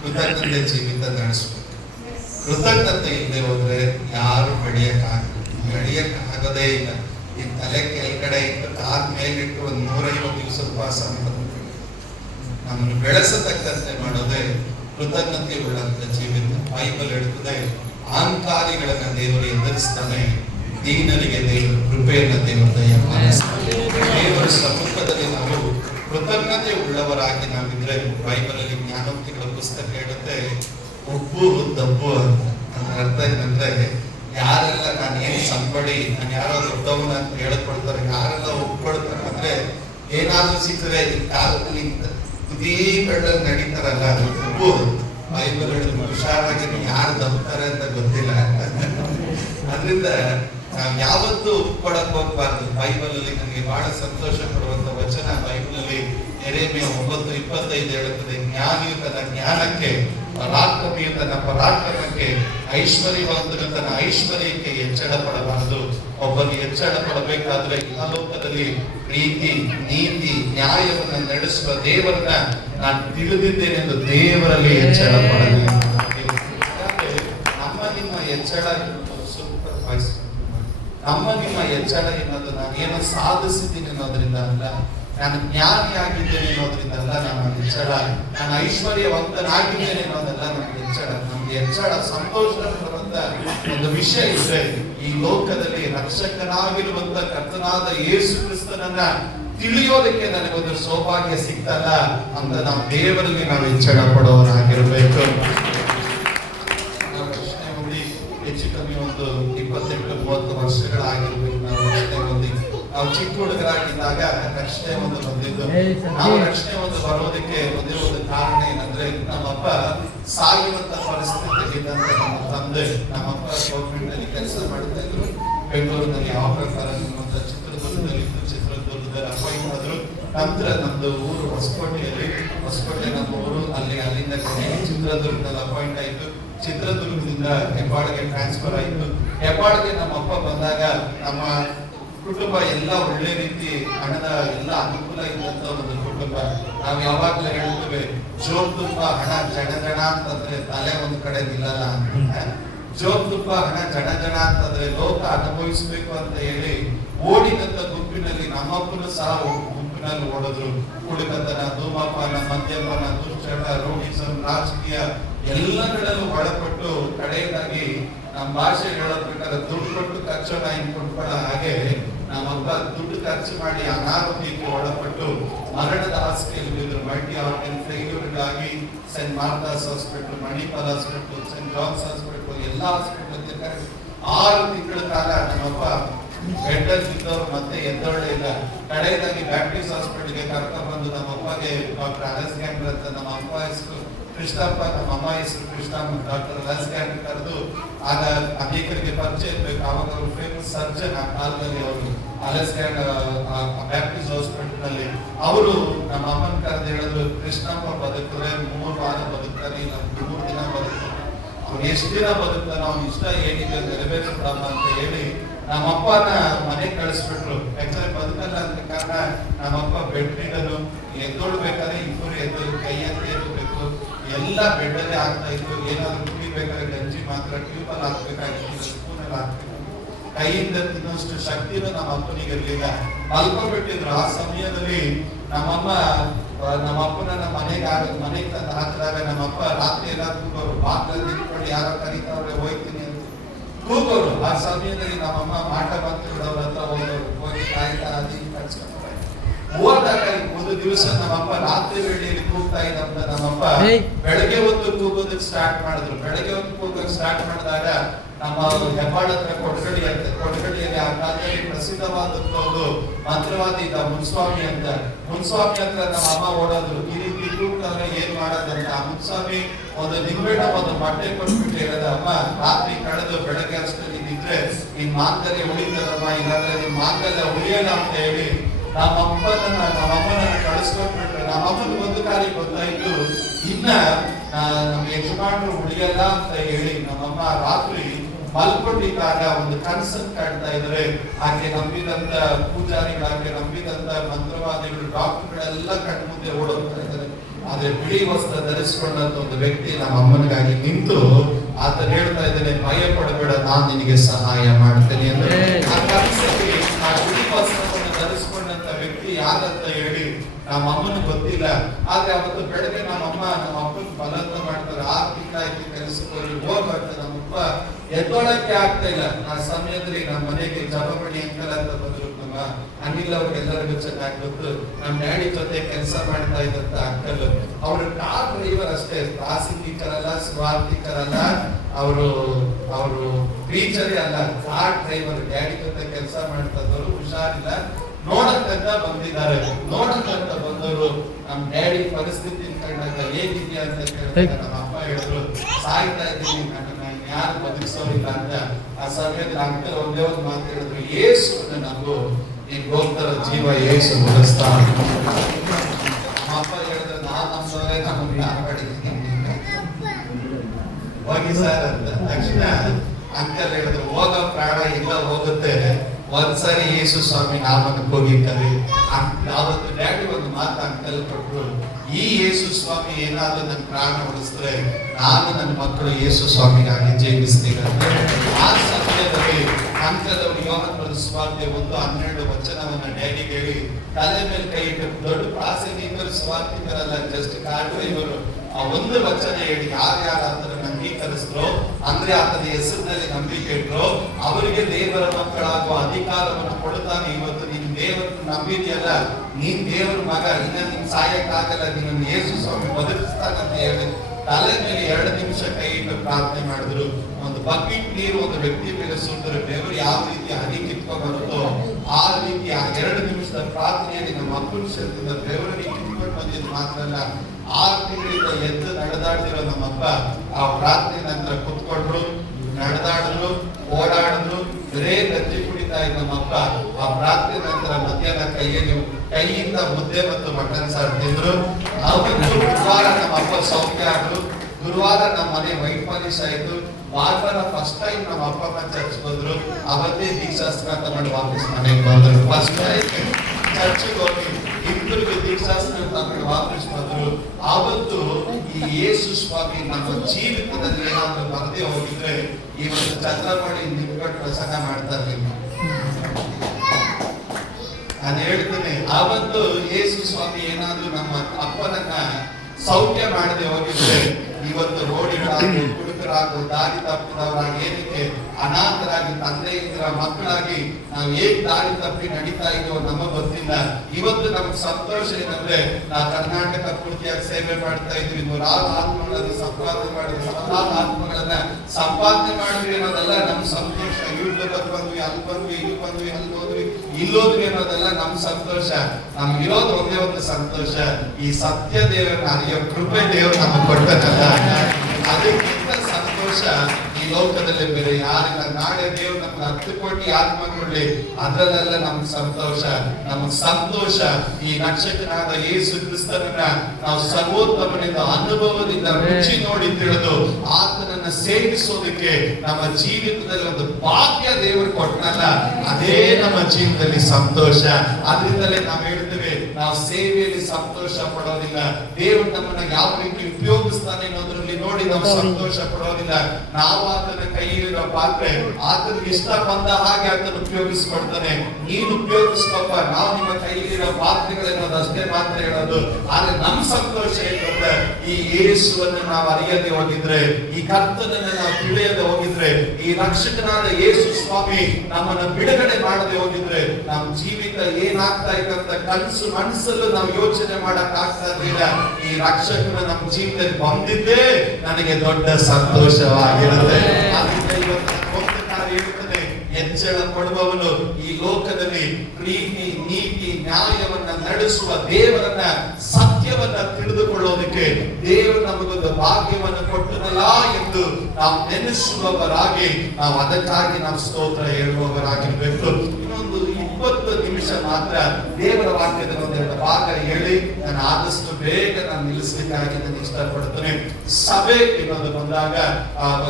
ಕೃತಜ್ಞತೆ ಜೀವಿತ ನಡೆಸಬೇಕು. ಕೃತಜ್ಞತೆ ಇಲ್ಲದೆ ಹೋದ್ರೆ ಯಾರು ಬೆಳೆಯಕ್ಕಾಗದೇ ಇಲ್ಲ. ಈ ತಲೆ ಕೆಳಗಡೆ ಇಟ್ಟು ಕಾಲ್ ಮೇಲಿಟ್ಟು ಒಂದು 150 ದಿವಸ ಉಪವಾಸ ನಮ್ಮನ್ನು ಬೆಳೆಸತಕ್ಕಂತೆ ಮಾಡೋದೇ ಕೃತಜ್ಞತೆ ಉಳ್ಳಂತ ಜೀವಿತ. ಬೈಬಲ್ ಹೇಳ್ತದೆ, ಅಹಂಕಾರಿಗಳನ್ನ ದೇವರು ಎದುರಿಸ್ತಾನೆ, ದೀನರಿಗೆ ದೇವರು ಕೃಪೆಯನ್ನ ದೇವರು ದಯಪಾಲಿಸ್ತಾನೆ. ದೇವರ ಸಮ್ಮುಖದಲ್ಲಿ ನಾವು ಕೃತಜ್ಞತೆ ಉಳ್ಳವರಾಗಿ ನಾವಿದ್ರೆ, ಬೈಬಲ್ ಅಲ್ಲಿ ಜ್ಞಾನೋಕ್ತಿಗಳ ಪುಸ್ತಕ ಹೇಳುತ್ತೆ, ಉಪ್ಪು ದಬ್ಬು ಅಂತ. ಅದ್ರ ಅರ್ಥ ಏನಂದ್ರೆ, ಯಾರೆಲ್ಲ ನಾನೇನು ಸಂಬಳಿ, ನಾನು ಯಾರೋ ದೊಡ್ಡವನ ಅಂತ ಹೇಳ್ಕೊಳ್ತಾರೆ, ಯಾರೆಲ್ಲ ಒಪ್ಕೊಳ್ತಾರೆ ಅಂದ್ರೆ ಏನಾದ್ರೂ ಸಿಕ್ಕರೆ ಈ ಕಾಲದಲ್ಲಿ ಇದೇ ಬೆಳ್ಳಲ್ಲಿ ನಡೀತಾರಲ್ಲ, ಉಪ್ಪು. ಬೈಬಲ್ ಹೇಳಿದ್ರು, ಹುಷಾರಾಗಿ ಯಾರು ದಬ್ತಾರೆ ಅಂತ ಗೊತ್ತಿಲ್ಲ. ಅದರಿಂದ ನಾವು ಯಾವತ್ತೂ ಒಪ್ಕೊಳಕ್ ಹೋಗ್ಬಾರ್ದು. ಬೈಬಲ್ ಅಲ್ಲಿ ನನಗೆ ಬಹಳ ಸಂತೋಷ ಪಡುವಂತ ವಚನ ಬೈಬಲ್ ಅಲ್ಲಿ ಯೆರೆಮೀಯ 9:25 ಹೇಳುತ್ತದೆ, ಜ್ಞಾನಿಯು ತನ್ನ ಜ್ಞಾನಕ್ಕೆ, ಪರಾಕ್ರಮಿಯು ತನ್ನ ಪರಾಕ್ರಮಕ್ಕೆ, ಐಶ್ವರ್ಯವಂತನು ತನ್ನ ಐಶ್ವರ್ಯಕ್ಕೆ ಹೆಚ್ಚಳ ಪಡಬಾರದು. ಒಬ್ಬನು ಹೆಚ್ಚಳ ಪಡಬೇಕಾದ್ರೆ ಇಹಲೋಕದಲ್ಲಿ ಪ್ರೀತಿ, ನೀತಿ, ನ್ಯಾಯವನ್ನು ನಡೆಸುವ ದೇವರನ್ನ ನಾನು ತಿಳಿದಿದ್ದೇನೆಂದು ದೇವರಲ್ಲಿ ಹೆಚ್ಚಳ ಪಡಲಿ. ನಮ್ಮ ನಿಮ್ಮ ಹೆಚ್ಚಳ ಸೂಪರ್ ವಾಯ್ಸ್. ನಮ್ಮ ನಿಮ್ಮ ಹೆಚ್ಚಳ ಎನ್ನುವುದು ನಾನೇನೋ ಸಾಧಿಸಿದ್ದೀನಿ ಅನ್ನೋದ್ರಿಂದ ಅಲ್ಲ, ನಾನು ಜ್ಞಾನಿಯಾಗಿದ್ದೇನೆ ಅನ್ನೋದ್ರಿಂದ ಅಲ್ಲ ನನ್ನ ಹೆಚ್ಚಳ, ನಾನು ಐಶ್ವರ್ಯವಂತನಾಗಿದ್ದೇನೆ ಅನ್ನೋದಲ್ಲ ನನ್ನ ಹೆಚ್ಚಳ. ನಮ್ಗೆ ಹೆಚ್ಚಳ ಸಂತೋಷ ಪಡುವಂತ ಒಂದು ವಿಷಯ ಇದೆ, ಈ ಲೋಕದಲ್ಲಿ ರಕ್ಷಕನಾಗಿರುವಂತ ಕರ್ತನಾದ ಯೇಸು ಕ್ರಿಸ್ತನನ್ನ ತಿಳಿಯೋದಕ್ಕೆ ನನಗೊಂದು ಸೌಭಾಗ್ಯ ಸಿಗ್ತಲ್ಲ ಅಂತ ನಾವು ದೇವರಲ್ಲಿ ನಾವು ಹೆಚ್ಚಳ ಪಡೋರಾಗಿರ್ಬೇಕು. ಹೆಚ್ಚು ಕಮ್ಮಿ ಒಂದು 28-30 ವರ್ಷಗಳಾಗಿರ್ಬೇಕು ನಾವು ಚಿಕ್ಕ ಹುಡುಗರಾಗಿದ್ದಾಗ ರಕ್ಷಣೆ ಒಂದು ಬಂದಿದ್ದು. ನಾವು ರಕ್ಷಣೆ ಒಂದು ಬರೋದಕ್ಕೆ ಒಂದೇ ಒಂದು ಕಾರಣ ಏನಂದ್ರೆ, ನಮ್ಮಪ್ಪ ಸಾಯುವಂತ ಪರಿಸ್ಥಿತಿ ಇದ್ದಂತ ನಮ್ಮ ತಂದೆ, ನಮ್ಮಪ್ಪ ಗೌರ್ಮೆಂಟ್ ಅಲ್ಲಿ ಕೆಲಸ ಮಾಡ್ತಾ ಇದ್ರು. ಬೆಂಗಳೂರಿನಲ್ಲಿ ಆಪರೇಟರ್ ಅಂತ ಚಿತ್ರದುರ್ಗದಲ್ಲಿ ಅಪಾಯಿಂಟ್ ಆದ್ರು. ನಂತರ ನಮ್ದು ಊರು ಹೊಸಕೋಟೆ ನಮ್ಮ ಊರು, ಅಲ್ಲಿಂದ ಚಿತ್ರದುರ್ಗದಲ್ಲಿ ಅಪಾಯಿಂಟ್ ಆಯ್ತು. ಚಿತ್ರದುರ್ಗದಿಂದ ಹೆಬ್ಬಾಳಿಗೆ ಟ್ರಾನ್ಸ್ಫರ್ ಆಯ್ತು. ಹೆಬ್ಬಾಳಿಗೆ ನಮ್ಮ ಅಪ್ಪ ಬಂದಾಗ ನಮ್ಮ ಕುಟುಂಬ ಎಲ್ಲ ಒಳ್ಳೆ ರೀತಿ ಹಣದ ಎಲ್ಲ ಅನುಕೂಲ ಇದ್ದಂತ ಒಂದು ಕುಟುಂಬ. ನಾವು ಯಾವಾಗ್ಲೂ ಹೇಳ್ತೇವೆ, ಜೋಬ್ ತುಂಬಾ ಹಣ ಜನ ಅಂತಂದ್ರೆ ತಲೆ ಒಂದ್ ಕಡೆ ನಿಲ್ಲಲ್ಲ ಅಂತ. ಜೋಬ್ ತುಂಬಾ ಹಣ ಜನ ಅಂತಂದ್ರೆ ಲೋಕ ಅನುಭವಿಸ್ಬೇಕು ಅಂತ ಹೇಳಿ ಓಡಿದಂತ ಗುಂಪಿನಲ್ಲಿ ನಮ್ಮಪ್ಪನು ಸಹ ಗುಂಪಿನಲ್ಲಿ ಓಡಿದ್ರು. ಕುಡಿತನ, ಧೂಮಪಾನ, ಮದ್ಯಪಾನ, ದುಶ್ಚಟ, ರೋಗಿಸಂ, ರಾಜಕೀಯ ಎಲ್ಲಗಳಲ್ಲೂ ಒಳಪಟ್ಟು ಕಡೆಯದಾಗಿ ನಮ್ಮ ಭಾಷೆ ಹೇಳೋ ಪ್ರಕಾರ ದುಡ್ಡು ಕೊಟ್ಟು ಖರ್ಚನ್ನ ಕೊಟ್ಕೊಳ್ಳೋ ಹಾಗೆ ನಮ್ಮಪ್ಪ ದುಡ್ಡು ಖರ್ಚು ಮಾಡಿ ಅನಾರೋಗ್ಯಕ್ಕೆ ಒಳಪಟ್ಟು ಮರಣದ ಹಾಸಿಗೆಯಲ್ಲಿ ಬಿದ್ದರು. ಮಲ್ಟಿ ಆರ್ಗನ್ ಫೇಲ್ಯೂರ್ಗಾಗಿ saint Martha's hospital, Manipal hospital, saint John's hospital, ಎಲ್ಲ ಹಾಸ್ಪಿಟಲ್ 6 ತಿಂಗಳ ಕಾಲ ನಮ್ಮಪ್ಪ ಬೆಡ್ಡಲ್ಲಿ ಬಿದ್ದವ್ರು ಮತ್ತೆ ಎದ್ದೊಳ್ಳೆ ಇಲ್ಲ. ಕಡೆಯದಾಗಿ ಬ್ಯಾಪ್ಟಿಸ್ಟ್ ಹಾಸ್ಪಿಟಲ್ಗೆ ಕರ್ಕೊಂಡು ಬಂದು ನಮ್ಮಪ್ಪಗೆ ಡಾಕ್ಟರ್ ಅಲೆಕ್ಸಾಂಡರ್ ಅಂತ, ನಮ್ಮ ಅಪ್ಪ ಹೆಸರು ಕೃಷ್ಣಪ್ಪ, ನಮ್ಮ ಅಮ್ಮ ಹೆಸರು ಕೃಷ್ಣಮ್ಮ, ಡಾಕ್ಟರ್ ಅಲೆಕ್ಸಾಂಡರ್ ಕರೆದು, ಆಗ ಅನೇಕರಿಗೆ ಪರಿಚಯ ಇರ್ಬೇಕು, ಅವಾಗ ಅವರು ಫೇಮಸ್ ಸರ್ಜನ್ ಆ ಕಾಲದಲ್ಲಿ. ಅವರು ಅಲೆಕ್ಸಾಂಡರ್ ಬ್ಯಾಪ್ಟಿಸ್ಟ್ ಹಾಸ್ಪಿಟಲ್ ನಲ್ಲಿ ಅವರು ನಮ್ಮ ಅಮ್ಮನ ಕರೆದು ಹೇಳಿದ್ರು, ಕೃಷ್ಣಪ್ಪ ಬದುಕಿದ್ರೆ 3 ವಾರ ಬದುಕ್ತಾರೆ, ಇಲ್ಲ 3 ದಿನ ಬದುಕ್ತಾರೆ, ಅವ್ರು ಎಷ್ಟು ದಿನ ಬದುಕ್ತಾನೆ, ಅವ್ನ ಇಷ್ಟ ಏನಿದೆ ನೆರವೇರಿಸ್ಬಿಡಮ್ಮ ಅಂತ ಹೇಳಿ ನಮ್ಮಪ್ಪನ ಮನೆ ಕಳಿಸ್ಬಿಟ್ರು. ಯಾಕಂದ್ರೆ ಬದುಕಲ್ಲ ಅಂತ ಕಾರಣ ನಮ್ಮಪ್ಪ ಬೆಡ್ ರಿಡನು, ಎದ್ದೊಳ್ಬೇಕಾದ್ರೆ ಇಬ್ಬರು ಎದ್ದು ಕೈ ಅಂತ ಏರ್ಬೇಕು, ಎಲ್ಲ ಬೆಡ್ಡಲ್ಲೇ ಆಗ್ತಾ ಇತ್ತು. ಏನಾದ್ರು ಕುಡಿಬೇಕಾದ್ರೆ ಗಂಜಿ ಮಾತ್ರ ಟ್ಯೂಬಲ್ ಹಾಕ್ಬೇಕಾಗಿತ್ತು, ಸ್ಪೂನಲ್ಲಿ ಹಾಕ್ಬೇಕು. ಕೈಯಿಂದ ತಿನ್ನೋಷ್ಟು ಶಕ್ತಿನೂ ನಮ್ಮ ಅಪ್ಪನಿಗೆ ಇರಲಿಲ್ಲ, ಮಲ್ಕೊಂಡ್ಬಿಟ್ಟಿದ್ರು. ಆ ಸಮಯದಲ್ಲಿ ನಮ್ಮಪ್ಪನ ಮನೆಗೆ ತಂದು ಹಾಕಿದಾಗ ನಮ್ಮಪ್ಪ ರಾತ್ರಿ ಎಲ್ಲ ಕೂಗೋರು, ಬಾಗಿಲಲ್ಲಿ ನಿಂತ್ಕೊಂಡು ಯಾರೋ ಕರೀತಾವ್ರೆ ಹೋಗ್ತೀನಿ ಅಂತ ಕೂಗೋರು. ಆ ಸಮಯದಲ್ಲಿ ನಮ್ಮಮ್ಮ ಮಾಟ ಮಾತುಗಳವ್ರ ಹತ್ರ ಹೋಗಿ ಕಾಯ್ತಾ ಹೋದಾಗ ಒಂದು ದಿವಸ ನಮ್ಮಪ್ಪ ರಾತ್ರಿ ವೇಳೆಯಲ್ಲಿ ಕೂಗ್ತಾ ಇದ್ದಂತ ನಮ್ಮಪ್ಪ ಬೆಳಗ್ಗೆ ಹೊತ್ತು ಕೂಗೋದಕ್ಕೆ ಸ್ಟಾರ್ಟ್ ಮಾಡಿದ್ರು. ಬೆಳಗ್ಗೆ ಹೊತ್ತು ಕೂಗೋದಕ್ಕೆ ಸ್ಟಾರ್ಟ್ ಮಾಡಿದಾಗ ನಮ್ಮ ಹೆಬ್ಬಾಳ ಹತ್ರ ಕೊಡಗಡಿಯಲ್ಲಿ ಆ ಕಾಲದಲ್ಲಿ ಪ್ರಸಿದ್ಧವಾದಂತವ್ರು ಮಂತ್ರವಾದಿ ಇದ್ದ ಮುನ್ಸ್ವಾಮಿ ಅಂತ. ಮುನ್ಸ್ವಾಮಿ ಹತ್ರ ನಮ್ಮ ಅಮ್ಮ ಓಡೋದ್ರು, ಈ ರೀತಿ ಕೂಗ್ತಾರೆ ಏನ್ ಮಾಡೋದಂತ. ಆ ಮುನ್ಸ್ವಾಮಿ ಒಂದು ನಿಂಬೆಣ್ಣ ಒಂದು ಮೊಟ್ಟೆ ಕೊಟ್ಬಿಟ್ಟು ಹೇಳಿದ, ಅಮ್ಮ ರಾತ್ರಿ ಕಳೆದು ಬೆಳಗ್ಗೆ ಅಷ್ಟರಲ್ಲಿ ಇದ್ರೆ ನಿನ್ ಮಾಂಗಲ್ಯ ಉಳಿತದಮ್ಮ, ಇಲ್ಲಾಂದ್ರೆ ನಿನ್ ಮಾಂಗಲ್ಯ ಉಳಿಯಲ್ಲ ಅಂತ ಹೇಳಿ ನಮ್ಮಮ್ಮನ ಕಳಿಸ್ಕೊಟ್ಬಿಟ್ರೆ. ನಮ್ಮಮ್ಮನ ಒಂದು ಕಾಲಿ ಗೊತ್ತಾಯ್ತು, ಇನ್ನ ನಮ್ಮ ಯಜಮಾನರು ಉಳಿಯಲ್ಲ ಅಂತ ಹೇಳಿ ನಮ್ಮಮ್ಮ ರಾತ್ರಿ ಮಲ್ಕೊಂಡಿದ್ದಾಗ ಒಂದು ಕನಸನ್ನು ಕಾಡ್ತಾ ಇದ್ದಾರೆ. ಆಕೆ ನಂಬಿದಂತ ಪೂಜಾರಿಗಳು, ಆಕೆ ನಂಬಿದಂತ ಮಂತ್ರವಾದಿಗಳು, ಡಾಕ್ಟರ್ಗಳೆಲ್ಲ ಕಣ್ಮುಂದೆ ಓಡೋಗ್ತಾ ಇದ್ದಾರೆ. ಆದ್ರೆ ಬಿಳಿ ವಸ್ತ್ರ ಧರಿಸಿಕೊಂಡಂತ ಒಂದು ವ್ಯಕ್ತಿ ನಮ್ಮ ಅಮ್ಮನಿಗಾಗಿ ನಿಂತು ಆತ ಹೇಳ್ತಾ ಇದ್ದಾನೆ, ಭಯ ಪಡಬೇಡ, ನಾನು ನಿನಗೆ ಸಹಾಯ ಮಾಡ್ತೇನೆ ಅಂದ್ರೆ ಆ ಬಿಳಿ ವಸ್ತ್ರವನ್ನು ಧರಿಸಿಕೊಂಡಂತ ವ್ಯಕ್ತಿ ಯಾರಂತ ಹೇಳಿ ನಮ್ಮ ಅಮ್ಮನಿಗೆ ಗೊತ್ತಿಲ್ಲ. ಆದ್ರೆ ಅವತ್ತು ಬೆಳಗ್ಗೆ ನಮ್ಮ ಅಪ್ಪನ ಬಲವಂತ ಮಾಡ್ತಾರೆ. 6 ತಿಂಗಳಾಯ್ತು ಕೆಲಸಕ್ಕೆ ಹೋಗ್ಬಾರ್ದು. ನಮ್ಮಪ್ಪ ಎದ್ದೊಳಕ್ಕೆ ಆಗ್ತಾ ಇಲ್ಲ. ಆ ಸಮಯದಲ್ಲಿ ನಮ್ಮ ಮನೆಗೆ ಜಪಮಣಿ ಅಂಕಲ್ ಅಂತ ಬಂದ್ರು. ನಮ್ಮ ಅನಿಲ್ ಅವ್ರಿಗೆಲ್ಲರಿಗೂ ಚೆನ್ನಾಗಿ ಗೊತ್ತು. ನಮ್ಮ ಡ್ಯಾಡಿ ಜೊತೆ ಕೆಲಸ ಮಾಡ್ತಾ ಇದ್ದಂತ ಅಂಕಲ್. ಅವರು ಕಾರ್ ಡ್ರೈವರ್ ಅಷ್ಟೇ, ಪ್ರಾಸಂಗಿಕರಲ್ಲ, ಸ್ವಾರ್ಥಿಕರಲ್ಲ, ಅವರು ಟೀಚರೇ ಅಲ್ಲ, ಕಾರ್ ಡ್ರೈವರ್. ಡ್ಯಾಡಿ ಜೊತೆ ಕೆಲಸ ಮಾಡ್ತಾ ಇದ್ದವರು, ಹುಷಾರಿಲ್ಲ, ನೋಡಕ್ಕಂತ ಬಂದಿದ್ದಾರೆ. ನೋಡಕ್ಕಂತ ಬಂದವರು ನಮ್ ಡ್ಯಾಡಿ ಪರಿಸ್ಥಿತಿ ಕಂಡಾಗ ಹೇಗಿದ್ಯಾ ಅಂತ ಕೇಳಿದಾಗ ನಮ್ಮ ಅಪ್ಪ ಹೇಳಿದ್ರು, ಸಾಯ್ತಾ ಇದ್ದೀನಿ, ನನ್ನನ್ನ ಯಾರು ಬದುಕಿಸೋರಿಲ್ಲ ಅಂತ. ಆ ಸಮಯದಲ್ಲಿ ಅಂಕಲ್ ಒಂದೇ ಒಂದು ಮಾತು ಹೇಳಿದ್ರು, ಯೇಸುವನ್ನು ನಂಬು, ನೀನ್ ಹೋಗ್ತಾರ ಜೀವ ಯೇಸು ಉಳಿಸ್ತಾ. ನಮ್ಮ ಅಪ್ಪ ಹೇಳಿದ್ರು, ನಾನ್ ನಂಬೋರೆ ನಮ್ಮನ್ನ ಯಾರು ಮಾಡಿದ್ದೀನಿ ಹೋಗಿ ಸರ್ ಅಂತ. ತಕ್ಷಣ ಅಂಕಲ್ ಹೇಳಿದ್ರು, ಹೋಗೋ ಪ್ರಾಣ ಇಲ್ಲ ಹೋಗುತ್ತೆ, ಒಂದ್ಸರಿ ಯೇಸು ಸ್ವಾಮಿ ನಾಮಕ್ಕೆ ಹೋಗಿ ಕಲಿ. ಯಾವತ್ತು ಡ್ಯಾಡಿ ಒಂದು ಮಾತು ಅಂಕಲ್ ಕೊಟ್ರು, ಈ ಯೇಸು ಸ್ವಾಮಿ ಏನಾದ್ರೂ ನನ್ನ ಪ್ರಾಣ ಉಳಿಸಿದ್ರೆ ನಾನು ನನ್ನ ಮಕ್ಕಳು ಯೇಸು ಸ್ವಾಮಿಗಾಗಿ ಜೀವಿಸ್ತೀನಿ. ಆ ಸಮಯದಲ್ಲಿ ಅಂಕಲ್ ಅವರು ಯೋಹಾನ ಬರೆದ ಸುವಾರ್ತೆ 1:12 ವಚನವನ್ನ ಡ್ಯಾಡಿಗೆ ಹೇಳಿ ತಲೆ ಮೇಲೆ ಕೈ ಇಟ್ಟು, ದೊಡ್ಡ ಪ್ರಾಸಂಗಿಕರು ಸ್ವಾರ್ಥಿಕರಲ್ಲ, ಜಸ್ಟ್ ಕಾಡು ಇವರು, ಆ ಒಂದು ವಚನ ಹೇಳಿ ಯಾರ್ಯಾರು ಅದನ್ನು ಅಂಗೀಕರಿಸಿದ್ರು ಅಂದ್ರೆ ಆತನ ಹೆಸರಿನಲ್ಲಿ ನಂಬಿಕೆ ಇಟ್ರು ಅವರಿಗೆ ದೇವರ ಮಕ್ಕಳಾಗುವ ಅಧಿಕಾರವನ್ನು ಕೊಡುತ್ತಾನೆ. ಇವತ್ತು ನೀನ್ ದೇವರನ್ನು ನಂಬಿದೆಯಲ್ಲ, ನೀನ್ ದೇವರ ಮಗ, ಇನ್ನ ನಿನ್ ಸಾಯಕ್ಕಾಗಲ್ಲ, ನಿನ್ನ ಯೇಸು ಸ್ವಾಮಿ ಬದುಕಿಸ್ತಾನಂತ ಹೇಳಿ ತಲೆ ಮೇಲೆ 2 ನಿಮಿಷ ಕೈ ಇಟ್ಟು ಪ್ರಾರ್ಥನೆ ಮಾಡಿದ್ರು. ಒಂದು ಬಕೆಟ್ ನೀರು ಒಂದು ವ್ಯಕ್ತಿ ಮೇಲೆ ಸುಟ್ಟರೆ ಬೆವರು ಯಾವ ರೀತಿ ಹನಿ ಕಿತ್ಕೊಂಡು ಬರುತ್ತೋ ಆ ರೀತಿ ಆ 2 ನಿಮಿಷದ ಪ್ರಾರ್ಥನೆಯಲ್ಲಿ ನಮ್ಮ ಅಪ್ಪನ ಶರೀರದಿಂದ ಬೆವರಿಗೆ ಕಿತ್ಕೊಂಡು ಬಂದಿದ್ದು ಮಾತ್ರ ಅಲ್ಲ, 6 ತಿಂಗಳಿಂದ ಎದ್ದು ನಡೆದಾಡ್ತಿರೋ ನಮ್ಮಪ್ಪ ಆ ಪ್ರಾರ್ಥನೆ ನಂತರ ಕುತ್ಕೊಂಡ್ರು, ನಡೆದಾಡಿದ್ರು, ಓಡಾಡಿದ್ರು, ಬರೇ ಗಜ್ಜಿ ಕುಡಿತಾ ಇದ್ದ ನಮ್ಮಪ್ಪ ಆ ಪ್ರಾರ್ಥನೆ ನಂತರ ಮಧ್ಯಾಹ್ನ ಕೈಯಿಂದ ಮುದ್ದೆ ಮತ್ತು ಮಟನ್ ಸಾರು ತಿಂದ್ರು. ಅವತ್ತು ಗುರುವಾರ ನಮ್ಮಪ್ಪ ಸೌಖ್ಯ ಆದ್ರು. ಗುರುವಾರ ನಮ್ಮ ಮನೆ ವೈಟ್ ಪಾಲಿಶ್ ಆಯ್ತು. ವಾರ ಫಸ್ಟ್ ಟೈಮ್ ನಮ್ಮ ಅಪ್ಪ ಅಮ್ಮ ಚರ್ಚ್ ಬಂದ್ರು. ಅವತ್ತೇ ದೀಕ್ಷಾಸ್ತ್ರ ತಗೊಂಡು ವಾಪಸ್ ಮನೆಗೆ ಬಂದ್ರು. ಫಸ್ಟ್ ಟೈಮ್ ಚರ್ಚ್ಗೆ ಹೋಗಿ ಇಬ್ಬರಿಗೆ ದೀಕ್ಷಾಸ್ತ್ರ ತಗೊಂಡು ವಾಪಸ್ ಬಂದ್ರು. ಅವತ್ತು ಈ ಯೇಸು ಸ್ವಾಮಿ ನಮ್ಮ ಜೀವಿತದಲ್ಲಿ ಏನಾದ್ರು ಬರದೇ ಹೋಗಿದ್ರೆ ಇವತ್ತು ಚಂದ್ರಮಣಿ ನಿಮ್ಕೊಂಡು ಪ್ರಸಂಗ ಮಾಡ್ತಾ ಇರ್ಲಿಲ್ಲ. ನಾನು ಹೇಳ್ತೇನೆ, ಅವತ್ತು ಯೇಸು ಸ್ವಾಮಿ ಏನಾದ್ರು ನಮ್ಮ ಅಪ್ಪನನ್ನ ಸೌಖ್ಯ ಮಾಡದೆ ಹೋಗಿದ್ರೆ ಇವತ್ತು ರೋಡಿಗಳಾಗಿ, ಕುಡುಕರಾಗಿ, ದಾರಿ ತಪ್ಪಿದವರಾಗಿ, ಏನಕ್ಕೆ ಅನಾಥರಾಗಿ, ತಂದೆಯಿಂದ ಮಕ್ಕಳಾಗಿ ನಾವು ಹೇಗ್ ದಾರಿ ತಪ್ಪಿ ನಡೀತಾ ಇದೀವೋ ನಮಗೆ ಗೊತ್ತಿಲ್ಲ. ಇವತ್ತು ನಮ್ಗೆ ಸಂತೋಷ ಏನಂದ್ರೆ ನಾವು ಕರ್ನಾಟಕ ಪೂರ್ತಿಯಾಗಿ ಸೇವೆ ಮಾಡ್ತಾ ಇದ್ವಿ. 100 ಆತ್ಮಗಳನ್ನು ಸಂಪಾದನೆ ಮಾಡಿದ್ವಿ. 100 ಆತ್ಮಗಳನ್ನ ಸಂಪಾದನೆ ಮಾಡಿದ್ವಿ ಅನ್ನೋದೆಲ್ಲ ನಮ್ ಸಂತೋಷ. ಯೂಟ್ಯೂಬ್ ಬಂದ್ವಿ, ಅಲ್ಲಿ ಬಂದ್ವಿ, ಇಲ್ಲಿ ಬಂದ್ವಿ, ಅಲ್ಲಿ ಹೋದ್ವಿ, ಇಲ್ಲೋದ್ವಿ ಅನ್ನೋದೆಲ್ಲ ನಮ್ ಸಂತೋಷ. ನಮ್ಗಿರೋದು ಒಂದೇ ಒಂದು ಸಂತೋಷ, ಈ ಸತ್ಯ ದೇವರನ್ನ ಅರಿಯೋ ಕೃಪೆ ದೇವರು ನಮಗೆ ಕೊಟ್ಟನಲ್ಲ, ಅದಕ್ಕಿಂತ ಸಂತೋಷ ಈ ಲೋಕದಲ್ಲಿ ಬೇರೆ ಯಾರಿಲ್ಲ. ನಾಳೆ ದೇವ್ರು ನಮ್ಗೆ 10 ಕೋಟಿ ಆತ್ಮ ಕೊಡ್ಲಿ, ಅದರಲ್ಲೆಲ್ಲ ನಮ್ಗೆ ಸಂತೋಷ. ನಮಗ್ ಸಂತೋಷ ಈ ರಕ್ಷಕನಾದ ಯೇಸು ಕ್ರಿಸ್ತನನ್ನ ನಾವು ಸರ್ವೋತ್ತಮನಿಂದ ಅನುಭವದಿಂದ ರುಚಿ ನೋಡಿ ತಿಳಿದು ಆತನನ್ನ ಸೇವಿಸೋದಕ್ಕೆ ನಮ್ಮ ಜೀವಿತದಲ್ಲಿ ಒಂದು ಭಾಗ್ಯ ದೇವರು ಕೊಟ್ಟನಲ್ಲ, ಅದೇ ನಮ್ಮ ಜೀವನದಲ್ಲಿ ಸಂತೋಷ. ಅದರಿಂದಲೇ ನಾವು ಹೇಳ್ತೇವೆ, ನಾವು ಸೇವೆಯಲ್ಲಿ ಸಂತೋಷ ಪಡೋದಿಲ್ಲ. ದೇವರು ನಮ್ಮನ್ನ ಯಾವ ರೀತಿ ಉಪಯೋಗಿಸ್ತಾನೆ ಅನ್ನೋದ್ರಲ್ಲಿ ನೋಡಿ ನಾವು ಸಂತೋಷ ಪಡೋದಿಲ್ಲ. ನಾವು ಆತನ ಕೈಯಲ್ಲಿರೋ ಪಾತ್ರೆ ಆತನಿಗೆ ಇಷ್ಟ ಬಂದ ಹಾಗೆ ಆತನ ಉಪಯೋಗಿಸ್ಕೊಡ್ತಾನೆ. ನೀನು ಉಪಯೋಗಿಸ್ಕೊಪ್ಪ, ನಾವು ನಿಮ್ಮ ಕೈಯಲ್ಲಿರೋ ಪಾತ್ರೆಗಳನ್ನೋದು ಅಷ್ಟೇ ಮಾತ್ರ ಹೇಳೋದು. ಆದ್ರೆ ನಮ್ ಸಂತೋಷ ಏನಂದ್ರೆ ಈ ಯೇಸುವನ್ನು ನಾವು ಅರಿಯದೆ ಹೋಗಿದ್ರೆ, ಈ ಕರ್ತನನ್ನ ನಾವು ತಿಳಿಯದೆ ಹೋಗಿದ್ರೆ, ಈ ರಕ್ಷಕನಾದ ಯೇಸು ಸ್ವಾಮಿ ನಮ್ಮನ್ನ ಬಿಡುಗಡೆ ಮಾಡದೆ ಹೋಗಿದ್ರೆ ನಮ್ಮ ಜೀವಿತ ಏನಾಗ್ತಾ ಇದ್ದಂತ ಕನಸು ಮನಸ್ಸಲ್ಲೂ ನಾವು ಯೋಚನೆ ಮಾಡಕ್ ಆಗ್ತಾ ಇರಲಿಲ್ಲ. ಈ ರಕ್ಷಕನ ನಮ್ಮ ಜೀವನದಲ್ಲಿ ಬಂದಿದ್ದೇ ನನಗೆ ದೊಡ್ಡ ಸಂತೋಷವಾಗಿರುತ್ತೆ. ಅದರಿಂದ ಇವತ್ತು ಹೇಳ್ತೇನೆ, ಎಚ್ಚರ ಕೊಡುವವನು ಈ ಲೋಕದಲ್ಲಿ ಪ್ರೀತಿ, ನೀತಿ, ನ್ಯಾಯವನ್ನ ನಡೆಸುವ ದೇವರನ್ನ, ಸತ್ಯವನ್ನ ತಿಳಿದುಕೊಳ್ಳೋದಕ್ಕೆ ದೇವರು ನಮಗೊಂದು ಭಾಗ್ಯವನ್ನು ಕೊಟ್ಟನಲ್ಲ ಎಂದು ನಾವು ನೆನೆಸುವವರಾಗಿ, ನಾವು ಅದಕ್ಕಾಗಿ ನಾವು ಸ್ತೋತ್ರ ಹೇಳುವವರಾಗಿರ್ಬೇಕು. ಇನ್ನೊಂದು 20 ನಿಮಿಷ ಮಾತ್ರ ದೇವರ ವಾಕ್ಯದ ಒಂದೆರಡು ಭಾಗ ಹೇಳಿ ನಾನು ಆದಷ್ಟು ಬೇಗ ನಾನು ನಿಲ್ಲಿಸಲಿಕ್ಕಾಗಿ ನಾನು ಇಷ್ಟಪಡ್ತೇನೆ. ಸಭೆ ಎನ್ನುವುದು ಬಂದಾಗ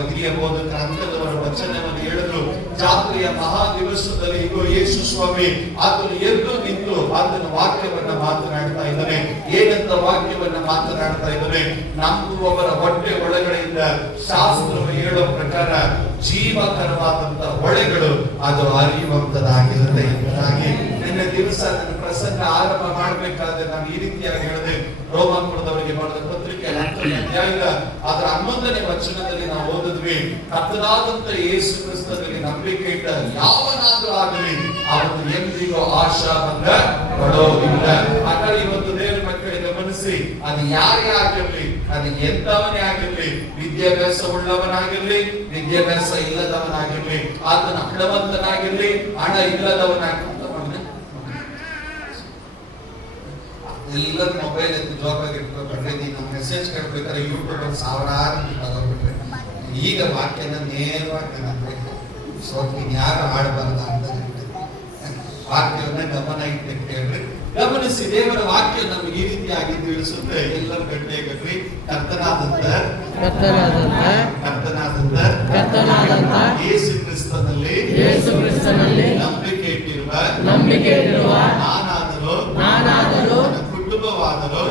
ಹಿರಿಯ ಬೋಧಕರ ಅಂಕದವರ ವಚನವನ್ನು ಹೇಳಿದ್ರು. ಜಾತ್ರೆಯ ಮಹಾ ದಿವಸದಲ್ಲಿ ಈಗ ಯೇಸು ಸ್ವಾಮಿ ಆತನು ಎದ್ದು ನಿಂತು ಆತನ ವಾಕ್ಯವನ್ನ ಮಾತನಾಡ್ತಾ ಇದ್ದಾನೆ. ಏನಂತ ವಾಕ್ಯವನ್ನ ಮಾತನಾಡ್ತಾ ಇದ್ದಾನೆ? ನಂಬುವವರ ಹೊಟ್ಟೆ ಒಳಗಡೆಯಿಂದ ಶಾಸ್ತ್ರವು ಹೇಳೋ ಪ್ರಕಾರ ಜೀವಕರವಾದಂತ ಹೊಳೆಗಳು ಅದು ಹರಿಯುವಂತದಾಗಿರುತ್ತೆ ಎಂಬುದಾಗಿ ನಿನ್ನೆ ದಿವಸ ನನ್ನ ಪ್ರಸಂಗ ಆರಂಭ ಮಾಡಬೇಕಾದ್ರೆ ನಾನು ಈ ರೀತಿಯಾಗಿ ಹೇಳಿದೆ. ರೋಮಾಪುರದವರಿಗೆ ಬರೆದ ಪತ್ರಿಕೆ 10ನೇ ಅಧ್ಯಾಯದ ಅದರ 11ನೇ ವಚನದಲ್ಲಿ ನಾವು ಓದಿದ್ವಿ, ಕರ್ತನಾದಂತ ಯೇಸು ಕ್ರಿಸ್ತನಲ್ಲಿ ನಂಬಿಕೆ ಇಟ್ಟ ಯಾವನಾದ್ರೂ ಆಗಲಿ ಅವನು ಎಂದಿಗೂ ಆಶಾಭಂಗ ಪಡೋದಿಲ್ಲ. ಹಾಗಾಗಿ ಇವತ್ತು ದೇವರ ಮಕ್ಕಳಿಗೆ ಗಮನಿಸಿ, ಅದು ಯಾರೇ ಆಗಿರ್ಲಿ, ಅದು ಎಂತವನೇ ಆಗಿರ್ಲಿ, ವಿದ್ಯಾಭ್ಯಾಸ ಉಳ್ಳವನಾಗಿರ್ಲಿ, ವಿದ್ಯಾಭ್ಯಾಸ ಇಲ್ಲದವನಾಗಿರ್ಲಿ, ಆತನ ಹಣವಂತನಾಗಿರ್ಲಿ, ಹಣ ಇಲ್ಲದವನಾಗಿರ್ಲಿ, ಎಲ್ಲರೂ ಮೊಬೈಲ್ ಎತ್ತು ಜವಾಬ್ದಾರಿ ಇಟ್ಕೊಬಿಟ್ರೆ ನೀನು ಮೆಸೇಜ್ ಕಟ್ಬೇಕಾದ್ರೆ ಯೂಟ್ಯೂಬ್ ಅಲ್ಲಿ ಸಾವಿರಾರು ತಗೋಬಿಟ್ರೆ ಈಗ ವಾಕ್ಯನ ನೇರವಾಗಿ ಯಾರು ಆಡಬಾರ್ದ ಅಂತ ವಾಕ್ಯವನ್ನ ಗಮನ ಇಟ್ಟು ಕೇಳ್ರಿ. ಗಮನಿಸಿ, ದೇವರ ವಾಕ್ಯ ನಮ್ಗೆ ಈ ರೀತಿಯಾಗಿ ತಿಳಿಸುತ್ತೆ. ಎಲ್ಲರೂ ಗಟ್ಟಿಯಾಗಿ ಕರ್ತನಾದಂತ ಯೇಸು ಕ್ರಿಸ್ತನಲ್ಲಿ ನಂಬಿಕೆ ಇಟ್ಟಿರುವ ನಾನಾದರೂ ನನ್ನ ಕುಟುಂಬವಾದರೂ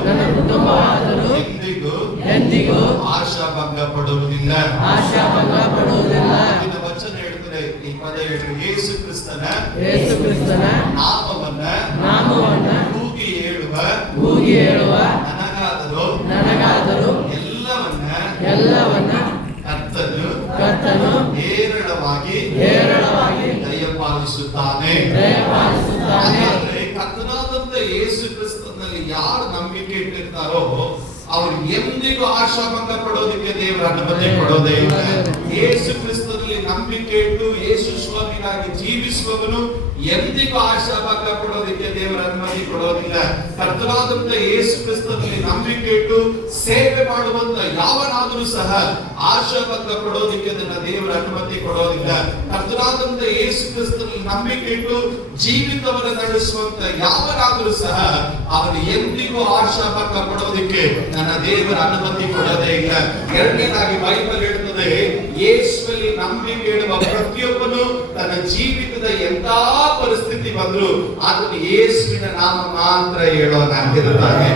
ಎಂದಿಗೂ ಆಶಾಭಂಗ ಪಡುವುದಿಲ್ಲ. ವಚನ ಹೇಳ್ತಾರೆ, ಈ ಪದ ಹೇಳ್ತಾರೆ, ಯೇಸು ಕ್ರಿಸ್ತನ ನಾಮವನ್ನ ಕೂಗಿ ಹೇಳುವ ನನಗಾದರೂ ಎಲ್ಲವನ್ನ ಕರ್ತನು ಹೇರಳವಾಗಿ ದಯಪಾಲಿಸುತ್ತಾನೆ. ಕರ್ತನಾದಂತ ಯೇಸು ಕ್ರಿಸ್ತನಲ್ಲಿ ಯಾರು ನಂಬಿಕೆ ಇಟ್ಟಿರ್ತಾರೋ ಅವರು ಎಂದಿಗೂ ಆಶಾಭಂಗ ಪಡೋದಕ್ಕೆ ದೇವರ ಅನುಮತಿ ಕೊಡೋದೇ ಇಲ್ಲ. ಯೇಸು ಕ್ರಿಸ್ತನಲ್ಲಿ ನಂಬಿಕೆ ಇಟ್ಟು ಯೇಸು ಸ್ವಾಮಿಗಾಗಿ ಜೀವಿಸುವವನು ಎಂದಿಗೂ ಆಶಾಭಂಗ ಪಡೋದಕ್ಕೆ ದೇವರ ಅನುಮತಿ ಕೊಡೋದಿಲ್ಲ. ಕರ್ತನಾದಂತ ಯೇಸು ಕ್ರಿಸ್ತನಲ್ಲಿ ನಂಬಿಕೆ ಇಟ್ಟು ಸೇವೆ ಮಾಡುವಂತ ಯಾವನಾದರೂ ಸಹ ಆಶಾಭಂಗ ಪಡೋದಕ್ಕೆ ನನ್ನ ದೇವರ ಅನುಮತಿ ಕೊಡೋದಿಲ್ಲ. ಕರ್ತನಾದಂತ ಯೇಸು ಕ್ರಿಸ್ತನಲ್ಲಿ ನಂಬಿಕೆ ಇಟ್ಟು ಜೀವಿತವನ್ನು ನಡೆಸುವಂತ ಯಾವನಾದರೂ ಸಹ ಅವನು ಎಂದಿಗೂ ಆಶಾಭಂಗ ಪಡೋದಕ್ಕೆ ನನ್ನ ದೇವರ ಅನುಮತಿ ಕೊಡೋದೇ ಇಲ್ಲ. ಎರಡನೇದಾಗಿ ಬೈಬಲ್ ಹೇಳ್ತದೆ, ಯೇಸುವಲ್ಲಿ ನಂಬಿಕೆ ಇಡುವ ಪ್ರತಿಯೊಬ್ಬನು ತನ್ನ ಜೀವಿತದ ಎಂತ ಪರಿಸ್ಥಿತಿ ಬಂದ್ರು ಅದನ್ನು ಯೇಸುವಿನ ನಾಮ ಮಾತ್ರ ಹೇಳೋನಾಗಿರುತ್ತಾನೆ.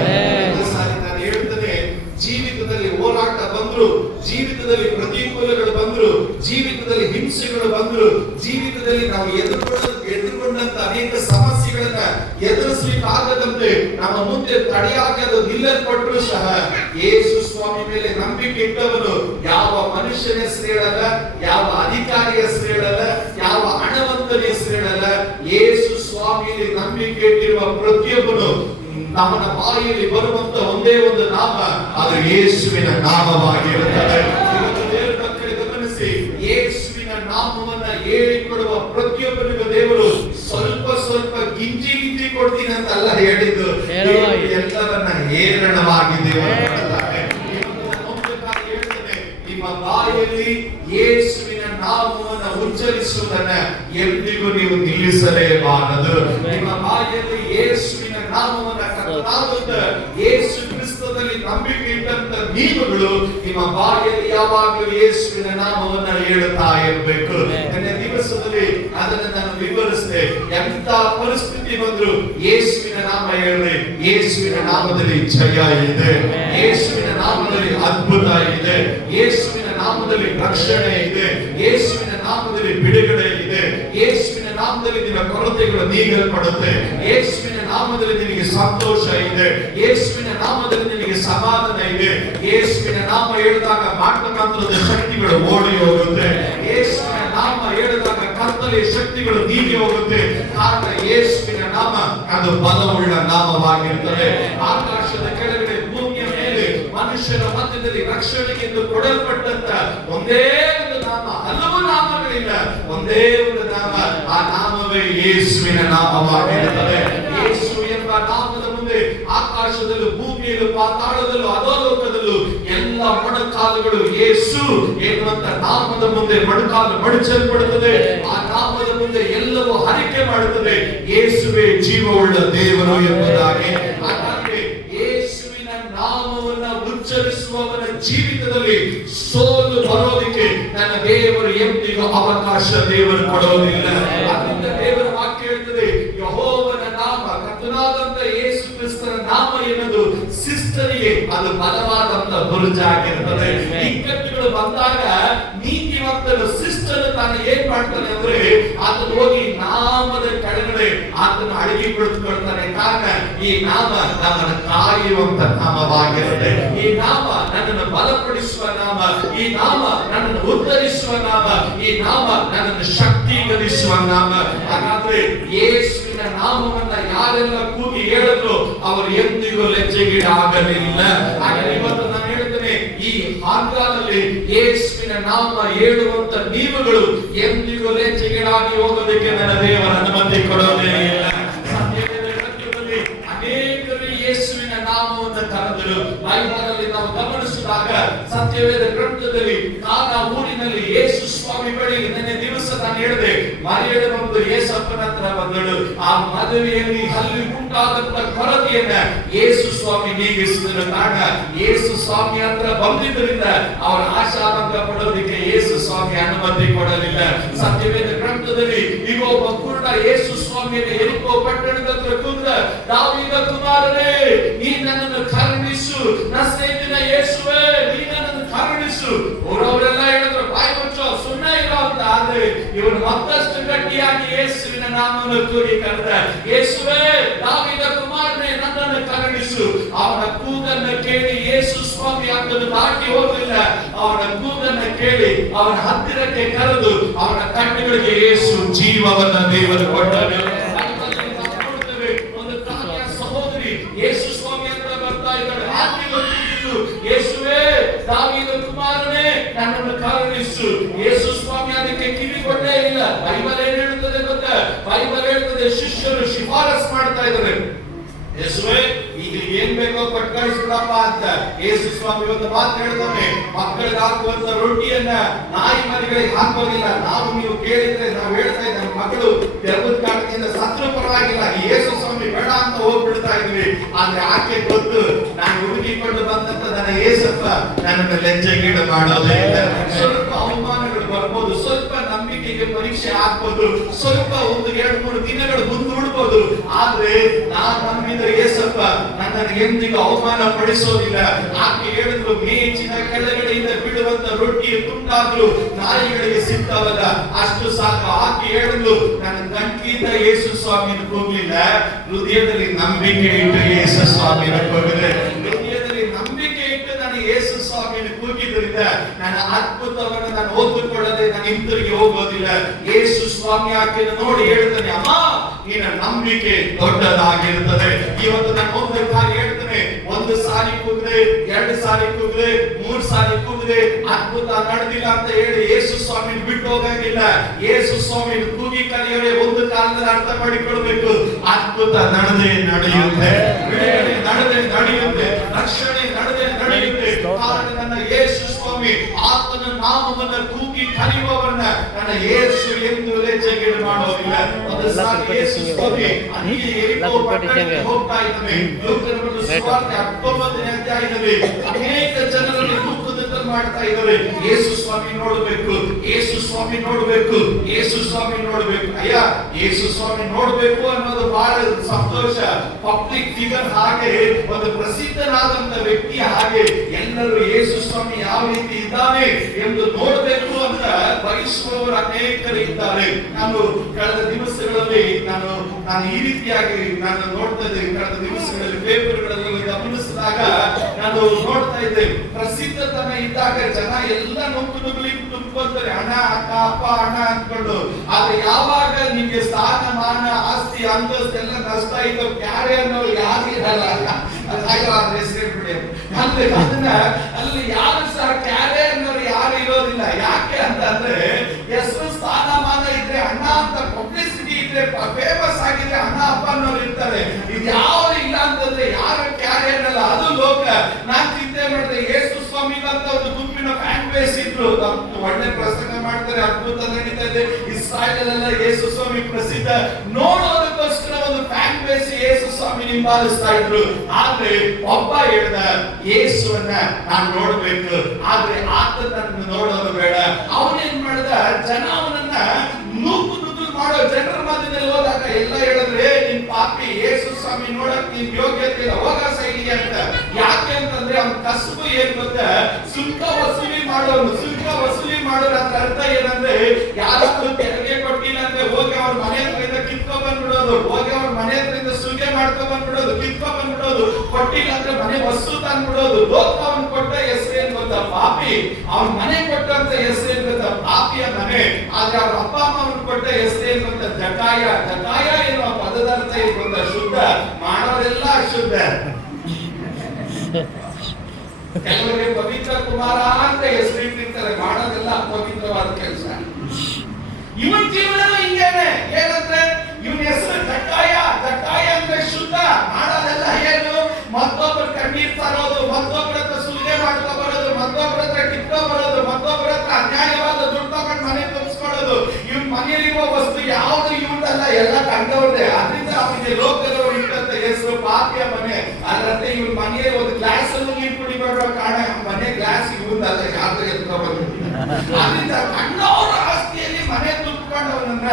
ನಾನು ಹೇಳ್ತೇನೆ, ಜೀವಿತದಲ್ಲಿ ಹೋರಾಟ ಬಂದ್ರು, ಜೀವಿತದಲ್ಲಿ ಪ್ರತಿಕೂಲಗಳು ಬಂದ್ರು, ಜೀವಿತದಲ್ಲಿ ಹಿಂಸೆಗಳು ಬಂದ್ರು, ಜೀವಿತದಲ್ಲಿ ನಾವು ಎದುರುಗೊಂಡಂತ ಅನೇಕ ಸಮಸ್ಯೆಗಳನ್ನ ಎದುರಿಸಲಿಕ್ಕಾಗದಂತೆ ನಮ್ಮ ಮುಂದೆ ತಡೆಯಾಗದು ನಿಲ್ಲಲ್ಪಟ್ಟರು ಸಹ ಯೇಸು ಸ್ವಾಮಿ ಮೇಲೆ ನಂಬಿಕೆ ಇಟ್ಟವನು ಯಾವ ಮನುಷ್ಯನ ಹೆಸರು ಹೇಳಲ್ಲ, ಯಾವ ಅಧಿಕಾರಿ ಹೆಸರು ಹೇಳಲ್ಲ, ಯಾವ ಹಣವಂತನ ಹೆಸರು ಹೇಳಲ್ಲ. ಯೇಸು ಸ್ವಾಮಿಯಲ್ಲಿ ನಂಬಿಕೆ ಇಟ್ಟಿರುವ ಪ್ರತಿಯೊಬ್ಬನು ನಮ್ಮನ ಬಾಯಿಯಲ್ಲಿ ಬರುವಂತ ಒಂದೇ ಒಂದು ನಾಮ, ಅದು ಯೇಸುವಿನ ನಾಮವಾಗಿರುತ್ತದೆ. ದೇವರ ಮಕ್ಕಳಿಗೆ ಗಮನಿಸಿ, ಯೇಸುವಿನ ನಾಮವನ್ನ ಹೇಳಿಕೊಡುವ ಪ್ರತಿಯೊಬ್ಬರಿಗೂ ದೇವರು ಸ್ವಲ್ಪ ಸ್ವಲ್ಪ ಗಿಂಜಿ ಕೊಡ್ತೀನಿ ಅಂತ ಅಲ್ಲ ಹೇಳಿದ್ದು, ಎಲ್ಲವನ್ನ ಹೇರಳವಾಗಿ ದೇವರು ಕೊಡುತ್ತಾರೆ. ನಿಮ್ಮ ಬಾಯಲ್ಲಿ ಯೇಸುವಿನ ನಾಮವನ್ನು ಉಚ್ಚರಿಸುವುದನ್ನ ಎಂದಿಗೂ ನೀವು ನಿಲ್ಲಿಸಲೇಬಾರದು. ನಿಮ್ಮ ಬಾಯಲ್ಲಿ ಯೇಸುವಿನ ನಾಮವನ್ನ ಯೇಸು ಕ್ರಿಸ್ತದಲ್ಲಿ ನಂಬಿಕೆ ಇಟ್ಟಂತ ನೀವುಗಳು ನಿಮ್ಮ ಬಾಯಲ್ಲಿ ಯಾವಾಗಲೂ ಯೇಸುವಿನ ನಾಮವನ್ನ ಹೇಳುತ್ತಾ ಇರಬೇಕು. ನನ್ನ ದಿವಸದಲ್ಲಿ ಅದನ್ನು ನಾನು ವಿವರಿಸಿದೆ. ಎಂತ ಪರಿಸ್ಥಿತಿ ಬಂದ್ರು ಯೇಸುವಿನ ನಾಮ ಹೇಳ್ರಿ, ಯೇಸುವಿನ ನಾಮದಲ್ಲಿ ಜಯ ಇದೆ, ಯೇಸುವಿನ ನಾಮದಲ್ಲಿ ಅದ್ಭುತ ಇದೆ, ಯೇಸುವಿನ ನಾಮದಲ್ಲಿ ರಕ್ಷಣೆ ಇದೆ, ಯೇಸುವಿನ ನಾಮದಲ್ಲಿ ಬಿಡುಗಡೆ ಇದೆ, ಯೇಸುವಿನ ನಾಮದಲ್ಲಿ ನಿನ್ನ ಕೊರತೆಗಳು ನೀಗಲ್ಪಡುತ್ತೆ, ಯೇಸುವಿನ ನಾಮದಲ್ಲಿ ನಿನಗೆ ಸಂತೋಷ ಇದೆ, ಯೇಸುವಿನ ನಾಮದಲ್ಲಿ ನಿನಗೆ ಸಮಾಧಾನ ಇದೆ. ಯೇಸುವಿನ ನಾಮ ಹೇಳಿದಾಗ ಮಾಟಮಂತ್ರದ ಶಕ್ತಿಗಳು ಓಡಿ ಹೋಗುತ್ತೆ, ಯೇಸುವಿನ ನಾಮ ಹೇಳಿದಾಗ ಕರ್ತನೆಯ ಶಕ್ತಿಗಳು ನೀಗಿ ಹೋಗುತ್ತೆ. ಕಾರಣ ಯೇಸುವಿನ ನಾಮ ಅದು ಬಲವುಳ್ಳ ನಾಮವಾಗಿರುತ್ತದೆ. ಆಕಾಶದ ಕೆಳಗಡೆ ಭೂಮಿಯ ಮೇಲೆ ಮನುಷ್ಯರ ಮಧ್ಯದಲ್ಲಿ ರಕ್ಷಣೆಗೆಂದು ಕೊಡಲ್ಪಟ್ಟಂತ ಒಂದೇ ಒಂದು ನಾಮ, ಹಲವು ನಾಮಗಳಿಲ್ಲ, ಒಂದೇ ಒಂದು ನಾಮ, ಆ ನಾಮವೇ ಯೇಸುವಿನ ನಾಮವಾಗಿರುತ್ತದೆ. ಯೇಸು ಎಂಬ ನಾಮದ ಮುಂದೆ ಆಕಾಶದಲ್ಲೂ ಭೂಮಿಯಲ್ಲೂ ಪಾತಾಳದಲ್ಲೂ ಅಧೋಲೋಕದಲ್ಲೂ ಎಲ್ಲ ಮೊಣಕಾಲುಗಳು ಯೇಸು ಎನ್ನುವಂತ ನಾಮದ ಮುಂದೆ ಮೊಣಕಾಲು ಮಡಚಲ್ಪಡುತ್ತದೆ. ಆ ನಾಮದ ಮುಂದೆ ಎಲ್ಲವೂ ಹರಿಕೆ ಮಾಡುತ್ತದೆ. ಯೇಸುವೇ ಜೀವವುಳ್ಳ ದೇವರು ಎಂಬುದಾಗಿ. ಹಾಗಾಗಿ ಯೇಸುವಿನ ನಾಮವನ್ನ ಉಚ್ಚರಿಸುವವನ ಜೀವಿತದಲ್ಲಿ ಸೋಲು ಬರೋದಕ್ಕೆ ನನ್ನ ದೇವರು ಎಂದಿಗೂ ಅವಕಾಶ ದೇವರು ಕೊಡೋದಿಲ್ಲ. ಅದರಿಂದ ದೇವರ ವಾಕ್ಯ ಹೇಳ್ತದೆ, ಯೆಹೋವನ ನಾಮ, ಕರ್ತನಾದಂತ ಯೇಸು ಕ್ರಿಸ್ತನ ನಾಮ ಎನ್ನುವುದು ಶಿಸ್ತರಿಗೆ ಅದು ಬಲವಾದಂತ ಬುರುಜಾಗಿರುತ್ತದೆ. ಇಕ್ಕಟ್ಟುಗಳು ಬಂದಾಗ ನೀತಿವಂತನ ಶಿಸ್ತನು ತಾನು ಏನ್ ಮಾಡ್ತಾನೆ ಅಂದ್ರೆ ಆತನು ಹೋಗಿ ನಾಮದ ಕೆಳಗಡೆ ಆತನ ಅಡಿಗೆ ಕುಳಿತುಕೊಳ್ತಾನೆ. ಕಾರಣ ಈ ನಾಮ ನಮ್ಮನ್ನು ಕಾಯುವಂತ ನಾಮವಾಗಿರುತ್ತೆ. ಈ ನಾಮ ನನ್ನನ್ನು ಬಲಪಡಿಸುವ ನಾಮ, ಈ ನಾಮ ನನ್ನನ್ನು ಉದ್ಧರಿಸುವ ನಾಮ, ಈ ನಾಮ ನನ್ನನ್ನು ಶಕ್ತೀಕರಿಸುವ ನಾಮ. ಹಾಗಾದ್ರೆ ಯೇಸುವಿನ ನಾಮವನ್ನ ಯಾರೆಲ್ಲ ಕೂಗಿ ಹೇಳಿದ್ರು ಅವರು ಎಂದಿಗೂ ಲಜ್ಜೆಗೀಡಾಗಲಿಲ್ಲ. ಹಾಗೆ ಇವತ್ತು ನಾನು ಹೇಳ್ತೇನೆ, ಈ ಹಾಗಾದಲ್ಲಿ ಯೇಸುವಿನ ನಾಮ ಹೇಳುವಂತ ನೀವುಗಳು ಎಂದಿಗೂ ಲಜ್ಜೆಗೀಡಾಗಿ ಹೋಗೋದಕ್ಕೆ ನನ್ನ ದೇವರ ಅನುಮತಿ ಕೊಡೋದೇ ಇಲ್ಲ. ಅನೇಕರು ಯೇಸುವಿನ ನಾಮವನ್ನು ಕರೆದರು. ಬೈಬಲಲ್ಲಿ ನಾವು ಗಮನಿಸಿದಾಗ ಸತ್ಯವೇದ ಗ್ರಂಥದಲ್ಲಿ ಕಾನಾ ಊರಿನಲ್ಲಿ ಯೇಸು ಸ್ವಾಮಿ ಬಳಿಗೆ ನಿನ್ನೆ ದಿವಸ ನಾನು ಹೇಳಿದೆ, ಮರಿಯಳು ಬಂದು ಯೇಸಪ್ಪನ ಹತ್ರ ಬಂದಳು. ಆ ಮದುವೆಯಲ್ಲಿ ಅಲ್ಲಿ ಉಂಟಾದಂತ ಕೊರತೆಯನ್ನ ಯೇಸು ಸ್ವಾಮಿ ನೀಗಿಸಿದನು. ಕಾರಣ ಯೇಸು ಸ್ವಾಮಿ ಹತ್ರ ಬಂದಿದ್ದರಿಂದ ಅವರ ಆಶಾಭಂಗ ಪಡೋದಕ್ಕೆ ಯೇಸು ಸ್ವಾಮಿ ಅನುಮತಿ ಕೊಡಲಿಲ್ಲ. ಸತ್ಯವೇದ ಗ್ರಂಥದಲ್ಲಿ ಈಗ ಒಬ್ಬ ಕುರುಡ ಯೇಸು ಸ್ವಾಮಿಯನ್ನು ಯೆರಿಕೋ ಪಟ್ಟಣದ ಹತ್ರ ಕುಂತ, ದಾವೀದ ಕುಮಾರನೇ ನೀ ನನ್ನನ್ನು ಕರುಣಿಸು, ನಜರೇತಿನ ಯೇಸುವೇ ನೀ ನನ್ನನ್ನು ಕರುಣಿಸು. ಅವರೆಲ್ಲ ಹೇಳಿದ್ರು ಬಾಯಿ ಮುಚ್ಚೋ ಸುಮ್ಮನೆ ಇರೋ ಅಂತ. ಆದ್ರೆ ಇವನು ಮತ್ತಷ್ಟು ಗಟ್ಟಿಯಾಗಿ ಯೇಸುವಿನ ನಾಮವನ್ನು ಕೂಗಿ ಕರೆದ, ಯೇಸುವೇ ದಾವೀದ ಕುಮಾರನೇ ನನ್ನನ್ನು ಕರುಣಿಸು. ಅವನ ಕೂಗನ್ನು ಕೇಳಿ ಯೇಸು ಸ್ವಾಮಿ ಅದನ್ನು ದಾಟಿ ಹೋಗಲಿಲ್ಲ. ಅವನ ಕೂಗನ್ನು ಕೇಳಿ ಅವನ ಹತ್ತಿರಕ್ಕೆ ಕರೆದು ಅವನ ಕಣ್ಣುಗಳಿಗೆ ಯೇಸು ಜೀವವನ್ನ ದೇವರು ಕೊಟ್ಟನು. ಒಂದು ತಾಯಿಯ ಸಹೋದರಿ ಯೇಸು ಸ್ವಾಮಿ ಹತ್ರ ಬರ್ತಾ ಇದ್ದಾಳೆ. ಆಕೆ ಗೊತ್ತಿದ್ದು, ಯೇಸುವೇ ದಾವೀದ ಕುಮಾರನೇ ನನ್ನನ್ನು ಕರುಣಿಸು. ಯೇಸು ಸ್ವಾಮಿ ಅದಕ್ಕೆ ಕಿವಿ ಕೊಟ್ಟೇ ಇಲ್ಲ. ಬೈಬಲ್ ಏನ್ ಹೇಳ್ತದೆ ಗೊತ್ತಾ? ಬೈಬಲ್ ಹೇಳ್ತದೆ ಶಿಷ್ಯರು ಶಿಫಾರಸ್ ಮಾಡ್ತಾ ಇದ್ದಾರೆ, ಯೇಸುವೇ ಈಗ ಏನ್ ಬೇಕೋ ಕೊಟ್ಟು ಕಳಿಸ್ಬಿಡಪ್ಪ ಅಂತ. ಯೇಸು ಸ್ವಾಮಿ ಒಂದು ಮಾತು ಹೇಳ್ತಾನೆ, ಮಕ್ಕಳಿಗೆ ಹಾಕುವಂತ ರೊಟ್ಟಿಯನ್ನ ನಾಯಿ ಮರಿಗಳಿಗೆ ಹಾಕೋದಿಲ್ಲ. ನಾವು ನೀವು ಕೇಳಿದ್ರೆ ನಾವು ಹೇಳ್ತಾ ಇದ್ದ ಮಕ್ಕಳು ಗರ್ಭದ ಕಾರಣದಿಂದ ಸತ್ರು ಪರವಾಗಿಲ್ಲ, ಯೇಸು ಸ್ವಾಮಿ ಬೇಡ ಅಂತ ಹೋಗ್ಬಿಡ್ತಾ ಇದ್ವಿ. ಆದ್ರೆ ಆಕೆ ಗೊತ್ತು, ನಾನು ಹುಡುಕಿಕೊಂಡು ಬಂದಂತ ನನ್ನ ಯೇಸಪ್ಪ ನನ್ನನ್ನು ಲಜ್ಜೆಗೀಡು ಮಾಡೋದೇ ಇಲ್ಲ. ಸ್ವಲ್ಪ ಅವಮಾನಗಳು ಬರ್ಬೋದು, ಸ್ವಲ್ಪ ನಂಬಿಕೆಗೆ ಪರೀಕ್ಷೆ ಆಗ್ಬೋದು, ಸ್ವಲ್ಪ ಒಂದು 2-3 ದಿನಗಳು ಮುಂದೂಡ್ಬೋದು. ಆದ್ರೆ ನಾನು ನಂಬಿದ ಯೇಸಪ್ಪ ನನ್ನನ್ನು ಎಂದಿಗೂ ಅವಮಾನ ಪಡಿಸೋದಿಲ್ಲ. ಆಕೆ ಹೇಳಿದ್ರು, ಮೇಚಿನ ಕೆಳಗಡೆಯಿಂದ ಬಿಡುವಂತ ರೊಟ್ಟಿಯ ತುಂಡಾದ್ರು ನಾಯಿಗಳಿಗೆ ಸಿಗ್ತಾವಲ್ಲ ಅಷ್ಟು ಸಾಕು. ಆಕೆ ಹೇಳಿದ್ರು, ನನ್ನ ಗಂಟಿಯಿಂದ ಯೇಸು ಸ್ವಾಮಿಯನ್ನು ಕೂಗಲಿಲ್ಲ, ಹೃದಯದಲ್ಲಿ ನಂಬಿಕೆ ಇಟ್ಟು ಯೇಸು ಸ್ವಾಮಿಯನ್ನು ಕೂಗಿದ್ರೆ. ಹೃದಯದಲ್ಲಿ ನಂಬಿಕೆ ಇಟ್ಟು ನಾನು ಯೇಸು ಸ್ವಾಮಿಯನ್ನು ಕೂಗಿದ್ರಿಂದ ನನ್ನ ಅದ್ಭುತವನ್ನು ನಾನು ಓದಿಕೊಳ್ಳದೆ ನಾನು ಹಿಂತಿರುಗಿ ಹೋಗೋದಿಲ್ಲ. ಯೇಸು ಸ್ವಾಮಿ ಆಕೆಯನ್ನು ನೋಡಿ ಹೇಳ್ತಾನೆ, ಅಮ್ಮ ನಿನ್ನ ನಂಬಿಕೆ ದೊಡ್ಡದಾಗಿರುತ್ತದೆ. ಇವತ್ತು ನಾನು ಒಂದಕ್ಕಾಗಿ ಹೇಳ್ತೇನೆ, 1 ಸಾರಿ ಕೂಗಿದೆ, 2 ಸಾರಿ ಕೂಗಿದೆ, 3 ಸಾರಿ ಕೂಗಿದೆ, ಅದ್ಭುತ ನಡೆದಿಲ್ಲ ಅಂತ ಹೇಳಿ ಯೇಸು ಸ್ವಾಮಿ ಬಿಟ್ಟು ಹೋಗಂಗಿಲ್ಲ. ಯೇಸು ಸ್ವಾಮಿ ಕೂಗಿ ಕರೆಯೋರೆ ಒಂದು ಕಾಲದಲ್ಲಿ ಅರ್ಥ ಮಾಡಿಕೊಳ್ಬೇಕು, ಅದ್ಭುತ ನಡೆದೇ ನಡೆಯುತ್ತೆ, ಬಿಡುಗಡೆ ನಡೆದೇ ನಡೆಯುತ್ತೆ, ರಕ್ಷಣೆ ನಡೆದೇ ನಡೆಯುತ್ತೆ. ಕಾರಣ ನನ್ನ ಯೇಸು ಸ್ವಾಮಿ ಆತನ ನಾಮವನ್ನು ಕೂಗಿ ಕರೆಯುವವರನ್ನ ನನ್ನ ಯೇಸು ಎಂದು ಲಜ್ಜೆಗೀಡು ಮಾಡೋದಿಲ್ಲ. ಒಂದು ಸಾರಿ ಯೇಸು ಸ್ವಾಮಿ ಅಲ್ಲಿ ಯೆರಿಕೋ ಪಟ್ಟಣಕ್ಕೆ ಹೋಗ್ತಾ ಇದ್ದಾನೆ. ಲೂಕನ ಸುವಾರ್ತೆ 19ನೇ ಅಧ್ಯಾಯದಲ್ಲಿ ಅನೇಕ ಜನರನ್ನು ಮಾಡ್ತಾ ಇದ್ದಾರೆ. ಯೇಸು ಸ್ವಾಮಿ ನೋಡಬೇಕು, ಯೇಸು ಸ್ವಾಮಿ ನೋಡಬೇಕು, ಯೇಸು ಸ್ವಾಮಿ ನೋಡಬೇಕು. ಅಯ್ಯ ಯೇಸು ಸ್ವಾಮಿ ನೋಡಬೇಕು ಅನ್ನೋದು ಬಹಳ ಸಂತೋಷ. ಪಬ್ಲಿಕ್ ಫಿಗರ್ ಹಾಗೆ, ಒಂದು ಪ್ರಸಿದ್ಧನಾದಂತ ವ್ಯಕ್ತಿ ಹಾಗೆ ಎಲ್ಲರೂ ಯೇಸು ಸ್ವಾಮಿ ಯಾವ ರೀತಿ ಇದ್ದಾನೆ ಎಂದು ನೋಡಬೇಕು ಅಂತ ಬಯಸುವವರು ಅನೇಕರು ಇದ್ದಾರೆ. ನಾನು ಕಳೆದ ದಿವಸಗಳಲ್ಲಿ ನಾನು ಈ ರೀತಿಯಾಗಿ ನಾನು ನೋಡ್ತಾ ಇದ್ದೆ. ಕಳೆದ ದಿವಸಗಳಲ್ಲಿ ಪೇಪರ್ಗಳಲ್ಲಿ ಗಮನಿಸಿದಾಗ ನಾನು ನೋಡ್ತಾ ಇದ್ದೆ, ಪ್ರಸಿದ್ಧತನ ಇದ್ದಾಗ ಜನ ಎಲ್ಲ ನುಗ್ಗುಲಿ ತುಂಬ್ಕೊಳ್ತಾರೆ, ಹಣ ಅಕ್ಕ ಅಪ್ಪ ಹಣ ಅಂದ್ಕೊಂಡು. ಆದ್ರೆ ಯಾವಾಗ ನಿಮ್ಗೆ ಸ್ಥಾನಮಾನ ಆಸ್ತಿ ಅಂತಸ್ತು ಎಲ್ಲ ನಷ್ಟ ಇದ್ದು ಕ್ಯಾರೆ ಅನ್ನೋರು ಯಾರು ಇರಲ್ಲ. ಅಲ್ಲಿ ಯಾರು ಸಹ ಕ್ಯಾರೆ ಅನ್ನೋರು ಯಾರು ಇರೋದಿಲ್ಲ. ಯಾಕೆ ಅಂತಂದ್ರೆ ಹೆಸರು ಸ್ಥಾನಮಾನ ಇದ್ರೆ, ಹಣ ಅಂತ ಪಬ್ಲಿಸಿಟಿ ಇದ್ರೆ, ಫೇಮಸ್ ಆಗಿದ್ರೆ ಹಣ ಅಪ್ಪ ಅನ್ನೋರು ಇರ್ತಾರೆ. ಇದು ಯಾವ ಇಲ್ಲ ಅಂತಂದ್ರೆ ಯಾರು ಕ್ಯಾರೆ ಅನ್ನಲ್ಲ. ಅದು ಲೋಕ. ನಾನ್ ಚಿಂತೆ ಮಾಡಿದ್ರೆ ಯೇಸು ಸ್ವಾಮಿಗಂತ ಒಂದು ಗುಂಪಿನ ಫ್ಯಾನ್ ಬೇಸ್ ಇದ್ರು. ಒಳ್ಳೆ ಪ್ರಸಂಗ ಮಾಡ್ತಾರೆ, ಅದ್ಭುತ ನಡೀತಾ ಇದೆ, ಇಸ್ರಾಯೇಲ್ ಎಲ್ಲ ಯೇಸು ಸ್ವಾಮಿ ಪ್ರಸಿದ್ಧ, ನೋಡೋದಕ್ಕೋಸ್ಕರ ಒಂದು ಫ್ಯಾನ್ ಬೇಸ್ ಯೇಸು ಸ್ವಾಮಿ ಹಿಂಬಾಲಿಸ್ತಾ ಇದ್ರು. ಆದ್ರೆ ಒಬ್ಬ ಹೇಳ್ದ, ಯೇಸುವನ್ನ ನಾನು ನೋಡ್ಬೇಕು, ಆದ್ರೆ ಆತನನ್ನು ನೋಡೋದು ಬೇಡ. ಅವನೇನ್ ಮಾಡ್ದ, ಜನ ಅವನನ್ನ ನೂಕು ನುಗ್ಗು ಮಾಡೋ ಜನರ ಮಧ್ಯದಲ್ಲಿ ಹೋದಾಗ ಎಲ್ಲ ಹೇಳಿದ್ರೆ, ನಿನ್ ಪಾಪಿ, ಯೇಸು ಸ್ವಾಮಿ ನೋಡಕ್ ನೀನ್ ಯೋಗ್ಯತೆ ಇಲ್ಲ, ಹೋಗ ಸೈಲಿ ಅಂತ. ಯಾಕೆ ಅಂತಂದ್ರೆ ಅವ್ನ ಕಸುಬು ಏನ್ ಗೊತ್ತಾ, ಸುಂಕ ವಸೂಲಿ ಮಾಡೋನು. ಸುಂಕ ವಸೂಲಿ ಮಾಡೋರ ಅರ್ಥ ಏನಂದ್ರೆ, ಯಾರಾದ್ರೂ ತೆರಿಗೆ ಕೊಟ್ಟಿಲ್ಲ ಅಂದ್ರೆ ಹೋಗಿ ಅವ್ರ ಮನೆ ಹತ್ರದಿಂದ ಕಿತ್ಕೊ ಬಂದ್ಬಿಡೋದು, ಹೋಗಿ ಅವ್ರ ಮನೆ ಹತ್ರದಿಂದ ಸುಲಿಗೆ ಮಾಡ್ಕೊ ಬಂದ್ಬಿಡೋದು, ಕಿತ್ಕೊ ಬಂದ್ಬಿಡೋದು, ಕೊಟ್ಟಿಲ್ಲ ಅಂದ್ರೆ ಮನೆ ವಸ್ತು ತಂದ್ಬಿಡೋದು. ಲೋಕ ಅವ್ನ್ ಕೊಟ್ಟ ಹೆಸರೇನ್ ಗೊತ್ತಾ, ಪಾಪಿ. ಅವ್ನ ಮನೆ ಕೊಟ್ಟಂತ ಹೆಸರೇನ್ ಗೊತ್ತಾ, ಪಾಪಿಯ ಮನೆ. ಆದ್ರೆ ಅವ್ರ ಅಪ್ಪ ಅಮ್ಮ ಅವ್ನ್ ಕೊಟ್ಟ ಹೆಸರೇನ್ ಗೊತ್ತಾ, ಜಕಾಯ. ಜಕಾಯ ಎನ್ನುವ ಪದದ ಅರ್ಥ ಏನ್ ಗೊತ್ತಾ, ಶುದ್ಧ. ಮಾಡೋರೆಲ್ಲ ಅಶುದ್ಧ. ಕೆಲವರಿಗೆ ಪವಿತ್ರ ಕುಮಾರ ಅಂತ ಹೆಸರಿಟ್ಟಿರ್ತಾರೆ, ಮಾಡೋದೆಲ್ಲ ಅಪವಿತ್ರವಾದ ಕೆಲಸ. ಇವನ್ ಜೀವನ ಹಿಂಗೇನೆ. ಏನಂದ್ರೆ ಇವನ್ ಹೆಸರು ಜಕಾಯ. ಜಕಾಯ ಅಂದ್ರೆ ಶುದ್ಧ. ಮಾಡೋದೆಲ್ಲ ಏನು, ಮತ್ತೊಬ್ಬರ ಕಣ್ಣೀರ್ ತರೋದು, ಮತ್ತೊಬ್ಬರ ಹತ್ರ ಸುಲಿಗೆ ಮಾಡ್ಕೊ ಬರೋದು, ಮತ್ತೊಬ್ಬರ ಹತ್ರ ಕಿತ್ಕೊ ಬರೋದು, ಮತ್ತೊಬ್ಬರ ಹತ್ರ ಅನ್ಯಾಯವಾದ ದುಡ್ಡು ತಗೊಂಡು ಮನೆ ತುಂಬಿಸ್ಕೊಳ್ಳೋದು. ಇವನ್ ಮನೆಯಲ್ಲಿರುವ ವಸ್ತು ಯಾವುದು ಇವನಲ್ಲ, ಎಲ್ಲ ಕಂಡವ್ರದೇ. ಅದರಿಂದ ಅವನಿಗೆ ಲೋಕದವರು ಇಟ್ಟಂತ ಹೆಸರು ಪಾಪಿಯ ಮನೆ. ಅದರಂತೆ ಇವನ್ ಮನೆಯಲ್ಲಿ ಒಂದು ಗ್ಲಾಸ್ ಅನ್ನು ನೀರು ಕುಡಿಬಾರ್ದು ಕಾರಣ ಮನೆ ಗ್ಲಾಸ್ ಇವನಲ್ಲ, ಯಾವ್ದು ಎತ್ಕೊ ಬಂದಿಲ್ಲ. ಅದರಿಂದ ಕಂಡವರ ಆಸ್ತಿಯಲ್ಲಿ ಮನೆ ತುಂಬಿಕೊಂಡವನನ್ನ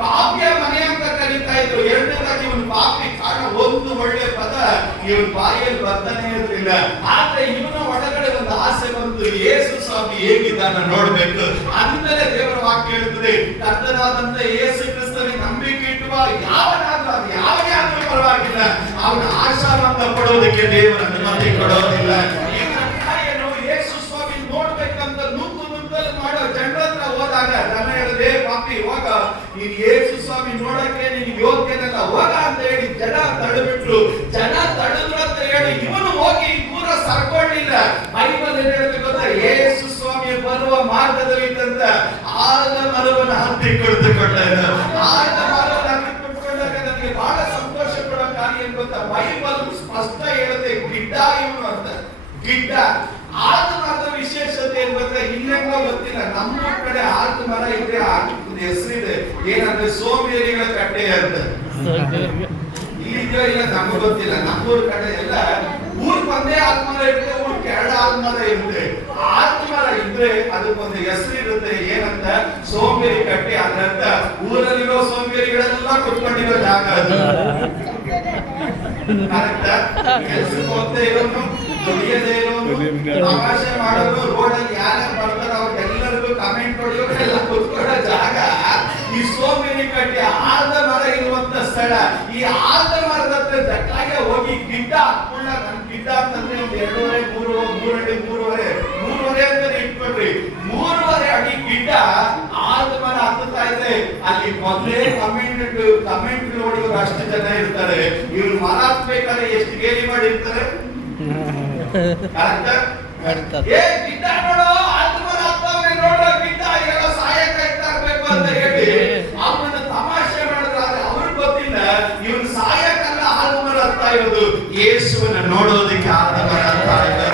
ಪಾಪಿಯ ಮನೆ ಅಂತ ಕರೀತಾ ಇದ್ರು. ಎರಡನೇದಾಗಿ ಇವನು ಪಾಪಿ ಕಾರಣ ಒಂದು ಒಳ್ಳೆ ಪದ ಇವನ್ ಬಾಯಲ್ಲಿ ಬರ್ತಾನೆ ಇರಲಿಲ್ಲ. ಆದ್ರೆ ಇವನ ಒಳಗಡೆ ಒಂದು ಆಸೆ ಬಂತು, ಯೇಸು ಸ್ವಾಮಿ ಹೇಗಿದ್ದಾನ ನೋಡ್ಬೇಕು. ಅದರಿಂದಲೇ ದೇವರ ವಾಕ್ಯ ಹೇಳ್ತದೆ, ಕರ್ತನಾದಂತ ಯೇಸು ಕ್ರಿಸ್ತನಿಗೆ ನಂಬಿಕೆ ಇಟ್ಟುವ ಯಾವನಾದ್ರೂ, ಅದು ಯಾವನೇ ಆದ್ರೂ ಪರವಾಗಿಲ್ಲ, ಅವನ ಆಶಾವಂತ ಪಡೋದಕ್ಕೆ ದೇವರ ಅನುಮತಿ ಕೊಡೋದಿಲ್ಲ. ಯೇಸು ಸ್ವಾಮಿ ನೋಡ್ಬೇಕಂತ ನೂಕು ನುಗ್ಗಲು ಮಾಡೋ ಜನರ ಹತ್ರ ಹೋದಾಗ ಜನ ಹೇಳಿದೆ, ಪಾಪಿ ಹೋಗ, ನೀನ್ ಯೇಸು ಸ್ವಾಮಿ ನೋಡಕ್ಕೆ ನೀನ್ ಯೋಗ್ಯನಲ್ಲ, ಹೋಗ ಅಂತ ಹೇಳಿ ಜನ ತಡೆಬಿಟ್ರು. ಜನ ತಡೆದ್ರು ಅಂತ ಹೇಳಿ ಇವನು ಹೋಗಿ ದೂರ ಸರ್ಕೊಳ್ಳಿಲ್ಲ. ಬೈಬಲ್ ಏನ್ ಹೇಳುತ್ತೆ ಗೊತ್ತಾ, ಯೇಸು ಸ್ವಾಮಿ ಬರುವ ಮಾರ್ಗದಲ್ಲಿ ಇದ್ದಂತ ಆರದ ಮರವನ್ನು ಹತ್ತಿ ಕುಳಿತುಕೊಂಡ. ಆರದ ಮರವನ್ನು ಹತ್ತಿ ಕುಳಿತುಕೊಂಡಾಗ ನನಗೆ ಬಹಳ ಸಂತೋಷ ಪಡೋ ಕಾರ್ಯ ಏನ್ ಗೊತ್ತಾ, ಬೈಬಲ್ ಸ್ಪಷ್ಟ ಹೇಳುತ್ತೆ, ಗಿಡ್ಡ ಇವನು ಅಂತ. ಗಿಡ್ಡ. ಆದ ಮರದ ವಿಶೇಷತೆ ಏನ್ ಗೊತ್ತಾ, ಇನ್ನೆಂಗೋ ಗೊತ್ತಿಲ್ಲ, ನಮ್ಮ ಕಡೆ ಆದ ಮರ ಇದೆ, ಹೆಸರಿದೆ, ಏನಂದ್ರೆ ಸೋಮೇರಿಗಳ ಕಟ್ಟೆ ಅಂತ. ಇಲ್ಲಿದೆಯೋ ಇಲ್ಲ ನಮ್ಗೆ ಗೊತ್ತಿಲ್ಲ. ನಮ್ಮೂರ್ ಕಡೆ ಎಲ್ಲ ಊರ್ ಒಂದೇ ಆತ್ಮರ ಇರುತ್ತೆ, ಊರ್ ಕೆರಳ ಆತ್ಮರ ಇರುತ್ತೆ. ಆತ್ಮರ ಇದ್ರೆ ಅದಕ್ಕೊಂದು ಹೆಸರು ಇರುತ್ತೆ, ಏನಂತ, ಸೋಂಬೇರಿ ಕಟ್ಟೆ. ಅದರಂತ ಊರಲ್ಲಿರೋ ಸೋಂಬೇರಿಗಳೆಲ್ಲ ಕುತ್ಕೊಂಡಿರೋ ಜಾಗ ಅದು. ಕೆಲ್ಸಕ್ಕೆ ಹೋಗ್ತಾ ಇರೋನು, ದುಡಿಯದೇ ಇರೋನು, ತಮಾಷೆ ಮಾಡೋದು, ರೋಡಲ್ಲಿ ಯಾರ್ಯಾರು ಬರ್ತಾರ ಅವ್ರಿಗೆಲ್ಲರಿಗೂ ಕಮೆಂಟ್ ಹೊಡೆಯೋರೆಲ್ಲ ಕುತ್ಕೊಳ್ಳೋ ಜಾಗ ಈ ಸೋಂಬೇರಿ ಕಟ್ಟೆ, ಆಲ್ದ ಮರ ಇರುವಂತ ಸ್ಥಳ. ಈ ಆಲ್ದ ಮರದ ಹತ್ರ ಜಕ್ಕಾಗೆ ಹೋಗಿ ಗಿಡ್ಡ ಹಾಕೊಂಡ. ನನ್ ಗಿಡ್ಡ ಅಂತಂದ್ರೆ ಒಂದು 2.5 3 ಅಡಿ ಅಂತ ಇಟ್ಕೊಳ್ರಿ, 3.5 ಅಡಿ ಗಿಡ್ಡ ಆಲ್ದ ಮರ ಹತ್ತುತ್ತಾ ಇದೆ. ಅಲ್ಲಿ ಮೊದಲೇ ಕಮೆಂಟ್ ಹೊಡೆಯೋರು ಅಷ್ಟು ಜನ ಇರ್ತಾರೆ. ಇವ್ರು ಮರ ಹತ್ಬೇಕಾದ್ರೆ ಎಷ್ಟು ಗೇಲಿ ಮಾಡಿರ್ತಾರೆ. ಏ ಗಿಡ್ಡ ನೋಡೋ, ಆಲ್ದ ಮರ ಹತ್ತವ್ರೆ ನೋಡೋ, ಗಿಡ್ಡ ಏನೋ ಸಹಾಯಕ ಇರ್ಬೇಕು ಅಂತ ಹೇಳಿ ಅವನನ್ನ ತಮಾಷೆ ಮಾಡಿದ್ರೆ ಅವ್ರಿಗೆ ಗೊತ್ತಿಲ್ಲ ಇವನು ಸಹಾಯಕಲ್ಲ ಆಲ್ದ ಮರ ಹತ್ತಾ ಇರೋದು, ಯೇಸುವನ್ನ ನೋಡೋದಕ್ಕೆ ಆಲ್ದ ಮರ ಹತ್ತಾ ಇದ್ದಾರೆ.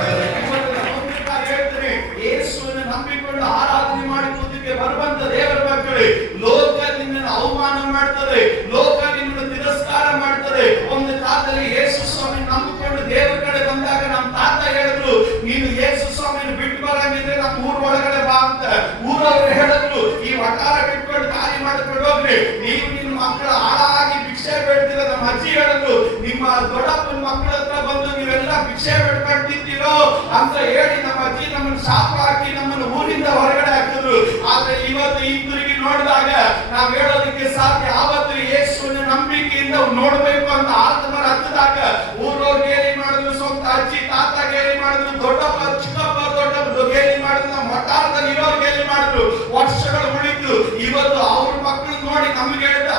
ಹೇಳ್ತಾರೆ, ಯೇಸುವನ್ನ ನಂಬಿಕೊಂಡು ಆರಾಧನೆ ಮಾಡುವುದಕ್ಕೆ ಬರುವಂತ ದೇವರ ಮಕ್ಕಳೇ, ಲೋಕ ನಿನ್ನನ್ನು ಅವಮಾನ ಮಾಡ್ತದೆ, ಲೋಕ ನಿನ್ನನ್ನು ತಿರಸ್ಕಾರ ಮಾಡ್ತದೆ. ಒಂದು ಕಾಲದಲ್ಲಿ ಯೇಸು ಸ್ವಾಮಿ ನಂಬಿಕೊಂಡು ದೇವರ ಕಡೆ ಬಂದಾಗ ನಮ್ಮ ತಾತ ಹೇಳಿದ್ರು, ನೀನು ಯೇಸು ಸ್ವಾಮಿಯನ್ನು ಬಿಟ್ಟು ಬರಂಗಿದ್ರೆ ನಮ್ಮ ಊರ್ ಒಳಗಡೆ ಬಾ ಅಂತ. ಊರವರು ಹೇಳಿದ್ರು, ಈ ವಟಾರ ಬಿಟ್ಕೊಂಡು ಕಾರ್ಯ ಮಾಡ್ಕೊಂಡು ಹೋಗ್ರಿ, ನೀವು ನಿನ್ನ ಮಕ್ಕಳು ಹಾಳಾಗಿ ಭಿಕ್ಷೆ ಬೇಡ್ತೀರ. ನಮ್ಮ ಅಜ್ಜಿ ಹೇಳಿದ್ರು, ನಿಮ್ಮ ದೊಡ್ಡಪ್ಪನ ಮಕ್ಕಳ ಹತ್ರ ಬಂದು ನೀವೆಲ್ಲ ಭಿಕ್ಷೆ ಬೇಡ್ಕೊಂಡು ತಿಂತೀರೋ ಅಂತ ಹೇಳಿ ನಮ್ಮ ಅಜ್ಜಿ ನಮ್ಮನ್ನು ಶಾಪ ಹಾಕಿ ನಮ್ಮನ್ನು ಊರಿಂದ ಹೊರಗಡೆ ಹಾಕಿದ್ರು. ಆದ್ರೆ ಇವತ್ತು ಹಿಂದಿರುಗಿ ನೋಡಿದಾಗ ನಾವ್ ಹೇಳೋದಕ್ಕೆ ಸಾಧ್ಯ, ಆವತ್ತು ಯೇಸುವಿನ ನಂಬಿಕೆಯಿಂದ ನೋಡ್ಬೇಕು ಅಂತ ಆಲ್ದ ಮರ ಹತ್ತಿದಾಗ ಊರವ್ರು ಗೇಲಿ ಮಾಡಿದ್ರು, ಸ್ವಂತ ಅಜ್ಜಿ ತಾತ ಗೇಲಿ ಮಾಡಿದ್ರು, ದೊಡ್ಡಪ್ಪ ಚಿಕ್ಕಪ್ಪ ದೊಡ್ಡಪ್ಪ ಗೇಲಿ ಮಾಡಿದ್ರು, ನಮ್ಮ ವಟಾರದಲ್ಲಿ ಇರೋರು ಗೇಲಿ ಮಾಡಿದ್ರು. ವರ್ಷಗಳು ಉಳಿತು. ಇವತ್ತು ಅವ್ರ ಮಕ್ಕಳು ನೋಡಿ ನಮ್ಗೆ ಹೇಳ್ತಾರೆ,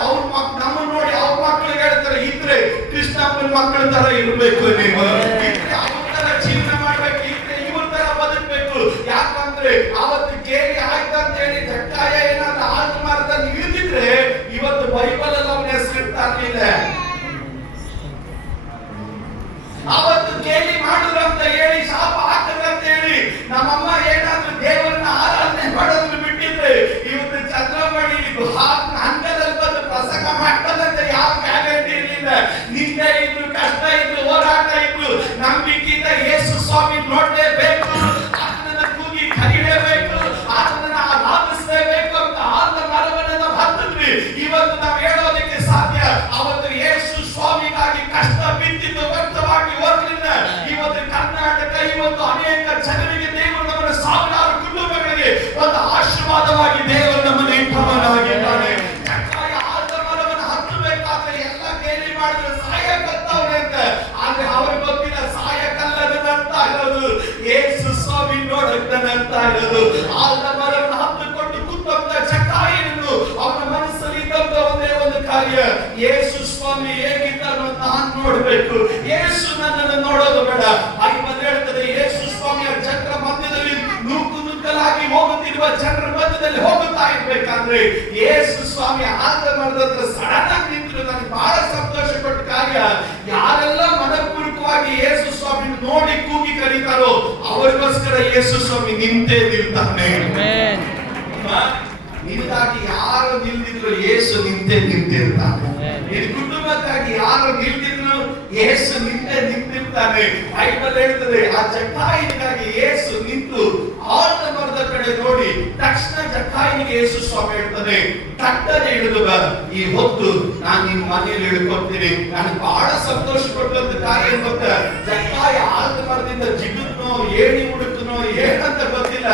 ನಮ್ಮನ್ನು ನೋಡಿ ಅವ್ರ ಮಕ್ಕಳಿಗೆ ಹೇಳ್ತಾರೆ, ಇದ್ರೆ ಕೃಷ್ಣಪ್ಪನ ಮಕ್ಕಳ ತರ ಇರ್ಬೇಕು, ನೀವು ಇದ್ರೆ ಅವ್ರ ತರ ಜೀವನ ಮಾಡ್ಬೇಕು, ಇದ್ರೆ ಇವ್ರ ತರ ಬದುಕ್ಬೇಕು. ಯಾಕಂದ್ರೆ ಅವತ್ತು ಗೇಲಿ ಆಯ್ತು ಅಂತ ಹೇಳಿ ಜಕ್ಕಾಯ ಏನಾದ್ರೂ ಆಲ್ದ ಮರದಲ್ಲಿ ಇಳಿದಿದ್ರೆ ಇವತ್ತು ಬೈಬಲ್ ಅಲ್ಲಿ ಅವನ ಹೆಸರು ಇರ್ತಾ ಇರ್ಲಿಲ್ಲ. ಅವತ್ತು ಗೇಲಿ ಮಾಡಿದ್ರು ಅಂತ ಹೇಳಿ, ಶಾಪ ಹಾಕಿದ್ರು ಅಂತ ಹೇಳಿ ಆಳವಾಗಿ ದೇವರು ನಮ್ಮನ್ನು ಇಟ್ಟವನಾಗಿದ್ದಾನೆ. ಜಕ್ಕಾಯ ಆಲದ ಮರವನ್ನು ಹತ್ತಬೇಕಾದ್ರೆ ಎಲ್ಲ ಕೇಳಿ ಮಾಡಿದ್ರೆ ಸಾಯಕತ್ತವನೆ ಅಂತ. ಆದ್ರೆ ಅವ್ರಿಗೆ ಗೊತ್ತಿಲ್ಲ ಸಾಯಕಲ್ಲದಂತ ಇರೋದು ಯೇಸು ಸ್ವಾಮಿ ನೋಡಕ್ಕಂತ ಇರೋದು. ಆಲದ ಮರವನ್ನು ಹತ್ತುಕೊಂಡು ಕೂತಂತ ಜಕ್ಕಾಯನನ್ನು ಅವನ ಮನಸ್ಸಲ್ಲಿ ಇದ್ದಂತ ಒಂದೇ ಒಂದು ಕಾರ್ಯ, ಯೇಸು ಸ್ವಾಮಿ ಹೇಗಿದ್ದಾನೋ ನಾನು ನೋಡ್ಬೇಕು. ಯೇಸು ನನ್ನನ್ನು ನೋಡೋದು ಬೇಡ. ಬೈಬಲ್ ಹೇಳ್ತದೆ ಯೇಸು ಸ್ವಾಮಿಯ ಚಕ್ರ ಮಧ್ಯದಲ್ಲಿ ನೂಕು ನುಗ್ಗಲಾಗಿ ಹೋಗುತ್ತಿರುವ ಜನರ ಮಧ್ಯದಲ್ಲಿ ಹೋಗುತ್ತಾ ಇರ್ಬೇಕಾದ್ರೆ ಯೇಸು ಸ್ವಾಮಿ ಆಲದ ಮರದ ಹತ್ರ ಸಡನ್ ಆಗಿ ನಿಂತರು. ನನಗೆ ಬಹಳ ಸಂತೋಷ ಪಟ್ಟ ಕಾರ್ಯ, ಯಾರೆಲ್ಲ ಮನಪೂರ್ವಕವಾಗಿ ಯೇಸು ಸ್ವಾಮಿ ನೋಡಿ ಕೂಗಿ ಕರೀತಾರೋ ಅವರಿಗೋಸ್ಕರ ಯೇಸು ಸ್ವಾಮಿ ನಿಂತೇ ನಿಲ್ತಾನೆ. ನಿನಗಾಗಿ ಯಾರು ನಿಲ್ದಿದ್ರು ಯೇಸು ನಿಂತೇ ನಿಂತಿರ್ತಾನೆ. ನಿನ್ನ ಕುಟುಂಬಕ್ಕಾಗಿ ಯಾರು ನಿಲ್ದಿದ್ರು ಯೇಸು ನಿಂತೇ ನಿಂತಿರ್ತಾನೆ. ಬೈಬಲ್ ಹೇಳ್ತದೆ ಆ ಜಕ್ಕಾಯನಿಗಾಗಿ ಯೇಸು ನಿಂತು ಆಲದ ಮರದ ಕಡೆ ನೋಡಿ ತಕ್ಷಣ ಜಕ್ಕಾಯನಿಗೆ ಯೇಸು ಸ್ವಾಮಿ ಹೇಳ್ತಾನೆ, ತಟ್ಟನೆ ಹಿಡಿದು ಬಾ, ಈ ಹೊತ್ತು ನಾನು ನಿನ್ನ ಮನೆಯಲ್ಲಿ ಇಳ್ಕೊಳ್ತೀನಿ. ನನಗೆ ಬಹಳ ಸಂತೋಷ ಪಟ್ಟಂತ ಕಾರ್ಯ ಗೊತ್ತ. ಜಕ್ಕಾಯ ಆಲದ ಮರದಿಂದ ಜಿಗುದ್ನೋ ಏಣಿ ಹುಡುಕನೋ ಏನಂತ ಗೊತ್ತಿಲ್ಲ,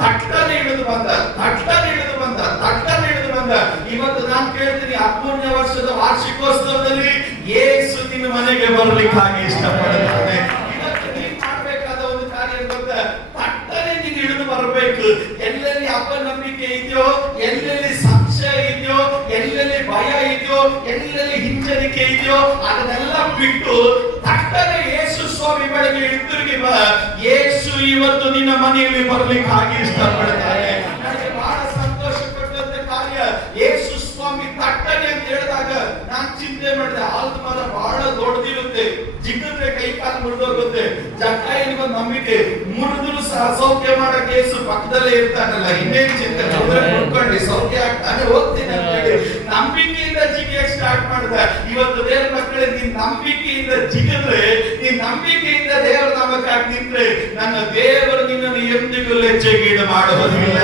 ತಟ್ಟನೆ ಹಿಡಿದು ಬಂದ, ತಟ್ಟನೆ ಹಿಡಿದು ಬಂದ, ತಟ್ಟನೆ ಹಿಡಿದು ಬಂದ. ಇವತ್ತು ನಾನು ಕೇಳ್ತೀನಿ 13ನೇ ವರ್ಷದ ವಾರ್ಷಿಕೋತ್ಸವದಲ್ಲಿ ಯೇಸು ನಿನ್ನ ಮನೆಗೆ ಬರ್ಲಿಕ್ಕಾಗಿ ಇಷ್ಟಪಡುತ್ತಾನೆ. ಇವತ್ತು ನೀನು ಮಾಡಬೇಕಾದ ಒಂದು ಕಾರ್ಯ ಗೊತ್ತಾ, ತಟ್ಟನೆ ನೀನು ಹಿಡಿದು ಬರಬೇಕು. ಎಲ್ಲೆಲ್ಲಿ ಅಪನಂಬಿಕೆ ಇದೆಯೋ, ಎಲ್ಲೆಲ್ಲಿ ಸಂಶಯ ಇದೆಯೋ, ಎಲ್ಲೆಲ್ಲಿ ಭಯ ಇದೆಯೋ, ಎಲ್ಲೆಲ್ಲಿ ಹಿಂಜರಿಕೆ ಇದೆಯೋ ಅದನ್ನೆಲ್ಲ ಬಿಟ್ಟು ತಟ್ಟನೆ ಯೇಸು ಸ್ವಾಮಿ ಬಳಿಗೆ ಹಿಂತಿರುಗಿ ಬಾ. ಯೇಸು ಇವತ್ತು ನಿನ್ನ ಮನೆಯಲ್ಲಿ ಬರ್ಲಿಕ್ಕಾಗಿ ಇಷ್ಟಪಡ್ತಾನೆ. ನನಗೆ ಬಹಳ ಸಂತೋಷ ಪಟ್ಟಂತ ಕಾರ್ಯ, ಯೇಸು ಸ್ವಾಮಿ ತಟ್ಟನೆ ಅಂತ ಹೇಳಿದಾಗ ನಾನು ಚಿಂತೆ ಮಾಡಿದೆ, ಆಲದ ಮರ ಬಹಳ ದೊಡ್ಡದಿರುತ್ತೆ, ಜಿಗಿದ್ರೆ ಕೈ ಕಾಲು ಮುರಿದೋಗುತ್ತೆ. ಜಕ್ಕಾಯನಿಗೊಂದು ನಂಬಿಕೆ, ಮುರಿದ್ರು ಸಹ ಸೌಖ್ಯ ಮಾಡಕ್ಕೆ ಯೇಸು ಪಕ್ಕದಲ್ಲೇ ಇರ್ತಾನಲ್ಲ, ಇನ್ನೇನು ಚಿಂತೆ ಕುತ್ಕೊಂಡು ಸೌಖ್ಯ ಆಗ್ತಾನೆ ಹೋಗ್ತೀನಿ ಅಂತ ಹೇಳಿ ನಂಬಿಕೆಯಿಂದ ಜಿಗಿಯಕ್ಕೆ ಸ್ಟಾರ್ಟ್ ಮಾಡಿದ. ಇವತ್ತು ದೇವರ ಮಕ್ಕಳೇ, ನೀನ್ ನಂಬಿಕೆಯಿಂದ ಜಿಗಿದ್ರೆ, ನೀನ್ ನಂಬಿಕೆಯಿಂದ ದೇವರ ನಾಮಕ್ಕಾಗಿ ನಿಂತ್ರೆ ನನ್ನ ದೇವರು ನಿನ್ನನ್ನು ಎಂದಿಗೂ ಲಜ್ಜೆಗೀಡು ಮಾಡುವುದಿಲ್ಲ.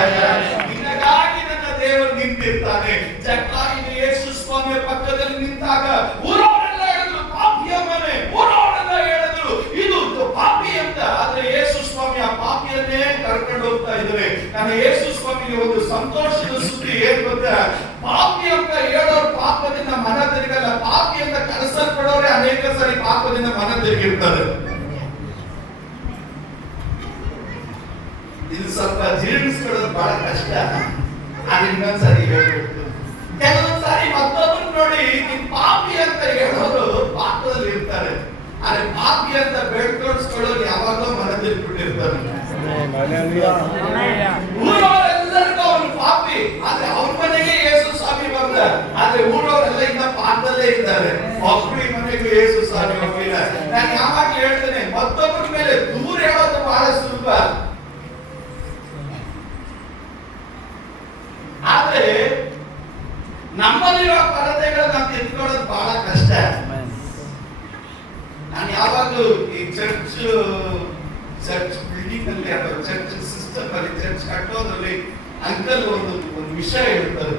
ನಿನಗಾಗಿ ನನ್ನ ದೇವರು ನಿಂತಿರ್ತಾನೆ. ಜಕ್ಕಾಯನು ಯೇಸು ಸ್ವಾಮಿಯ ಪಕ್ಕದಲ್ಲಿ ನಿಂತಾಗ ಊರವರೆಲ್ಲ ಹೇಳಿದ್ರು ಪಾಪಿಯ ಮನೆ, ಊರವರೆಲ್ಲ ಹೇಳಿದ್ರು ಇದು ಪಾಪಿ ಅಂತ. ಆದ್ರೆ ಯೇಸು ಸ್ವಾಮಿ ಆ ಪಾಪಿಯನ್ನೇ ಕರ್ಕೊಂಡು ಹೋಗ್ತಾ ಇದ್ದಾರೆ. ನಾನು ಯೇಸು ಸ್ವಾಮಿಗೆ ಒಂದು ಸಂತೋಷದ ಸುದ್ದಿ ಏನ್ ಗೊತ್ತಾ, ಪಾಪಿ ಅಂತ ಹೇಳೋರು ಪಾಪದಿಂದ ಮನ ತಿರುಗಲ್ಲ, ಪಾಪಿ ಅಂತ ಕರೆಸಲ್ಪಡೋರೆ ಅನೇಕ ಸಾರಿ ಪಾಪದಿಂದ ಮನ ತಿರುಗಿರ್ತಾರೆ. ಇದು ಸ್ವಲ್ಪ ಜೀರ್ಣಿಸ್ಕೊಳ್ಳೋದು ಬಹಳ ಕಷ್ಟ. ಅದು ಇನ್ನೊಂದ್ಸರಿ ಹೇಳ್ಬೇಕು. ಕೆಲವೊಂದ್ಸಾರಿ ಮತ್ತೊಬ್ಬರು ನೋಡಿ ನೀನ್ ಪಾಪಿ ಅಂತ ಹೇಳೋರು ಪಾಪದಲ್ಲಿ ಇರ್ತಾರೆ, ಆದ್ರೆ ಪಾಪಿ ಅಂತ ಬೇಡ್ಕೊಳ್ಸ್ಕೊಳ್ಳೋರು ಯಾವಾಗಲೂ ಮನ ತಿರುಗಿಬಿಟ್ಟಿರ್ತಾರೆ. ಊರವರೆಲ್ಲರಿಗೂ ಅವನು ಪಾಪಿ, ಆದ್ರೆ ಅವ್ರ ಮನೆಗೆ ಯೇಸು ಸ್ವಾಮಿ ಬಂದ. ಆದ್ರೆ ಊರವರೆಲ್ಲ ಇನ್ನ ಪಾಪದಲ್ಲೇ ಇದ್ದಾರೆ. ಒಬ್ಬರು ಈ ಮನೆಗೂ ಯೇಸು ಸ್ವಾಮಿ ಹೋಗಿಲ್ಲ. ನಾನು ಯಾವಾಗ ಹೇಳ್ತೇನೆ, ಮತ್ತೊಬ್ಬರ ಮೇಲೆ ದೂರ ಹೇಳೋದು ಬಹಳ ಸುಲಭ, ಆದ್ರೆ ನಮ್ಮಲ್ಲಿರೋ ಕೊರತೆಗಳನ್ನ ತಿಳ್ಕೊಳ್ಳೋದು ಬಹಳ ಕಷ್ಟ. ನಾನು ಯಾವಾಗಲೂ ಈ ಚರ್ಚ್ ಬಿಲ್ಡಿಂಗ್ ಅಲ್ಲಿ ಅಥವಾ ಚರ್ಚ್ ಸಿಸ್ಟಮ್ ಅಲ್ಲಿ, ಚರ್ಚ್ ಕಟ್ಟೋದ್ರಲ್ಲಿ ಅಂಕಲ್ ಒಂದು ವಿಷಯ ಇರುತ್ತದೆ,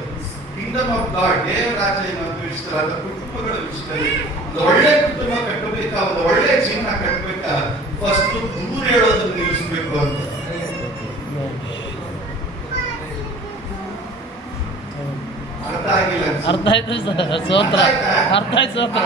ಕಿಂಗ್ಡಮ್ ಆಫ್ ಗಾಡ್, ದೇವರಾಜ್ಯ ಅನ್ನೋದು ವಿಷಯ, ಅದರ ಕುಟುಂಬಗಳ ವಿಷಯದಲ್ಲಿ ಒಂದು ಒಳ್ಳೆ ಕುಟುಂಬ ಕಟ್ಟಬೇಕಾ, ಒಂದು ಒಳ್ಳೆ ಜೀವನ ಕಟ್ಟಬೇಕಾ, ಫಸ್ಟ್ ದೂರ ಹೇಳೋದನ್ನು ನಿಲ್ಲಿಸಬೇಕು ಅಂತ. ಅರ್ಥ ಆಗಿಲ್ಲ? ಅರ್ಥ ಆಯ್ತು ಸರ್, ಸೋತ್ರ ಅರ್ಥ ಆಯ್ತು, ಸೋತ್ರ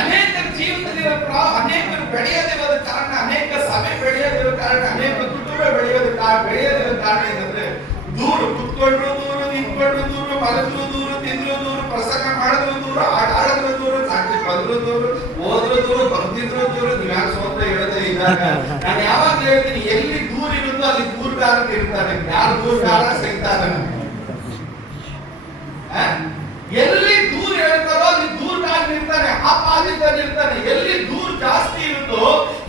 ಅನೇಕ ಜೀವನದಲ್ಲಿರೋ ಅನೇಕರು ಬೆಳೆಯದಿರೋದ ಕಾರಣ, ಅನೇಕ ಸಭೆ ಬೆಳೆಯದಿರೋ ಕಾರಣ, ಅನೇಕ ಕುಟುಂಬ ಬೆಳೆಯೋದ ಬೆಳೆಯದಿರೋ ಕಾರಣ ಏನಂದ್ರೆ ದೂರ ಕುತ್ಕೊಂಡ್ರು ದೂರ, ನಿಂತ್ಕೊಂಡ್ರು ದೂರ, ಮಲದ್ರು ದೂರ, ತಿಂದ್ರು ದೂರ, ಪ್ರಸಂಗ ಮಾಡಿದ್ರು ದೂರ, ಆಡಿದ್ರು ದೂರ, ಸಾಕ್ಷಿ ಬಂದ್ರು ದೂರ, ಹೋದ್ರು ದೂರ, ಬರ್ತಿದ್ರು ದೂರ. ನೀವ್ಯಾಗ ಸೋತ್ರ ಹೇಳದೆ ಇದ್ದಾಗ ನಾನು ಯಾವಾಗ ಹೇಳ್ತೀನಿ, ಎಲ್ಲಿ ದೂರ ಇರುತ್ತೋ ಅಲ್ಲಿ ದೂರಗಾರರು ಇರ್ತಾರೆ. ಯಾರು ದೂರಗಾರ ಸಿಗ್ತಾರೆ, ಎಲ್ಲಿ ದೂರ ಹೇಳ್ತಾರೋ ಅಲ್ಲಿ ದೂರಗಾರರು ಇರ್ತಾನೆ, ಆಪಾದಿತರು ಇರ್ತಾನೆ. ಎಲ್ಲಿ ದೂರ ಜಾಸ್ತಿ ಇರುತ್ತೋ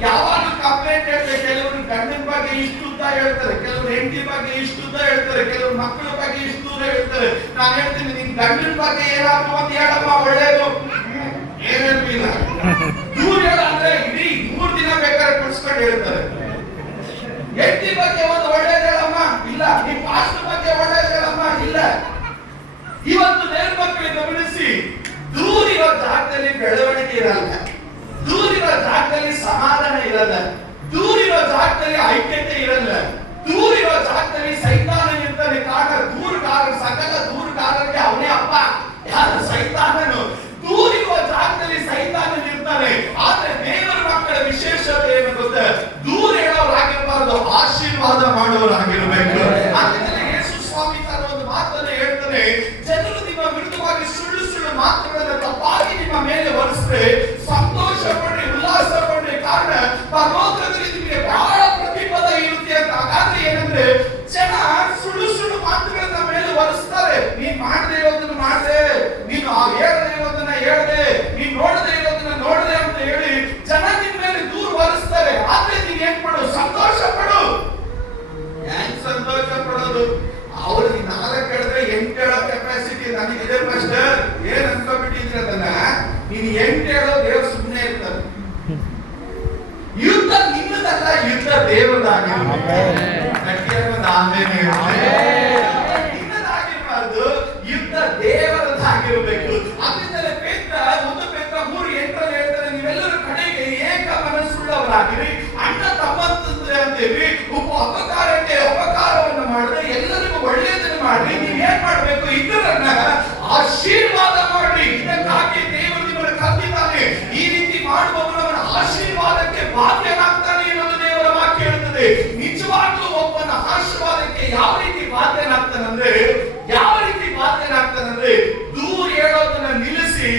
ಯಾವಾಗ ಕಂಪ್ಲೇಂಟ್ ಹೇಳ್ತಾರೆ. ಕೆಲವರು ಗಂಡನ ಬಗ್ಗೆ ಇಷ್ಟು ಉದ್ದ ಹೇಳ್ತಾರೆ, ಕೆಲವರು ಹೆಂಡತಿ ಬಗ್ಗೆ ಇಷ್ಟು ಉದ್ದ ಹೇಳ್ತಾರೆ, ಕೆಲವರು ಮಕ್ಕಳ ಬಗ್ಗೆ ಇಷ್ಟು ದೂರ ಹೇಳ್ತಾರೆ. ನಾನು ಹೇಳ್ತೀನಿ, ನಿನ್ ಗಂಡನ ಬಗ್ಗೆ ಏನಾದ್ರು ಒಂದು ಹೇಳಮ್ಮ, ಒಳ್ಳೇದು, ಏನೇನು ಇಲ್ಲ. ದೂರ ಹೇಳ ಅಂದ್ರೆ ಇಡೀ 3 ದಿನ ಬೇಕಾದ್ರೆ ಕುಡಿಸ್ಕೊಂಡು ಹೇಳ್ತಾರೆ. ಹೆಂಡತಿ ಬಗ್ಗೆ ಒಂದು ಒಳ್ಳೇದು ಹೇಳಮ್ಮ, ಇಲ್ಲ. ನಿಮ್ ಪಾಸ್ಟರ್ ಬಗ್ಗೆ ಒಳ್ಳೇದು ಹೇಳಮ್ಮ, ಇಲ್ಲ. ಇವತ್ತು ದೇವರ ಮಕ್ಕಳಿಗೆ ಗಮನಿಸಿ, ದೂರಿರೋ ಜಾಗದಲ್ಲಿ ಬೆಳವಣಿಗೆ ಇರಲ್ಲ, ದೂರಿರೋ ಜಾಗದಲ್ಲಿ ಸಮಾಧಾನ ಇರಲ್ಲ, ದೂರಿರೋ ಜಾಗದಲ್ಲಿ ಐಕ್ಯ ಮಾಡುವವರಾಗಿರ್ಬೇಕು. ಗಟ್ಟಿಯಾಗಿ ಆಮೇಲೆ ಇನ್ನದಾಗಿರ್ಬಾರ್ದು, ಯುದ್ಧ ದೇವರದ್ದಾಗಿರ್ಬೇಕು. ಅದರಿಂದಲೇ ಪೇತ್ರ 1 ಪೇತ್ರ 3:8 ಹೇಳ್ತಾರೆ, ನೀವೆಲ್ಲರೂ ಕಡೆಗೆ ಏಕ ಮನಸ್ಸುಳ್ಳವರಾಗಿರಿ, ಅಣ್ಣ ತಮ್ಮಂತೆ ಅಂತೇಳಿ ಅಪಕಾರಕ್ಕೆ ಅಪಕಾರವನ್ನು ಮಾಡದೆ ಎಲ್ಲರಿಗೂ ಒಳ್ಳೆಯದನ್ನು ಮಾಡಿ ನೀವು ಏನ್ ಮಾಡ್ಬೇಕು, ಇತರರನ್ನ ಆಶೀರ್ವಾದ ಮಾಡಿ. ಇದಕ್ಕಾಗಿ ದೇವರು ನಿಮ್ಮನ್ನು ಕರೆದಿದ್ದಾನೆ. ಈ ರೀತಿ ಮಾಡುವವನು ಅವನ ಆಶೀರ್ವಾದಕ್ಕೆ ಬಾಧ್ಯನಾಗ್ತಾನೆ ಎನ್ನುವುದು ದೇವರ ವಾಕ್ಯ ಹೇಳುತ್ತದೆ. ನಿಜವಾಗ್ಲೂ ಒಬ್ಬನ ಆಶೀರ್ವಾದಕ್ಕೆ ಯಾವ ರೀತಿ ಬಾಧ್ಯನಾಗ್ತಾನಂದ್ರೆ ದೂರ ಹೇಳೋದನ್ನ ನಿಲ್ಲಿಸಿ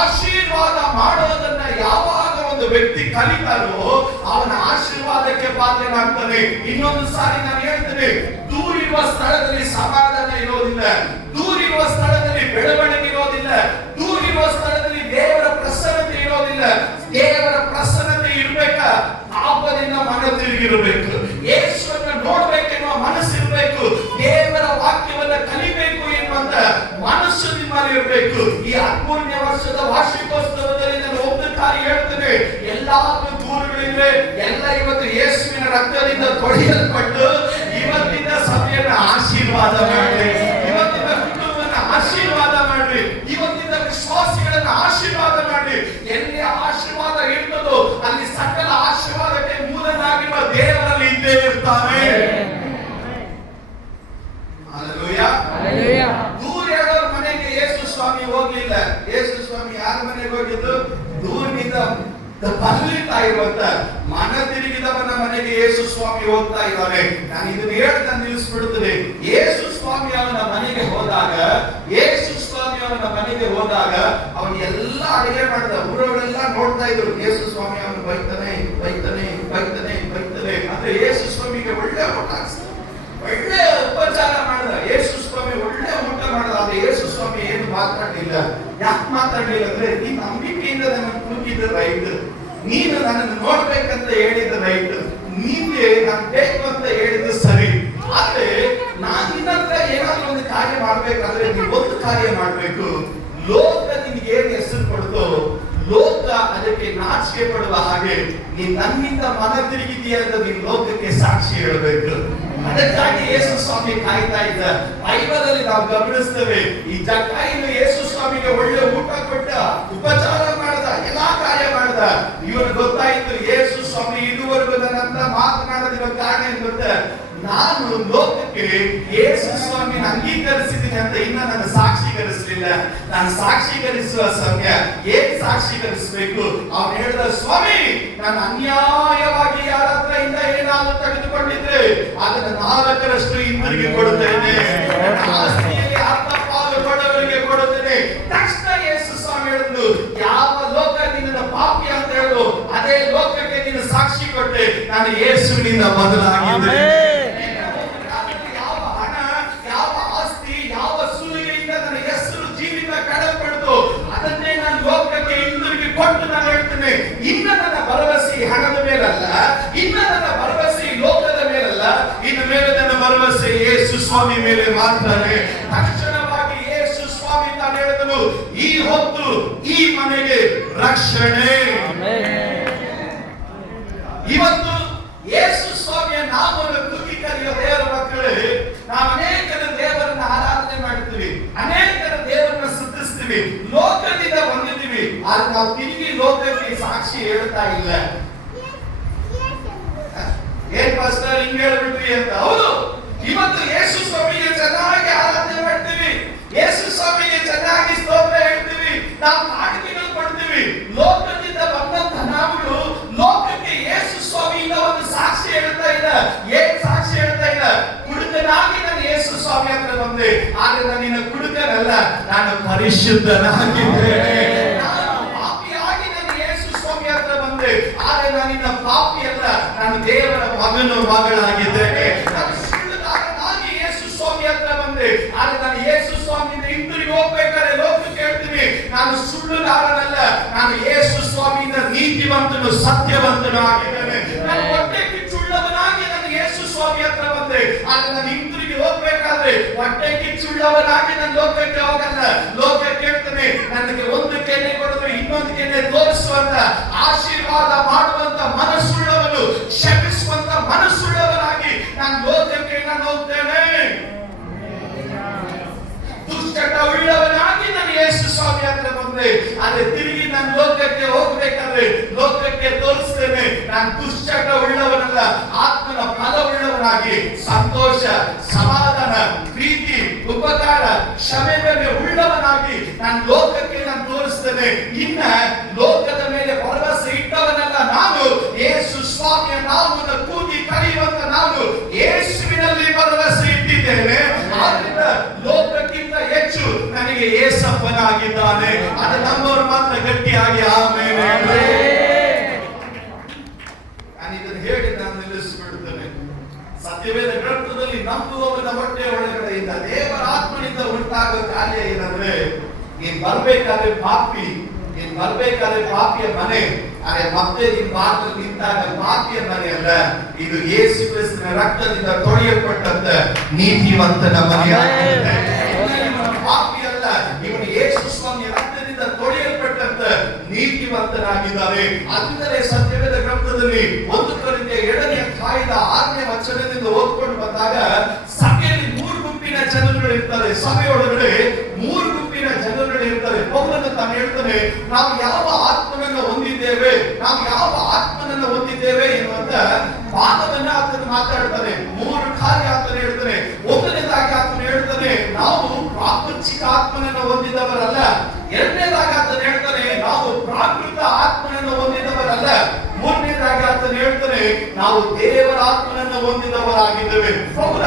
ಆಶೀರ್ವಾದ ಮಾಡೋದನ್ನ ಯಾವಾಗ ಒಂದು ವ್ಯಕ್ತಿ ಕಲಿತಾರೋ ಅವನ ಆಶೀರ್ವಾದಕ್ಕೆ ಬಾಧ್ಯನಾಗ್ತಾನೆ. ಇನ್ನೊಂದು ಸಾರಿ ನಾನು ಹೇಳ್ತೇನೆ, ದೂರಿರುವ ಸ್ಥಳದಲ್ಲಿ ಸಮಾಧಾನ ಇರೋದಿಲ್ಲ, ದೂರಿರುವ ಸ್ಥಳದಲ್ಲಿ ಬೆಳವಣಿಗೆ ಇರೋದಿಲ್ಲ, ದೂರಿರುವ ಸ್ಥಳದಲ್ಲಿ ದೇವರ ಪ್ರಸನ್ನತೆ ಇರೋದಿಲ್ಲ. ದೇವರ ಪ್ರಸನ್ನತೆ ಇರ್ಬೇಕ, ಪಾಪದಿಂದ ಮನ ತಿರುಗಿರಬೇಕು, ಯೇಸುವನ್ನ ನೋಡ್ಬೇಕೆನ್ನುವ ಮನಸ್ಸಿರ್ಬೇಕು, ದೇವರ ವಾಕ್ಯವನ್ನ ಕಲಿಬೇಕು ಎನ್ನುವಂತ ಮನಸ್ಸು ನಿಮ್ಮಲ್ಲಿ ಇರಬೇಕು. ಈ 13ನೇ ವರ್ಷದ ವಾರ್ಷಿಕೋತ್ಸವದಲ್ಲಿ ನಾನು ಒಂದು ಕಾರ್ಯ ಹೇಳ್ತೇನೆ, ಎಲ್ಲಾದ್ರೂ ದೂರಗಳಿವೆ, ಎಲ್ಲ ಇವತ್ತು ಯೇಸುವಿನ ರಕ್ತದಿಂದ ತೊಳೆಯಲ್ಪಟ್ಟು ಇವತ್ತಿನ ಸಭೆಯನ್ನ ಆಶೀರ್ವಾದ ಮಾಡ್ರಿ, ಇವತ್ತಿನ ಕುಟುಂಬವನ್ನ ಆಶೀರ್ವಾದ ಮಾಡ್ರಿ, ಇವತ್ತಿನ ವಿಶ್ವಾಸಿಗಳನ್ನ ಆಶೀರ್ವಾದ ಮಾಡ್ರಿ. ಎಲ್ಲಿ ಆಶೀರ್ವಾದ ಇರ್ತದೋ ಅಲ್ಲಿ ಸಕಲ ಆಶೀರ್ವಾದಕ್ಕೆ ಮೂಲನಾಗಿರುವ ದೇವರಲ್ಲಿ ಇದ್ದೇ ಇರ್ತಾನೆ. ದೂರ ಹೇಳೋರ ಮನೆಗೆ ಯೇಸು ಸ್ವಾಮಿ ಹೋಗ್ಲಿಲ್ಲ. ಯೇಸು ಸ್ವಾಮಿ ಯಾರ ಮನೆಗೆ ಹೋಗಿದ್ದು? ದೂರದಿಂದ ಬಲ್ಲಿತಾ ಇರುವಂತ ಮನ ತಿರುಗಿದವನ ಮನೆಗೆ ಯೇಸು ಸ್ವಾಮಿ ಹೋಗ್ತಾ ಇದ್ದಾನೆ. ನಾನು ಇದನ್ನ ಹೇಳ್ತಾ ನಿಲ್ಲಿಸ್ಬಿಡ್ತೇನೆ. ಯೇಸು ಸ್ವಾಮಿ ಅವನ ಮನೆಗೆ ಹೋದಾಗ ಅವನು ಎಲ್ಲ ಅಡಿಗೆ ಮಾಡಿದ. ಊರವರೆಲ್ಲ ನೋಡ್ತಾ ಇದ್ರು, ಯೇಸು ಸ್ವಾಮಿ ಅವನು ಬೈತಾನೆ ಅಂದ್ರೆ ಯೇಸು ಸ್ವಾಮಿಗೆ ಒಳ್ಳೆ ಊಟ ಒಳ್ಳೆ ಉಪಚಾರ ಮಾಡಿದ. ಯೇಸು ಸ್ವಾಮಿ ಒಳ್ಳೆ ಊಟ ಮಾಡಿದ. ಆದ್ರೆ ಯೇಸು ಸ್ವಾಮಿ ಏನು ಮಾತಾಡಲಿಲ್ಲ. ಯಾಕೆ ಮಾತಾಡಲಿಲ್ಲ ಅಂದ್ರೆ, ಈ ನಂಬಿಕೆಯಿಂದ ನನ್ನ ಕೂಗಿದ್ದು ರೈಟ್, ನೀನು ನನ್ನನ್ನು ನೋಡ್ಬೇಕಂತ ಹೇಳಿದ ರೈಟ್, ನೀವೇ ನಾನು ಬೇಕು ಅಂತ ಹೇಳಿದ್ದು ಸರಿ. ಆದ್ರೆ ನಾನು ನಿನ್ನತ್ರ ಏನಾದ್ರೂ ಒಂದು ಕಾರ್ಯ ಮಾಡ್ಬೇಕಂದ್ರೆ ನೀವು ಒಂದು ಕಾರ್ಯ ಮಾಡ್ಬೇಕು. ಲೋಕ ನಿನ್ಗೆ ಏನ್ ಹೆಸರು ಕೊಡ್ತೋ, ಲೋಕ ಅದಕ್ಕೆ ನಾಚಿಕೆ ಪಡುವ ಹಾಗೆ ನೀನ್ ನನ್ನಿಂದ ಮನ ತಿರುಗಿದೆಯಾ ಅಂತ ನೀನ್ ಲೋಕಕ್ಕೆ ಸಾಕ್ಷಿ ಹೇಳಬೇಕು. ಅದಕ್ಕಾಗಿ ಯೇಸು ಸ್ವಾಮಿ ಕಾಯ್ತಾ ಇದ್ದ. ಬೈಬಲಲ್ಲಿ ನಾವು ಗಮನಿಸ್ತೇವೆ, ಈ ಜಕ್ಕಾಯಿನು ಯೇಸು ಸ್ವಾಮಿಗೆ ಒಳ್ಳೆ ಊಟ ಕೊಟ್ಟ, ಉಪಚಾರ ಮಾಡಿದ, ಎಲ್ಲಾ ಕಾರ್ಯ ಮಾಡಿದ. ಇವನು ಗೊತ್ತಾಯ್ತು ಯೇಸು ಸ್ವಾಮಿ ಇದುವರೆಗೂ ನನ್ನ ಹತ್ರ ಮಾತನಾಡದಿರೋ ಕಾರಣ ಏನ್ ಗೊತ್ತಾ, ನಾನು ಲೋಕಕ್ಕೆ ಯೇಸು ಸ್ವಾಮಿ ಅಂಗೀಕರಿಸಿದ್ದೀನಿ ಅಂತ ಇನ್ನ ನಾನು ಸಾಕ್ಷೀಕರಿಸಲಿಲ್ಲ. ನಾನು ಸಾಕ್ಷೀಕರಿಸುವ ಸಮಯ. ಏನ್ ಸಾಕ್ಷೀಕರಿಸಬೇಕು? ಅವನು ಹೇಳಿದ, ಸ್ವಾಮಿ ನಾನು ಅನ್ಯಾಯವಾಗಿ ಯಾರ ಹತ್ರ ಇಂದ ಏನಾದ್ರು ತೆಗೆದುಕೊಂಡಿದ್ರೆ ಅದನ್ನ 4ರಷ್ಟು ಹಿಂದಿರುಗಿ ಕೊಡುತ್ತೇನೆ, ಆಸ್ತಿಯಲ್ಲಿ ಅರ್ಧ ಪಾಲು ಬಡವರಿಗೆ ಕೊಡುತ್ತೇನೆ. ತಕ್ಷಣ ಯೇಸು ಸ್ವಾಮಿ ಹೇಳಿದ್ರು, ಯಾವ ಲೋಕ ನಿನ್ನ ಪಾಪಿ ಅಂತ ಹೇಳು, ಅದೇ ಲೋಕಕ್ಕೆ ನೀನು ಸಾಕ್ಷಿ ಕೊಟ್ಟೆ, ನಾನು ಯೇಸುವಿನಿಂದ ಬದಲಾಗಿದ್ದೇನೆ. ಕೊಟ್ಟು ನಾನು ಹೇಳ್ತೇನೆ, ಇನ್ನ ನನ್ನ ಭರವಸೆ ಹಣದ ಮೇಲಲ್ಲ, ಇನ್ನ ನನ್ನ ಭರವಸೆ ಲೋಕದ ಮೇಲಲ್ಲ, ಇನ್ನು ಮೇಲೆ ನನ್ನ ಭರವಸೆ ಯೇಸು ಸ್ವಾಮಿ ಮೇಲೆ ಮಾಡ್ತಾನೆ. ತಕ್ಷಣವಾಗಿ ಯೇಸು ಸ್ವಾಮಿ ತಾನು ಹೇಳಿದನು, ಈ ಹೊತ್ತು ಈ ಮನೆಗೆ ರಕ್ಷಣೆ. ಇವತ್ತು ಯೇಸು ಸ್ವಾಮಿಯ ನಾಮವನ್ನು ಕೂಗಿ ಕರೆಯುವ ದೇವರ ಮಕ್ಕಳೇ, ನಾವು ಅನೇಕರ ದೇವರನ್ನ ಆರಾಧನೆ ಮಾಡ್ತೀವಿ, ಅನೇಕರ ದೇವರನ್ನ ಸ್ತುತಿಸ್ತೀವಿ, ಲೋಕದಿಂದ ಬಂದಿದ್ದೀವಿ. ಆದ್ರೆ ನಾವು ತಿರುಗಿ ಲೋಕಕ್ಕೆ ಸಾಕ್ಷಿ ಹೇಳ್ತಾ ಇಲ್ಲ. ಏನ್ ಪಾಸ್ಟರ್ ಹಿಂಗ್ ಹೇಳ್ಬಿಟ್ರಿ ಅಂತ? ಹೌದು, ಇವತ್ತು ಯೇಸು ಸ್ವಾಮಿಗೆ ಚೆನ್ನಾಗಿ ಆರಾಧನೆ ಮಾಡ್ತೀವಿ, ಯೇಸು ಸ್ವಾಮಿಗೆ ಚೆನ್ನಾಗಿ ಸ್ತೋತ್ರ ಹೇಳ್ತೀವಿ, ನಾವು ಕಾಣಿಕೆಗಳು ಕೊಡ್ತೀವಿ. ಲೋಕದಿಂದ ಬಂದಂತ ನಾವುಗಳು ಲೋಕಕ್ಕೆ ಯೇಸು ಸ್ವಾಮಿಯಿಂದ ಒಂದು ಸಾಕ್ಷಿ ಹೇಳ್ತಾ ಇಲ್ಲ. ಏನ್ ಸಾಕ್ಷಿ ಹೇಳ್ತಾ ಇಲ್ಲ? ಕುಡುಕನಾಗಿ ನಾನು ಯೇಸು ಸ್ವಾಮಿ ಹತ್ರ ಬಂದೆ, ಆದ್ರೆ ನಾನು ನಿನ್ನ ಕುಡುಕನಲ್ಲ, ನಾನು ಪರಿಶುದ್ಧನಾಗಿದ್ದೇನೆ. ಪಾಪಿಯಾಗಿ ನಾನು ಯೇಸು ಸ್ವಾಮಿ ಹತ್ರ ಬಂದೆ, ಆದ್ರೆ ನಾನು ನಿನ್ನ ಪಾಪಿ ಅಲ್ಲ, ನಾನು ದೇವರ ಮಗನು ಮಗಳಾಗಿದ್ದೇನೆ. ನಾನು ಸುಳ್ಳುಗಾರನಾಗಿ ಯೇಸು ಸ್ವಾಮಿ ಹತ್ರ ಬಂದೆ, ಆದ್ರೆ ನಾನು ಯೇಸು ಸ್ವಾಮಿಯಿಂದ ಹಿಂದಿರುಗಿ ಹೋಗ್ಬೇಕಾದ್ರೆ ಲೋಕಕ್ಕೆ ಹೇಳ್ತೀನಿ, ನಾನು ಸುಳ್ಳುಗಾರನಲ್ಲ, ನಾನು ಯೇಸು ಸ್ವಾಮಿಯಿಂದ ನೀತಿವಂತನು ಸತ್ಯವಂತನು ಆಗಿದ್ದೇನೆ. ನಾನು ಹೊಟ್ಟೆ ಕಿಚ್ಚುಳ್ಳವನಾಗಿ ನಾನು ಯೇಸು ಸ್ವಾಮಿ ಹತ್ರ ಬಂದೆ, ಆದ್ರೆ ನಾನು ಹಿಂದಿರುಗಿ ಹೋಗ್ಬೇಕಾದ್ರೆ ಹೊಟ್ಟೆ ಕಿಚ್ಚುಳ್ಳವನಾಗಿ ನಾನು ಲೋಕಕ್ಕೆ ಹೋಗಲ್ಲ. ಲೋಕಕ್ಕೆ ಹೇಳ್ತೇನೆ, ನನಗೆ ಒಂದು ಕೆನ್ನೆ ಕೊಡಲು ಇನ್ನೊಂದು ಕೆನ್ನೆ ತೋರಿಸುವಂತ, ಆಶೀರ್ವಾದ ಮಾಡುವಂತ ಮನಸ್ಸುಳ್ಳವನು, ಕ್ಷಮಿಸುವಂತ ಮನಸ್ಸುಳ್ಳವನು ಯೇಸು ಸ್ವಾಮಿ ಹತ್ರ ಬಂದೆ. ಆದ್ರೆ ತಿರುಗಿ ನಾನು ಲೋಕಕ್ಕೆ ಹೋಗ್ಬೇಕಾದ್ರೆ ಲೋಕಕ್ಕೆ ತೋರಿಸ್ತೇನೆ, ನಾನು ದುಶ್ಚಟ ಉಳ್ಳವನಲ್ಲ, ಆತ್ಮನ ಫಲವುಳ್ಳವನಾಗಿ ಸಂತೋಷ, ಸಮಾಧಾನ, ಪ್ರೀತಿ, ಉಪಕಾರ, ಕ್ಷಮೆಗೆ ಉಳ್ಳವನಾಗಿ ನಾನು ಲೋಕಕ್ಕೆ ನಾನು ತೋರಿಸ್ತೇನೆ. ಇನ್ನ ಲೋಕದ ಮೇಲೆ ಭರವಸೆ ಇಟ್ಟವನಲ್ಲ ನಾನು, ಯೇಸು ಸ್ವಾಮಿಯ ನಾಮವನ್ನು ಕೂಗಿ ಕರೆಯುವಂತ ನಾನು ಯೇಸುವಿನಲ್ಲಿ ಭರವಸೆ ಇಟ್ಟಿದ್ದೇನೆ. ಆದ್ರಿಂದ ಲೋಕಕ್ಕಿಂತ ಹೆಚ್ಚು ನನಗೆ ಯೇಸಪ್ಪನಾಗಿದ್ದಾನೆ. ಅದು ನಮ್ಮವರು ಮಾತ್ರ ಗಟ್ಟಿಯಾಗಿ ಆಮೇಲೆ ನಾನು ಇದನ್ನು ಹೇಳಿ ನಾನು ನಿಲ್ಲಿಸಿಬಿಡುತ್ತೇನೆ. ಸತ್ಯವೇದ ಗ್ರಂಥದಲ್ಲಿ ನಂಬುವವನ ಹೊಟ್ಟೆ ಒಳಗಡೆಯಿಂದ ದೇವರ ಆತ್ಮನಿಂದ ಉಂಟಾಗುವ ಕಾರ್ಯ ಏನಂದ್ರೆ, ನೀನ್ ಬರ್ಬೇಕಾದ್ರೆ ಪಾಪಿಯ ಮನೆ, ಅರೆ ಮತ್ತೆ ನಿನ್ ಬಾಗಿಲು ನಿಂತಾಗ ಪಾಪಿಯ ಮನೆ ಅಲ್ಲ, ಇದು ಯೇಸು ಕ್ರಿಸ್ತನ ರಕ್ತದಿಂದ ತೊಳೆಯಲ್ಪಟ್ಟಂತ ನೀತಿವಂತನ ಮನೆಯಾಗಿದೆ. ಪಾಪಿ ಅಲ್ಲ, ಇವನು ಯೇಸು ಸ್ವಾಮಿಯ ರಕ್ತದಿಂದ ತೊಳೆಯಲ್ಪಟ್ಟಂತ ನೀತಿವಂತನಾಗಿದ್ದಾನೆ. ಅದರಿಂದಲೇ ಸತ್ಯವೇದ ಗ್ರಂಥದಲ್ಲಿ 1 ಕೊರಿಂಥಿಯ 2ನೇ ಅಧ್ಯಾಯದ 6ನೇ ವಚನದಿಂದ ಓದ್ಕೊಂಡು ಬಂದಾಗ ಸಭೆಯಲ್ಲಿ 3 ಗುಂಪಿನ ಜನಗಳು ಇರ್ತಾರೆ. ಸಭೆಯೊಳಗಡೆ 3 ಗುಂಪಿನ ಜನಗಳು ಇರ್ತಾರೆ. ಪೌಲನು ತಾನು ಹೇಳ್ತಾನೆ, ನಾವು ಯಾವ ಆತ್ಮನನ್ನು ಹೊಂದಿದ್ದೇವೆ ಎನ್ನುವಂತ ಭಾಗವನ್ನ ಆತನು ಮಾತಾಡ್ತಾನೆ. 3 ಕಾರ್ಯ ಆತನು ಹೇಳ್ತಾನೆ. ಒಂದನೇದಾಗಿ ಆತನು ಹೇಳ್ತಾನೆ, ನಾವು ಪ್ರಾಪಂಚಿಕ ಆತ್ಮನನ್ನು ಹೊಂದಿದವರಲ್ಲ. ಎರಡನೇದಾಗಿ ಆತನು ಹೇಳ್ತಾನೆ, ನಾವು ಪ್ರಾಕೃತ ಆತ್ಮನನ್ನು ಹೊಂದಿದವರಲ್ಲ. ಮೂರನೇದಾಗಿ ಆತನು ಹೇಳ್ತಾನೆ, ನಾವು ದೇವರ ಆತ್ಮನನ್ನು ಹೊಂದಿದವರಾಗಿದ್ದೇವೆ. ಪೌಲ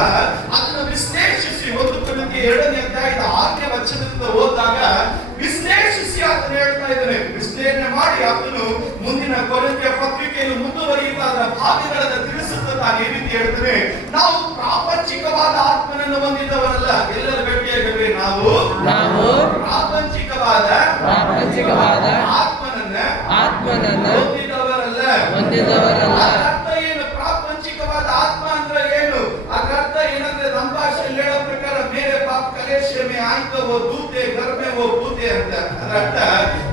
ಅದನ್ನು ವಿಶ್ಲೇಷಿಸಿ 1 ಕೊರಿಂಥಿಯ 2ನೇ ಅಧ್ಯಾಯದ 6ನೇ ವಚನದಿಂದ ಓದಿದಾಗ ವಿಶ್ಲೇಷಿಸಿ ಆತನು ಹೇಳ್ತಾ ಇದ್ದಾನೆ. ವಿಶ್ಲೇಷಣೆ ಮಾಡಿ ಆತನು ಮುಂದಿನ ಕೊರಿಂಥಿಯ ಪತ್ರಿಕೆಯಲ್ಲಿ ಮುಂದುವರಿಯುತ್ತಾ ಅದರ ಭಾಗಗಳನ್ನು ತಿಳಿಸುತ್ತಾ ತಾನು ಈ ರೀತಿ ಹೇಳ್ತಾನೆ, ನಾವು ಪ್ರಾಪಂಚಿಕವಾದ ಆತ್ಮನನ್ನು ಹೊಂದಿದವರಲ್ಲ. ಎಲ್ಲರ ಗಟ್ಟಿಯಾಗবে, ನಾವು ಪ್ರಾಪಂಚಿಕವಾದ ಆತ್ಮನನ್ನು ಹೊಂದಿದವರಲ್ಲ. ಅರ್ಥ ಏನು? ಪ್ರಾಪಂಚಿಕವಾದ ಆತ್ಮ ಅಂದ್ರೆ ಏನು? ಅದರ ಅರ್ಥ ಏನಂದ್ರೆ ನಮ್ಮ ಭಾಷೆಯಲ್ಲಿ ಹೇಳೋ ಪ್ರಕಾರ ಮೇರೆ ಪಾಪ ಕಲೇಶೆ ಮೇ ಆಯ್ತು ಓ ದೂತೆ ಗರ್ಮೆ ಓ ಭೂತೆ ಅಂತ. ಅದರ ಅರ್ಥ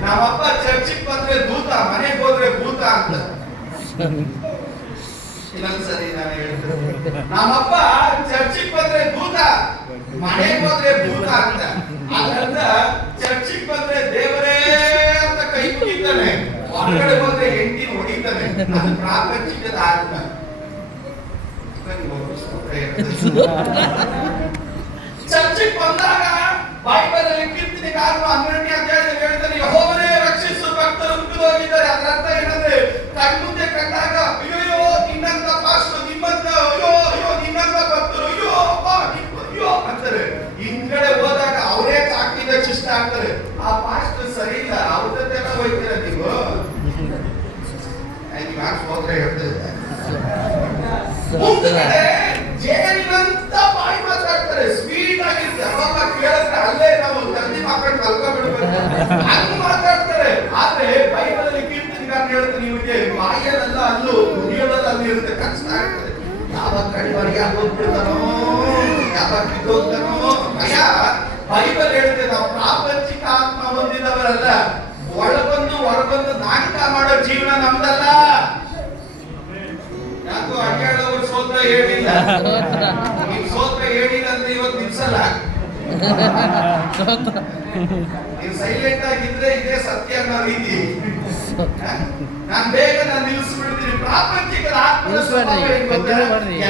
ನಮ್ಮಪ್ಪ ಚರ್ಚಿಗೆ ಬಂದ್ರೆ ದೂತ, ಮನೆಗೆ ಹೋದ್ರೆ ಭೂತ ಅಂತ. ಇನ್ನೊಂದ್ಸರಿ ನಾನು ಹೇಳ್ತೇನೆ, ನಮ್ಮಪ್ಪ ಚರ್ಚಿಗೆ ಬಂದ್ರೆ ದೂತ, ಮನೆಗೆ ಹೋದ್ರೆ ಭೂತ ಅಂತ. ಅದರಿಂದ ಚರ್ಚಿಗೆ ಬಂದ್ರೆ ದೇವರೇ ಅಂತ ಕೈ ಮುಗಿತಾನೆ, ಹೊರಗಡೆ ಹೋದ್ರೆ ಹೆಂಡತಿ ಹೊಡಿತಾನೆ. ಅದು ಪ್ರಾಪಂಚಿಕದ ಆತ್ಮ. ಚರ್ಚಿಗೆ ಬಂದಾಗ ಬೈಬಲ್ ಅಲ್ಲಿ ಕೀರ್ತನೆಗಾರನು 12ನೇ ಅಧ್ಯಾಯದಲ್ಲಿ ಹೇಳ್ತಾನೆ, ಯೆಹೋವನೇ ರಕ್ಷಿಸು, ಭಕ್ತರು ಮುಗಿದೋಗಿದ್ದಾರೆ. ಅದರ ಅರ್ಥ ಏನಂದ್ರೆ, ಕಣ್ಮುಂದೆ ಕಂಡಾಗ ಅಯ್ಯೋ ನಿನ್ನಂತ ಪಾಸ್ಟರ್, ನಿಮ್ಮಂತ ಅಯ್ಯೋ ನಿನ್ನಂತ ಭಕ್ತರು ಅಯ್ಯೋ ಅಂತಾರೆ. ಹಿಂದ್ಗಡೆ ಹೋದಾಗ ಅವರೇ ಚಾಕಿದ ಶಿಷ್ಟ ಆಗ್ತಾರೆ. ಆ ಪಾಸ್ಟರ್ ಸರಿ ಇಲ್ಲ, ಅವ್ರ ಜೊತೆ ಹೋಗ್ತೀರ ನೀವು. ಹೋದ್ರೆ ಹೇಳ್ತಿದ್ದೆ ಜೇನಿನಂತ ಬಾಯಿ ಮಾತಾಡ್ತಾರೆ, ಸ್ವೀಟ್ ಆಗಿರುತ್ತೆ. ಅವಾಗ ಕೇಳಿದ್ರೆ ಅಲ್ಲೇ ನಾವು ತಂದೆ ಮಕ್ಕಳು ಕಲ್ಕೊಂಡ್ಬಿಡ್ಬೇಕು, ಹಂಗ ಮಾತಾಡ್ತಾರೆ. ಆದ್ರೆ ಬೈಬಲ್ ಅಲ್ಲಿ ಕೀರ್ತನೆಗಾರ ಹೇಳ್ತಾರೆ, ನಿಮಗೆ ಬಾಯಲ್ಲೆಲ್ಲ ಅಲ್ಲೂ ಕುಡಿಯೋದಲ್ಲ ಅಲ್ಲಿ ಇರುತ್ತೆ, ಕಷ್ಟ ಆಗ್ತದೆ. ಯಾವಾಗ ಕಡಿಮೆ ಹೋಗ್ಬಿಡ್ತಾನೋ, ಯಾವಾಗ ಬಿದ್ದೋಗ್ತಾನೋ ಭಯ. ಬೈಬಲ್ ಹೇಳ್ತೇವೆ, ನಾವು ಪ್ರಾಪಂಚಿಕ ಆತ್ಮ ಹೊಂದಿದವರಲ್ಲ. ಒಳಗೊಂದು ಹೊರಗೊಂದು ನಾಟಕ ಮಾಡೋ ಜೀವನ ನಮ್ದಲ್ಲ. ಯಾಕೋ ಅಡ್ಡಾಡೋರು ಸೋತ್ರ ಹೇಳಿಲ್ಲ, ನೀವು ಸೋತ್ರ ಹೇಳಿಲ್ಲ ಅಂದ್ರೆ ಇವತ್ತು ನಿಲ್ಸಲ್ಲ. ನೀವು ಸೈಲೆಂಟ್ ಆಗಿದ್ರೆ ಇದೇ ಸತ್ಯ ಅನ್ನೋ ರೀತಿ. ನಾನು ಬೇಗ ನಿಲ್ಲಿಸ್ಬಿಡ್ತೀನಿ. ಪ್ರಾಪಂಚಿಕ ಆತ್ಮದ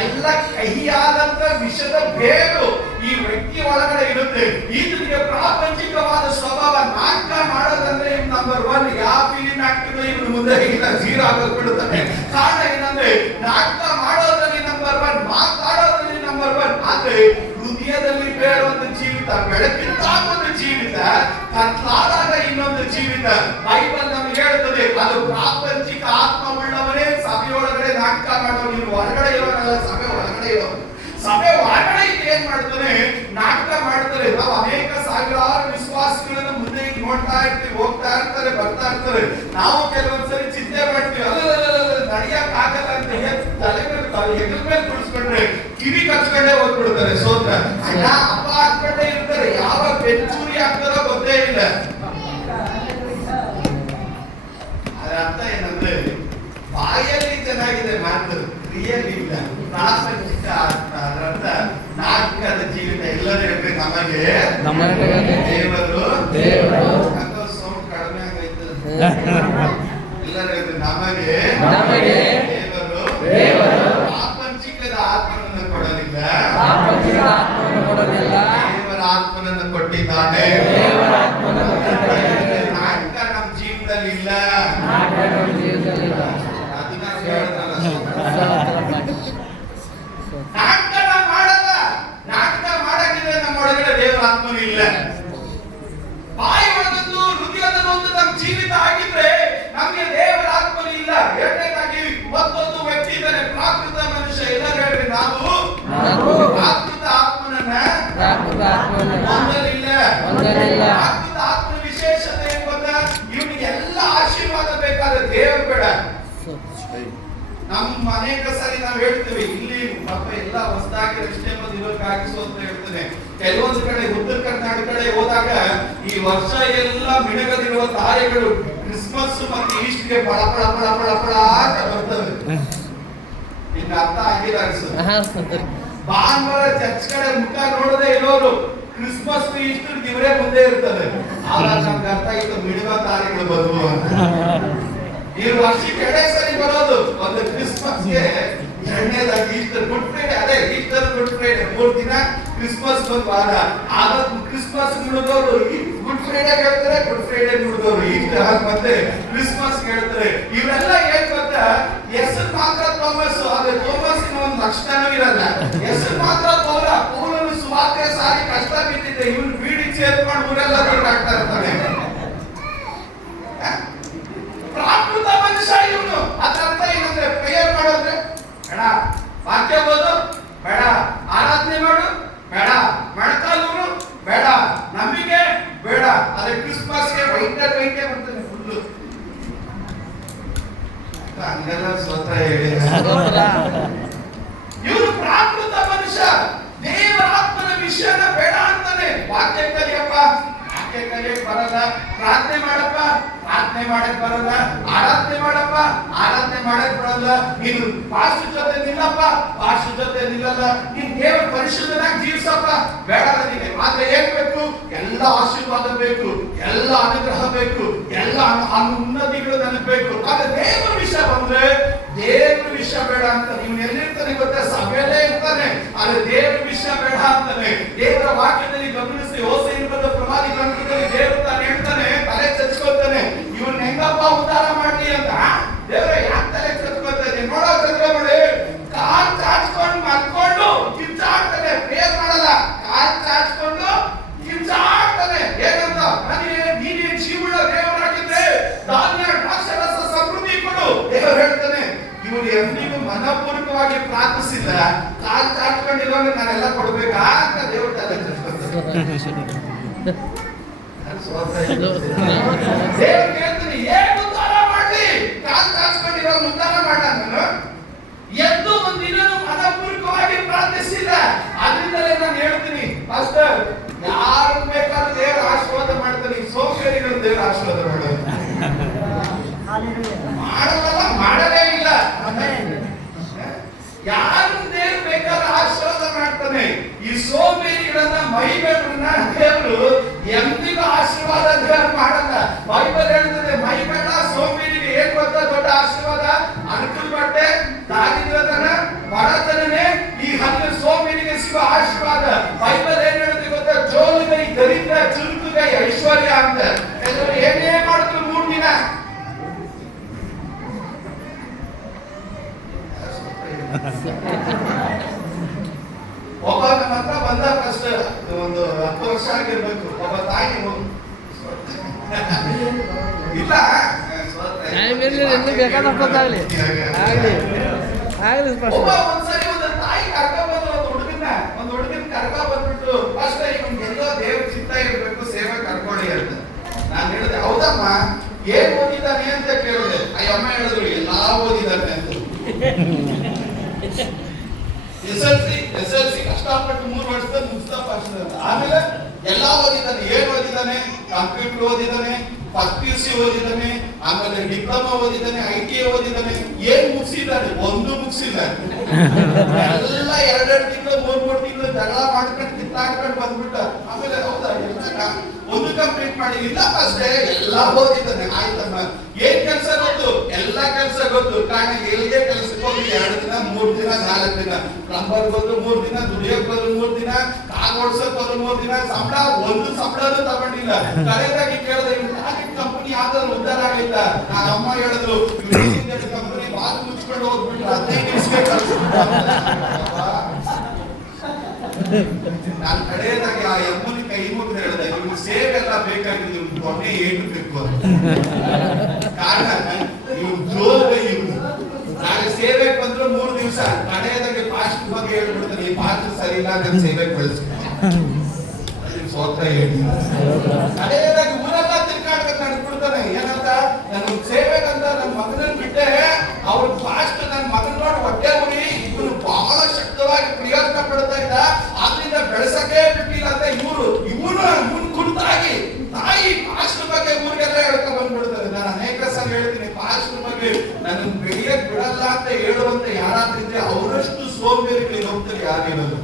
ಎಲ್ಲ ಕಹಿಯಾದಂತ ವಿಷದ ಬೇರು ಈ ವ್ಯಕ್ತಿ ಒಳಗಡೆ ಇರುತ್ತೆ. ಇದಕ್ಕೆ ಪ್ರಾಪಂಚಿಕವಾದ ಸ್ವಭಾವ. ನಾಟಕ ಮಾಡೋದಂದ್ರೆ ನಂಬರ್ 1 ಯಾವ ಫಿಲಿಂ ಆಕ್ಟರ್ ಇವ್ರ ಮುಂದೆ ಇಲ್ಲ, 0 ಆಗೋಗ್ಬಿಡುತ್ತಾನೆ. ಕಾರಣ ಏನಂದ್ರೆ, ನಾಟಕ ಮಾಡೋದ್ರಲ್ಲಿ ನಂಬರ್ 1, ಮಾತಾಡೋದ್ರಲ್ಲಿ ನಂಬರ್ 1. ಆದ್ರೆ ಹೃದಯದಲ್ಲಿ ಬೇಡುವಂತ ಜೀವಿತ, ಬೆಳಕಿಂತ ಒಂದು ಜೀವಿತ, ಕತ್ಲಾದಾಗ ಇನ್ನೊಂದು ಜೀವಿತ. ಬೈಬಲ್ ನಮ್ಗೆ ಹೇಳ್ತದೆ, ಅದು ಪ್ರಾಪಂಚಿಕ ಆತ್ಮ ಉಳ್ಳವನೇ ಸಭೆಯೊಳಗಡೆ ನಾಟಕ ಮಾಡೋರು. ನೀವು ಹೊರಗಡೆ ಇರೋನಲ್ಲ, ಸಭೆ ಒಳಗಡೆ ಇರೋರು. ಸಭೆ ಹೊರಗಡೆ ಏನ್ ಮಾಡ್ತಾನೆ, ನಾಟಕ ಮಾಡ್ತಾರೆ. ನಾವು ಅನೇಕ ಸಾವಿರಾರು ವಿಶ್ವಾಸಿಗಳನ್ನು ಮುಂದೆ ನೋಡ್ತಾ ಇರ್ತೀವಿ, ಹೋಗ್ತಾ ಇರ್ತಾರೆ, ಬರ್ತಾ ಇರ್ತಾರೆ. ನಾವು ಕೆಲವೊಂದ್ಸರಿ ಚಿಂತೆ ಮಾಡ್ತೀವಿ, ನಡೆಯಕ್ ಆಗಲ್ಲ ಅಂತ ತಲೆ ಮೇಲೆ ಹೆಗಲ ಮೇಲೆ ಕುಡಿಸ್ಕೊಂಡ್ರೆ ಕಿವಿ ಕಚ್ಕೊಂಡೇ ಹೋಗ್ಬಿಡ್ತಾರೆ. ಸೋತ್ರ ಅಪ್ಪ ಹಾಕೊಂಡೇ ಇರ್ತಾರೆ, ಯಾವ ಬೆಚ್ಚೂರಿ ಆಗ್ತಾರೋ ಗೊತ್ತೇ ಇಲ್ಲ. ಅದರ ಅರ್ಥ ಏನಂದ್ರೆ, ಬಾಯಲ್ಲಿ ಚೆನ್ನಾಗಿದೆ ಮಾತು, ಕ್ರಿಯೆಯಲ್ಲಿ ಇಲ್ಲ. ಪ್ರಾಪಂಚಿಕ ಆತ್ಮ, ಅದರ ಅರ್ಥ ನಾಟಕದ ಜೀವಿತ ಎಲ್ಲರೂ ಇರ್ಬೇಕು. ನಮಗೆ ದೇವರು ಯಾಕೋ ಸೌಂಡ್ ಕಡಿಮೆ ಆಗೈತೆ. ಎಲ್ಲರೂ ಹೇಳ್ರಿ, ನಮಗೆ ದೇವರು ಪ್ರಾಪಂಚಿಕದ ಆತ್ಮನನ್ನು ಕೊಡಲಿಲ್ಲ, ದೇವರ ಆತ್ಮನನ್ನು ಕೊಟ್ಟಿದ್ದಾನೆ. ನಾಟಕ ನಮ್ಮ ಜೀವನದಲ್ಲಿ ಇಲ್ಲ. ನಾಟಕ ಮಾಡಲ್ಲ. ನಾಟಕ ಮಾಡಕ್ಕಿದ್ರೆ ನಮ್ಮ ಒಳಗಡೆ ದೇವರ ಆತ್ಮನೂ ಇಲ್ಲ. ಬಾಯಿ ಒಳಗದ್ದು ಹೃದಯದಲ್ಲೊಂದು ನಮ್ಮ ಜೀವಿತ ಆಗಿದ್ರೆ ನಮ್ಗೆ ದೇವರ ಆತ್ಮನೂ ಇಲ್ಲ. ಎರಡನೇದಾಗಿ ಮತ್ತೊಂದು ವ್ಯಕ್ತಿ ಇದ್ದಾನೆ, ಪ್ರಾಕೃತ ಮನುಷ್ಯ. ಎಲ್ಲರೂ ಹೇಳ್ರಿ, ನಾವು ಪ್ರಾಕೃತ ಆತ್ಮನನ್ನ ಹೊಂದಲಿಲ್ಲ. ಪ್ರಾಕೃತ ಆತ್ಮನ ವಿಶೇಷತೆ ಏನ್ ಗೊತ್ತಾ? ಇವನಿಗೆ ಎಲ್ಲ ಆಶೀರ್ವಾದ ಬೇಕಾದ್ರೆ ದೇವರು ಬೇಡ. ನಮ್ಮ ಅನೇಕ ಸಾರಿ ನಾವು ಹೇಳ್ತೀವಿ, ಇಲ್ಲಿ ಪಾಪ ಎಲ್ಲ ಹೊಸದಾಗಿ ರಸ್ತೆ ಬಂದು ಇರೋಕ್ಕಾಗಿಸು ಅಂತ ಹೇಳ್ತೇನೆ. ಕೆಲವೊಂದು ಕಡೆ ಉತ್ತರ ಕರ್ನಾಟಕ ಕಡೆ ಹೋದಾಗ ಈ ವರ್ಷ ಎಲ್ಲ ಮಿಣಗದಿರುವ ತಾರೆಗಳು ಕ್ರಿಸ್ಮಸ್ ಮತ್ತು ಈಸ್ಟ್ಗೆ ಪಳ ಪಳ ಪಳ ಪಳ ಪಳ ಅಂತ ಬರ್ತವೆ. ಇನ್ನು ಅರ್ಥ ಆಗಿಲ್ಲ ಅನ್ಸುತ್ತೆ. ಭಾನುವಾರ ಚರ್ಚ್ ಕಡೆ ಮುಖ ನೋಡದೆ ಇರೋರು ಕ್ರಿಸ್ಮಸ್ ಈಸ್ಟರ್ ಇವರೇ ಮುಂದೆ ಇರ್ತದೆ. ಆವಾಗ ನಮ್ಗೆ ಅರ್ಥ ಆಗಿತ್ತು, ಮಿಣುವ ತಾರೆಗಳು ಬಂದವು ಅಂತ. ಈ ವರ್ಷಕ್ಕೆ ಎರಡೇ ಸರಿ ಬರೋದು, ಒಂದು ಕ್ರಿಸ್ಮಸ್ಗೆ, ಎರಡನೇದಾಗಿ ಈಸ್ಟರ್, ಗುಡ್ ಫ್ರೈಡೆ. ಅದೇ ಈಸ್ಟರ್ ಗುಡ್ ಫ್ರೈಡೆ 3 ದಿನ, ಕ್ರಿಸ್ಮಸ್ ಒಂದು ವಾರ. ಆಗ ಕ್ರಿಸ್ಮಸ್ ಮುಗಿದವರು ಗುಡ್ ಫ್ರೈಡೆ ಹೇಳ್ತಾರೆ, ಗುಡ್ ಫ್ರೈಡೆ ಮುಗಿದವರು ಈಸ್ಟರ್ ಮತ್ತೆ ಕ್ರಿಸ್ಮಸ್ ಹೇಳ್ತಾರೆ. ಇವರೆಲ್ಲ ಏನ್ ಗೊತ್ತಾ, ಹೆಸರು ಮಾತ್ರ ಥೋಮಸ್, ಆದ್ರೆ ಥೋಮಸ್ನ ಒಂದು ಲಕ್ಷಣನೂ ಇರಲ್ಲ. ಹೆಸರು ಮಾತ್ರ ಪೌಲನು ಸುವಾರ್ತೆ ಸಾರಿ ಕಷ್ಟ ಬಿದ್ದಿದೆ, ಇವನು ಬೀಡಿ ಸೇರ್ಕೊಂಡು ಊರೆಲ್ಲ ತಿರುಗಾಡ್ತಾ ಇರ್ತಾನೆ. ಪ್ರಾಕೃತ ಮನುಷ್ಯ ಇವನು. ಅದ್ರ ಅರ್ಥ ಏನಂದ್ರೆ, ಪ್ರೇಯರ್ ಮಾಡೋದ್ರೆ ಬೇಡ, ವಾಕ್ಯ ಓದು ಬೇಡ, ಆರಾಧನೆ ಮಾಡು ಬೇಡ, ಮೊಣಕಾಲೂರು ಬೇಡ, ನಂಬಿಕೆ ಬೇಡ. ಅದೇ ಕ್ರಿಸ್ಮಸ್ಗೆ ವೈದ್ಯ ಬರ್ತಾನೆ ಫುಲ್ಲು. ಹಂಗೆಲ್ಲ ಸ್ವತಃ ಹೇಳಿ ಇವನು ಪ್ರಾಕೃತ ಮನುಷ್ಯ. ದೇವರ ಆತ್ಮನ ವಿಷಯನ ಬೇಡ ಅಂತಾನೆ. ವಾಕ್ಯ ಕಲಿಯಪ್ಪ, ವಾಕ್ಯ ಕಲಿಯಕ್ ಬರಲ್ಲ. ಪ್ರಾರ್ಥನೆ ಮಾಡಪ್ಪ, ಪ್ರಾರ್ಥನೆ ಮಾಡಕ್ ಬರಲ್ಲ. ಆರಾಧನೆ ಮಾಡಪ್ಪ, ಆರಾಧನೆ ಮಾಡಕ್ ಬರಲ್ಲ. ನೀನು ಪಾಸ್ಟರ್ ಜೊತೆ ನಿಲ್ಲಪ್ಪ, ಪಾಸ್ಟರ್ ಜೊತೆ ನಿಲ್ಲಲ್ಲ. ನೀನ್ ದೇವರ ಪರಿಶುದ್ಧನಾಗಿ ಜೀವಿಸಪ್ಪ, ಬೇಡ ನನಗೆ. ಆದ್ರೆ ಏನ್ ಬೇಕು? ಎಲ್ಲ ಆಶೀರ್ವಾದ ಬೇಕು, ಎಲ್ಲ ಅನುಗ್ರಹ ಬೇಕು, ಎಲ್ಲ ಉನ್ನತಿಗಳು ನನಗೆ ಬೇಕು. ಆದ್ರೆ ದೇವರ ವಿಷಯ ಬಂದ್ರೆ ದೇವರ ವಿಷಯ ಬೇಡ ಅಂತ. ನೀವು ಎಲ್ಲಿರ್ತಾನೆ ಗೊತ್ತಾ? ಸಭೆಯಲ್ಲೇ ಇರ್ತಾನೆ, ಆದ್ರೆ ದೇವರ ವಿಷಯ ಬೇಡ ಅಂತಾನೆ. ದೇವರ ವಾಕ್ಯದಲ್ಲಿ ಗಮನಿಸಿ, ಹೋಸೆಯನ್ನು ಬರೆದ ಪ್ರವಾದಿ ಗ್ರಂಥದಲ್ಲಿ ದೇವರು ತಾನು ಹೇಳ್ತಾನೆ, ತಲೆ ಚಚ್ಕೊಳ್ತಾನೆ, ಇವನ್ ಹೆಂಗಪ್ಪ ಉದ್ಧಾರ ಮಾಡ್ಲಿ ಅಂತ. ದೇವರ ಯಾಕೆ ತಲೆ ಚಚ್ಕೊಳ್ತಾನೆ? ನೋಡೋ ಚಂದ್ರ ಮಾಡಿ, ಕಾಲ್ ಚಾಚ್ಕೊಂಡು ಮಲ್ಕೊಂಡು ಕಿಚ್ಚಾಡ್ತಾನೆ. ಪ್ರೇಯರ್ ಮಾಡಲ್ಲ, ಕಾಲ್ ಚಾಚ್ಕೊಂಡು ಕಿಚ್ಚಾಡ್ತಾನೆ. ಏನಂತ? ನನಗೆ ನೀನೇ ಜೀವನ ದೇವರಾಗಿದ್ರೆ ಧಾನ್ಯ ದ್ರಾಕ್ಷಾರಸ ಸಮೃದ್ಧಿ ಕೊಡು. ದೇವರು ಹೇಳ್ತಾನೆ, ಇವರು ಎಂದಿಗೂ ಮನಪೂರ್ವಕವಾಗಿ ಪ್ರಾರ್ಥಿಸಿಲ್ಲ, ಕಾಲ್ ಚಾಚ್ಕೊಂಡಿರುವಾಗ ನಾನೆಲ್ಲ ಕೊಡ್ಬೇಕಾ ಅಂತ ದೇವರು ತಲೆ ಚಚ್ಕೊಳ್ತಾನೆ. ದೇವರು ಹೇಳ್ತಾನೆ, ಏನು ಉದ್ಧಾರ ಮಾಡ್ಲಿ? ಕಾಲ್ ಚಾಚ್ಕೊಂಡಿರೋ ಉದ್ಧಾರ ಮಾಡ. ನಾನು ಎದ್ದು ಒಂದಿನ ಮನಪೂರ್ವಕವಾಗಿ ಪ್ರಾರ್ಥಿಸಿಲ್ಲ. ಅದರಿಂದಲೇ ನಾನು ಹೇಳ್ತೀನಿ, ಪಾಸ್ಟರ್, ಯಾರು ಬೇಕಾದ್ರೂ ದೇವರ ಆಶೀರ್ವಾದ ಮಾಡ್ತಾನೆ, ಸೋಂಬೇರಿಗಳು ದೇವರ ಆಶೀರ್ವಾದ ಮಾಡೋದು ಮಾಡಲ್ಲ, ಮಾಡಲೇ ಇಲ್ಲ. ಯಾರು ದೇವರು ಬೇಕಾದ್ರೆ ಆಶೀರ್ವಾದ ಮಾಡ್ತಾನೆ. ಈ ಸೋಂಬೇರಿಗಳನ್ನ ಮೈಬೇಡ್ರನ್ನ ದೇವರು ಎಂದಿಗೂ ಆಶೀರ್ವಾದ ದೇವರು ಮಾಡಲ್ಲ. ಬೈಬಲ್ ಹೇಳ್ತದೆ, ಮೈಬೇಡ ಸೋಂಬೇರಿಗೆ ಏನ್ ಗೊತ್ತಾ ದೊಡ್ಡ ಆಶೀರ್ವಾದ? ಅನುಕೂಲ ಬಟ್ಟೆ, ದಾರಿದ್ರ್ಯತನ, ಬಡತನನೇ ಈ ಹಲ್ಲು ಸೋಂಬೇರಿಗೆ ಸಿಗೋ ಆಶೀರ್ವಾದ. ಬೈಬಲ್ ಏನ್ ಹೇಳ್ತದೆ ಗೊತ್ತಾ? ಜೋಲುಗೈ ದರಿದ್ರ, ಚುರುಕುಗೈ ಐಶ್ವರ್ಯ ಅಂತ. ಏನೇ ಮಾಡಿದ್ರು 3 ದಿನ ಒಬ್ಬ ನಮ್ಮ ಹತ್ರ ಬಂದ ಫಸ್ಟ್ ಒಂದು 10 ವರ್ಷ ಆಗಿರ್ಬೇಕು. ಒಬ್ಬ ತಾಯಿ ಇಲ್ಲ ಒಂದ್ಸರಿ ಒಂದು ತಾಯಿ ಕರ್ಕ ಬಂದು ಒಂದು ಹುಡುಗನ ಕರ್ಕ ಬಂದ್ಬಿಟ್ಟು ಫಸ್ಟ್ ಎಲ್ಲೋ ದೇವ್ರ ಚಿತ್ತ ಇರ್ಬೇಕು, ಸೇವೆ ಕರ್ಕೊಳ್ಳಿ ಅಂತ. ನಾನು ಹೇಳಿದೆ, ಹೌದಮ್ಮ ಏನ್ ಓದಿದ್ದಾನೆ ಅಂತ ಕೇಳಿದೆ. ಅಯ್ಯಮ್ಮ ಹೇಳಿದ್ರು, ಎಲ್ಲಾ ಓದಿದ್ದಾನೆ ಅಂತ. ಎಸ್ಎಲ್ಸಿ ಕಷ್ಟಪಟ್ಟು 3 ವರ್ಷದಲ್ಲಿ ಮುಗಿಸ್ತಾ ಪಾಸ್ ಅಂತ. ಆಮೇಲೆ ಎಲ್ಲಾ ಓದಿದ್ದಾನೆ. ಏನ್ ಓದಿದ್ದಾನೆ? ಕಂಪ್ಯೂಟರ್ ಓದಿದ್ದಾನೆ, ಫಸ್ಟ್ PUC ಓದಿದ್ದಾನೆ, ಆಮೇಲೆ ಡಿಪ್ಲೊಮಾ ಓದಿದ್ದಾನೆ, ITI ಓದಿದ್ದಾನೆ. ಏನ್ ಮುಗಿಸಿದ್ದಾನೆ? ಒಂದು ಮುಗಿಸಿಲ್ಲ. ಎಲ್ಲ 2 ತಿಂಗಳು 3 ತಿಂಗಳು ಜಗಳ ಮಾಡ್ಕೊಂಡು ಕಿತ್ತಾಡ್ಕೊಂಡು ಬಂದ್ಬಿಟ್ಟ. ಆಮೇಲೆ ಹೌದಾ ಒಂದು ಕಂಪ್ಲೀಟ್ ಮಾಡಿ ಇಲ್ಲ ಅಷ್ಟೇ ಎಲ್ಲ ಓದಿದ್ದಾನೆ. ಆಯ್ತಮ್ಮ ಏನ್ ಕೆಲಸ ಗೊತ್ತು? ಎಲ್ಲ ಕೆಲಸ ಗೊತ್ತು. ಕಾರಣ ಎಲ್ಲಿಗೆ ಕೆಲಸಕ್ಕೆ ಹೋಗಿ 2 ದಿನ 3 ದಿನ 4 ದಿನ, ಪ್ಲಂಬರ್ ಬಂದು 3 ದಿನ, ದುಡಿಯೋಕ್ ಬಂದು 3 ದಿನ, ಕಾರ್ ಓಡ್ಸಕ್ ಬಂದು 3 ದಿನ, ಸಂಬಳ ಒಂದು ಸಂಬಳನೂ ತಗೊಂಡಿಲ್ಲ. ಕರೆದಾಗಿ ಕೇಳಿದೆ ಕಂಪನಿ ಯಾವ್ದಾದ್ರು ಉದ್ದಾರ ಆಗಿಲ್ಲ. ನಾನು ಅಮ್ಮ ಹೇಳಿದ್ರು ಕಂಪನಿ ಬಾಲ್ ಮುಚ್ಕೊಂಡು ಹೋಗ್ಬಿಟ್ಟು 15 ನಿಮಿಷಕ್ಕೆ ನಾನು ಕಡೆಯದಾಗಿ ಆ ಯಮ್ಮನ ಕೈ ಮುಗಿದು ಹೇಳಿದೆ, ನಿಮ್ಗೆ ಸೇವೆ ಎಲ್ಲ ಬೇಕಾಗಿದೆ, ನಿಮ್ಗೆ ಕೊನೆ ಏನು ಬೇಕು ಅಂತ. ಕಾರಣ ಇವ್ರು ಜೋಗ ಇವ್ರು ನಾಳೆ ಸೇವೆಗೆ ಬಂದ್ರು 3 ದಿವಸ ಕಡೆಯದಾಗಿ ಪಾಸ್ಟ್ ಬಗ್ಗೆ ಹೇಳ್ಬಿಡ್ತಾರೆ, ಈ ಪಾಸ್ಟ್ ಸರಿ ಇಲ್ಲ ನನ್ನ ಸೇವೆಗೆ ಕಳಿಸಿ ಸ್ವತಃ ಹೇಳಿ. ಕಡೆಯದಾಗಿ ಊರೆಲ್ಲ ತಿರ್ಗಾಡ್ಬೇಕು ನಡ್ಬಿಡ್ತಾನೆ. ಏನಂತ ನನ್ನ ಸೇವೆಗಂತ ನನ್ನ ಮಗನನ್ನ ಬಿಟ್ಟೆ ಅವ್ರ ಫಾಸ್ಟ್ ನನ್ನ ಮಗನ ನೋಡಿ ಹೊಟ್ಟೆ ಉರಿ ಇವನು ಬಹಳ ಶಕ್ತವಾಗಿ ಪ್ರಯೋಜನ ಪಡ್ತಾ ಇದ್ದ, ಅದ್ರಿಂದ ಬೆಳೆಸಕ್ಕೆ ಬಿಟ್ಟಿಲ್ಲ ಅಂತ ಇವನು ಕುರಿತಾಗಿ ತಾಯಿ ಫಾಸ್ಟ್ ಬಗ್ಗೆ ಊರಿಗೆಲ್ಲ ಹೇಳ್ಕೊಂಡ್ ಬಂದ್ಬಿಡ್ತಾರೆ. ನಾನು ಅನೇಕ ಸಲ ಹೇಳ್ತೀನಿ, ಫಾಸ್ಟ್ ಬಗ್ಗೆ ನನ್ನ ಬೆಳೆಯಕ್ ಬಿಡಲ್ಲ ಅಂತ ಹೇಳುವಂತ ಯಾರಾದ್ರಿದ್ರೆ ಅವರಷ್ಟು ಸೋಂಬೇರಿಗಳು ಹೋಗ್ತಾರೆ ಯಾರಿರೋದು.